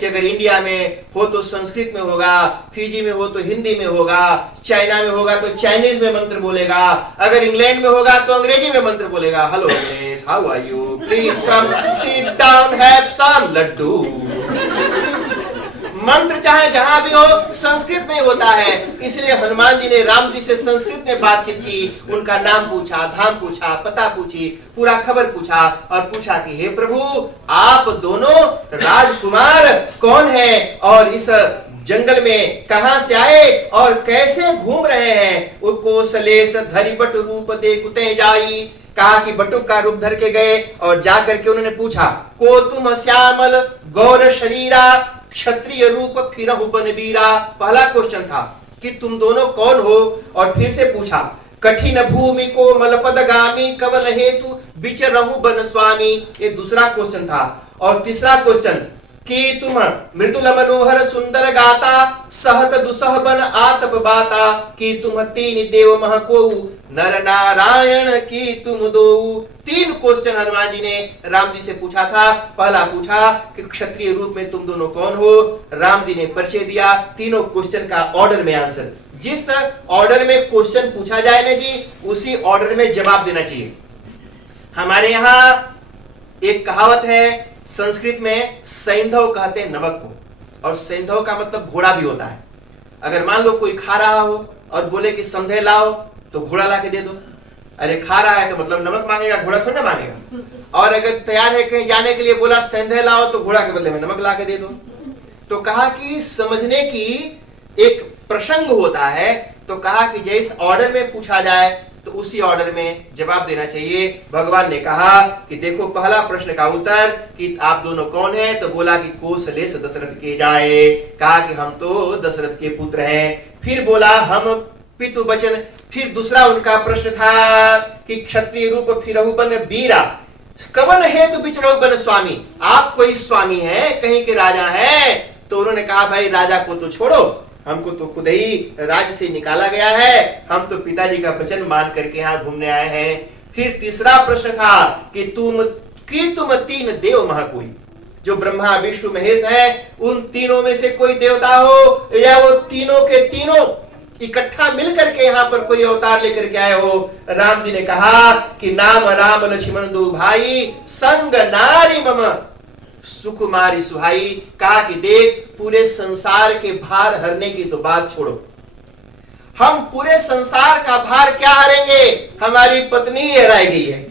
कि अगर इंडिया में हो तो संस्कृत में होगा, फिजी में हो तो हिंदी में होगा, चाइना में होगा तो चाइनीज में मंत्र बोलेगा, अगर इंग्लैंड में होगा तो अंग्रेजी में मंत्र बोलेगा। Hello miss, how are you, please come sit down, have some laddu. मंत्र चाहे जहां भी हो संस्कृत में होता है। इसलिए हनुमान जी ने राम जी से संस्कृत में बातचीत की, उनका नाम पूछा, धाम पूछा, पता पूछी, पूरा खबर पूछा और पूछा कि हे प्रभु, आप दोनों राजकुमार कौन है और इस जंगल में कहां से आए और कैसे घूम रहे हैं? उनको सलेस धरि बट रूप देखते जाई, कहा कि बटुक का रूप धर के गए और जाकर के उन्होंने पूछा, को तुम श्यामल गौर शरीरा क्षत्रिय रूप फिरहु बनवीरा। पहला क्वेश्चन था कि तुम दोनों कौन हो, और फिर से पूछा, कठिन भूमि को मलपदगामी कवन हेतु विचरहु बन स्वामी। ये दूसरा क्वेश्चन था। और तीसरा क्वेश्चन कि तुम मृदुल मनोहर सुंदर गाता सहत दुसह बन आतप बाता, कि तुम 3 देव मह को नर नारायण की तुम दो। 3 क्वेश्चन हनुमान जी ने राम जी से पूछा था। पहला पूछा कि क्षत्रिय रूप में तुम दोनों कौन हो, राम जी ने परिचय दिया। तीनों क्वेश्चन का ऑर्डर में आंसर, जिस ऑर्डर में क्वेश्चन पूछा जाए ना जी, उसी ऑर्डर में जवाब देना चाहिए। हमारे यहाँ एक कहावत है संस्कृत में, सैंधव कहते हैं नमक को, और सैंधव का मतलब घोड़ा भी होता है। अगर मान लो कोई खा रहा हो और बोले कि संधे लाओ, तो घोड़ा ला के दे दो। अरे खा रहा है तो मतलब नमक मांगेगा, घोड़ा थोड़ा मांगेगा। और अगर तैयार है कहीं जाने के लिए, बोला संधे लाओ, तो घोड़ा के बदले में नमक ला के दे दो। तो कहा कि समझने की एक प्रसंग होता है, तो कहा कि जिस ऑर्डर में पूछा जाए तो उसी ऑर्डर में जवाब देना चाहिए। भगवान ने कहा कि देखो, पहला प्रश्न का उत्तर कि आप दोनों कौन हैं, तो बोला कि कौशलेश दशरथ के जाए, कहा कि हम तो दशरथ के पुत्र हैं। फिर बोला हम पितु वचन। फिर दूसरा उनका प्रश्न था कि क्षत्रिय रूप फिरहु बन वीरा, कवन हेतु विचरहु बन स्वामी, आप कोई स्वामी हैं, कहीं के राजा हैं? तो उन्होंने कहा भाई राजा को तो छोड़ो, हमको तो खुद ही राज्य से निकाला गया है, हम तो पिताजी का वचन मान करके यहाँ घूमने आए हैं। फिर तीसरा प्रश्न था कि तुम 3 देव महा कोई, जो ब्रह्मा विष्णु महेश है, उन तीनों में से कोई देवता हो, या वो तीनों के तीनों इकट्ठा मिलकर के यहाँ पर कोई अवतार लेकर के आए हो। राम जी ने कहा कि नाम राम लक्ष्मण दो भाई, संग नारी मम सुकुमारी सुहाई। कहा कि देख, पूरे संसार के भार हरने की तो बात छोड़ो, हम पूरे संसार का भार क्या हरेंगे, हमारी पत्नी ही हराई गई है।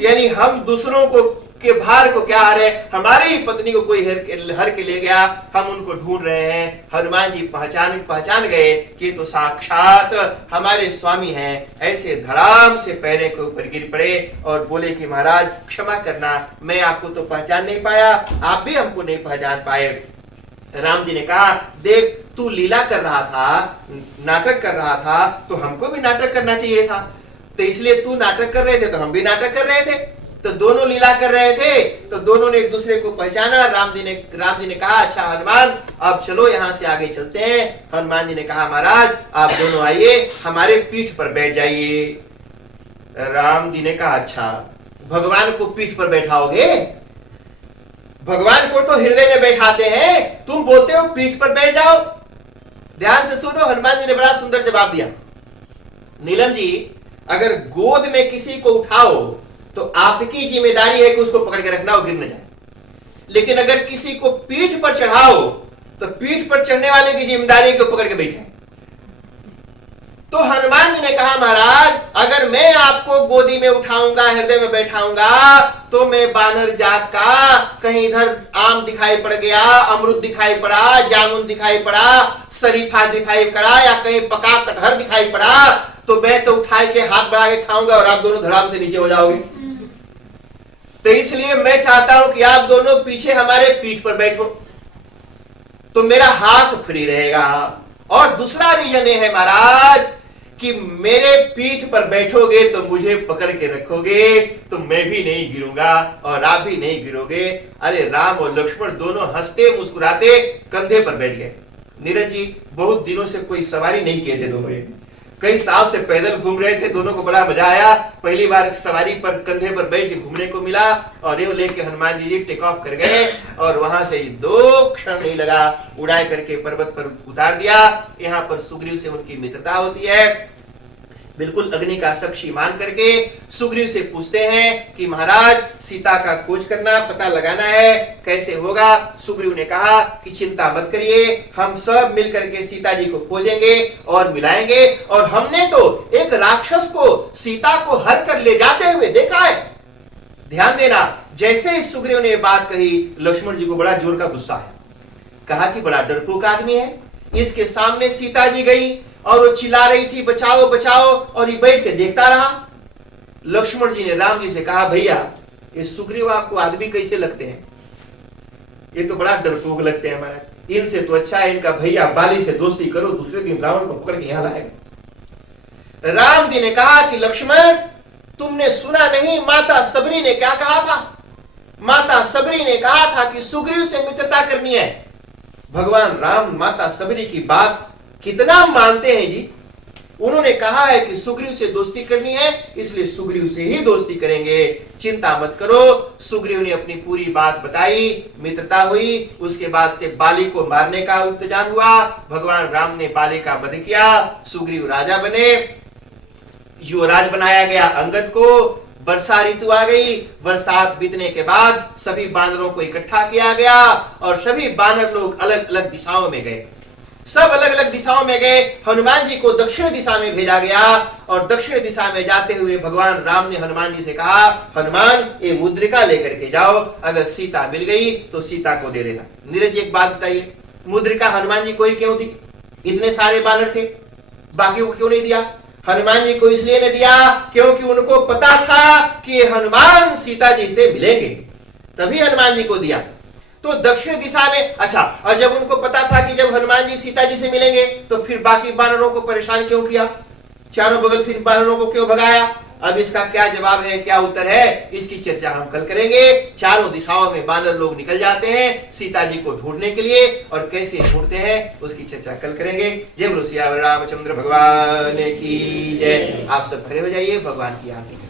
यानी हम दूसरों को के भार को क्या हरे, हमारी ही पत्नी को कोई हर के ले गया, हम उनको ढूंढ रहे हैं। हनुमान जी पहचान गए कि तो साक्षात हमारे स्वामी हैं। ऐसे धड़ाम से पैरों के ऊपर गिर पड़े और बोले कि महाराज क्षमा करना, मैं आपको तो पहचान नहीं पाया, आप भी हमको नहीं पहचान पाए। राम जी ने कहा देख, तू लीला कर रहा था, नाटक कर रहा था, तो हमको भी नाटक करना चाहिए था। तो इसलिए तू नाटक कर रहे थे तो हम भी नाटक कर रहे थे, तो दोनों लीला कर रहे थे, तो दोनों ने एक दूसरे को पहचाना। राम जी ने कहा अच्छा हनुमान, अब चलो यहाँ से आगे चलते हैं। हनुमान जी ने कहा महाराज आप दोनों आइए, हमारे पीठ पर बैठ जाइए। राम जी ने कहा अच्छा, भगवान को पीठ पर बैठाओगे? भगवान को तो हृदय में बैठाते हैं, तुम बोलते हो पीठ पर बैठ जाओ। ध्यान से सुनो, हनुमान जी ने बड़ा सुंदर जवाब दिया। नीलम जी, अगर गोद में किसी को उठाओ तो आपकी जिम्मेदारी है कि उसको पकड़ के रखना, वो गिर न जाए। लेकिन अगर किसी को पीठ पर चढ़ाओ तो पीठ पर चढ़ने वाले की जिम्मेदारी है कि पकड़ के बैठे। तो हनुमान जी ने कहा महाराज, अगर मैं आपको गोदी में उठाऊंगा, हृदय में बैठाऊंगा, तो मैं बानर जात का, कहीं इधर आम दिखाई पड़ गया, अमरूद दिखाई पड़ा, जामुन दिखाई पड़ा, शरीफा दिखाई पड़ा, या कहीं पका कटहर दिखाई पड़ा, तो मैं तो उठा के हाथ बढ़ा के खाऊंगा और आप दोनों धड़ाम से नीचे हो जाओगे। तो इसलिए मैं चाहता हूं कि आप दोनों पीछे हमारे पीठ पर बैठो, तो मेरा हाथ फ्री रहेगा। और दूसरा रीजन है महाराज कि मेरे पीठ पर बैठोगे तो मुझे पकड़ के रखोगे, तो मैं भी नहीं गिरूंगा और आप भी नहीं गिरोगे। अरे राम और लक्ष्मण दोनों हंसते मुस्कुराते कंधे पर बैठ गए। नीरज जी, बहुत दिनों से कोई सवारी नहीं किए थे दोनों, कई साल से पैदल घूम रहे थे, दोनों को बड़ा मजा आया। पहली बार सवारी पर कंधे पर बैठ के घूमने को मिला और ये लेके हनुमान जी टेक ऑफ कर गए और वहां से 2 क्षण नहीं लगा, उड़ाए करके पर्वत पर उतार दिया। यहाँ पर सुग्रीव से उनकी मित्रता होती है। बिल्कुल अग्नि का साक्षी मान करके सुग्रीव से पूछते हैं कि महाराज सीता का खोज करना, पता लगाना है, कैसे होगा? सुग्रीव ने कहा कि चिंता मत करिए, हम सब मिलकर के सीता जी को खोजेंगे और मिलाएंगे। और हमने तो एक राक्षस को सीता को हर कर ले जाते हुए देखा है। ध्यान देना, जैसे ही सुग्रीव ने बात कही, लक्ष्मण जी को बड़ा जोर का गुस्सा है। कहा कि बड़ा डरपोक आदमी है, इसके सामने सीता जी गई और वो चिल्ला रही थी बचाओ बचाओ, और ये बैठ के देखता रहा। लक्ष्मण जी ने राम जी से कहा भैया, ये सुग्रीव आपको आदमी कैसे लगते हैं? ये तो बड़ा डरपोक लगते हैं महाराज, इनसे तो अच्छा है इनका भैया बाली से दोस्ती करो, दूसरे दिन रावण को पकड़ के यहां लाएगा। राम जी ने कहा कि लक्ष्मण, तुमने सुना नहीं माता सबरी ने क्या कहा था? माता सबरी ने कहा था कि सुग्रीव से मित्रता करनी है। भगवान राम माता सबरी की बात कितना मानते हैं जी। उन्होंने कहा है कि सुग्रीव से दोस्ती करनी है, इसलिए सुग्रीव से ही दोस्ती करेंगे, चिंता मत करो। सुग्रीव ने अपनी पूरी बात बताई, मित्रता हुई। उसके बाद से बाली को मारने का इंतजाम हुआ। भगवान राम ने बाली का वध किया, सुग्रीव राजा बने, युवराज बनाया गया अंगद को। वर्षा ऋतु आ गई, बरसात बीतने के बाद सभी बानरों को इकट्ठा किया गया और सभी बानर लोग अलग अलग दिशाओं में गए। सब अलग अलग दिशाओं में गए। हनुमान जी को दक्षिण दिशा में भेजा गया और दक्षिण दिशा में जाते हुए भगवान राम ने हनुमान जी से कहा, हनुमान ये मुद्रिका लेकर के जाओ, अगर सीता मिल गई तो सीता को दे देना। नीरज जी एक बात बताइए, मुद्रिका हनुमान जी को ही क्यों दी? इतने सारे बानर थे, बाकी को क्यों नहीं दिया? हनुमान जी को इसलिए नहीं दिया क्योंकि उनको पता था कि हनुमान सीता जी से मिलेंगे, तभी हनुमान जी को दिया। तो दक्षिण दिशा में, अच्छा, और जब उनको पता था कि जब हनुमान जी सीता जी से मिलेंगे तो फिर बाकी बानरों को परेशान क्यों किया? चारों बगल फिर बानरों को क्यों भगाया? अब इसका क्या जवाब है, क्या उत्तर है, इसकी चर्चा हम कल करेंगे। चारों दिशाओं में बानर लोग निकल जाते हैं सीता जी को ढूंढने के लिए, और कैसे ढूंढते हैं उसकी चर्चा कल करेंगे। जय बोलो सियावर रामचंद्र भगवान की जय। आप सब खड़े हो जाइए, भगवान की आरती।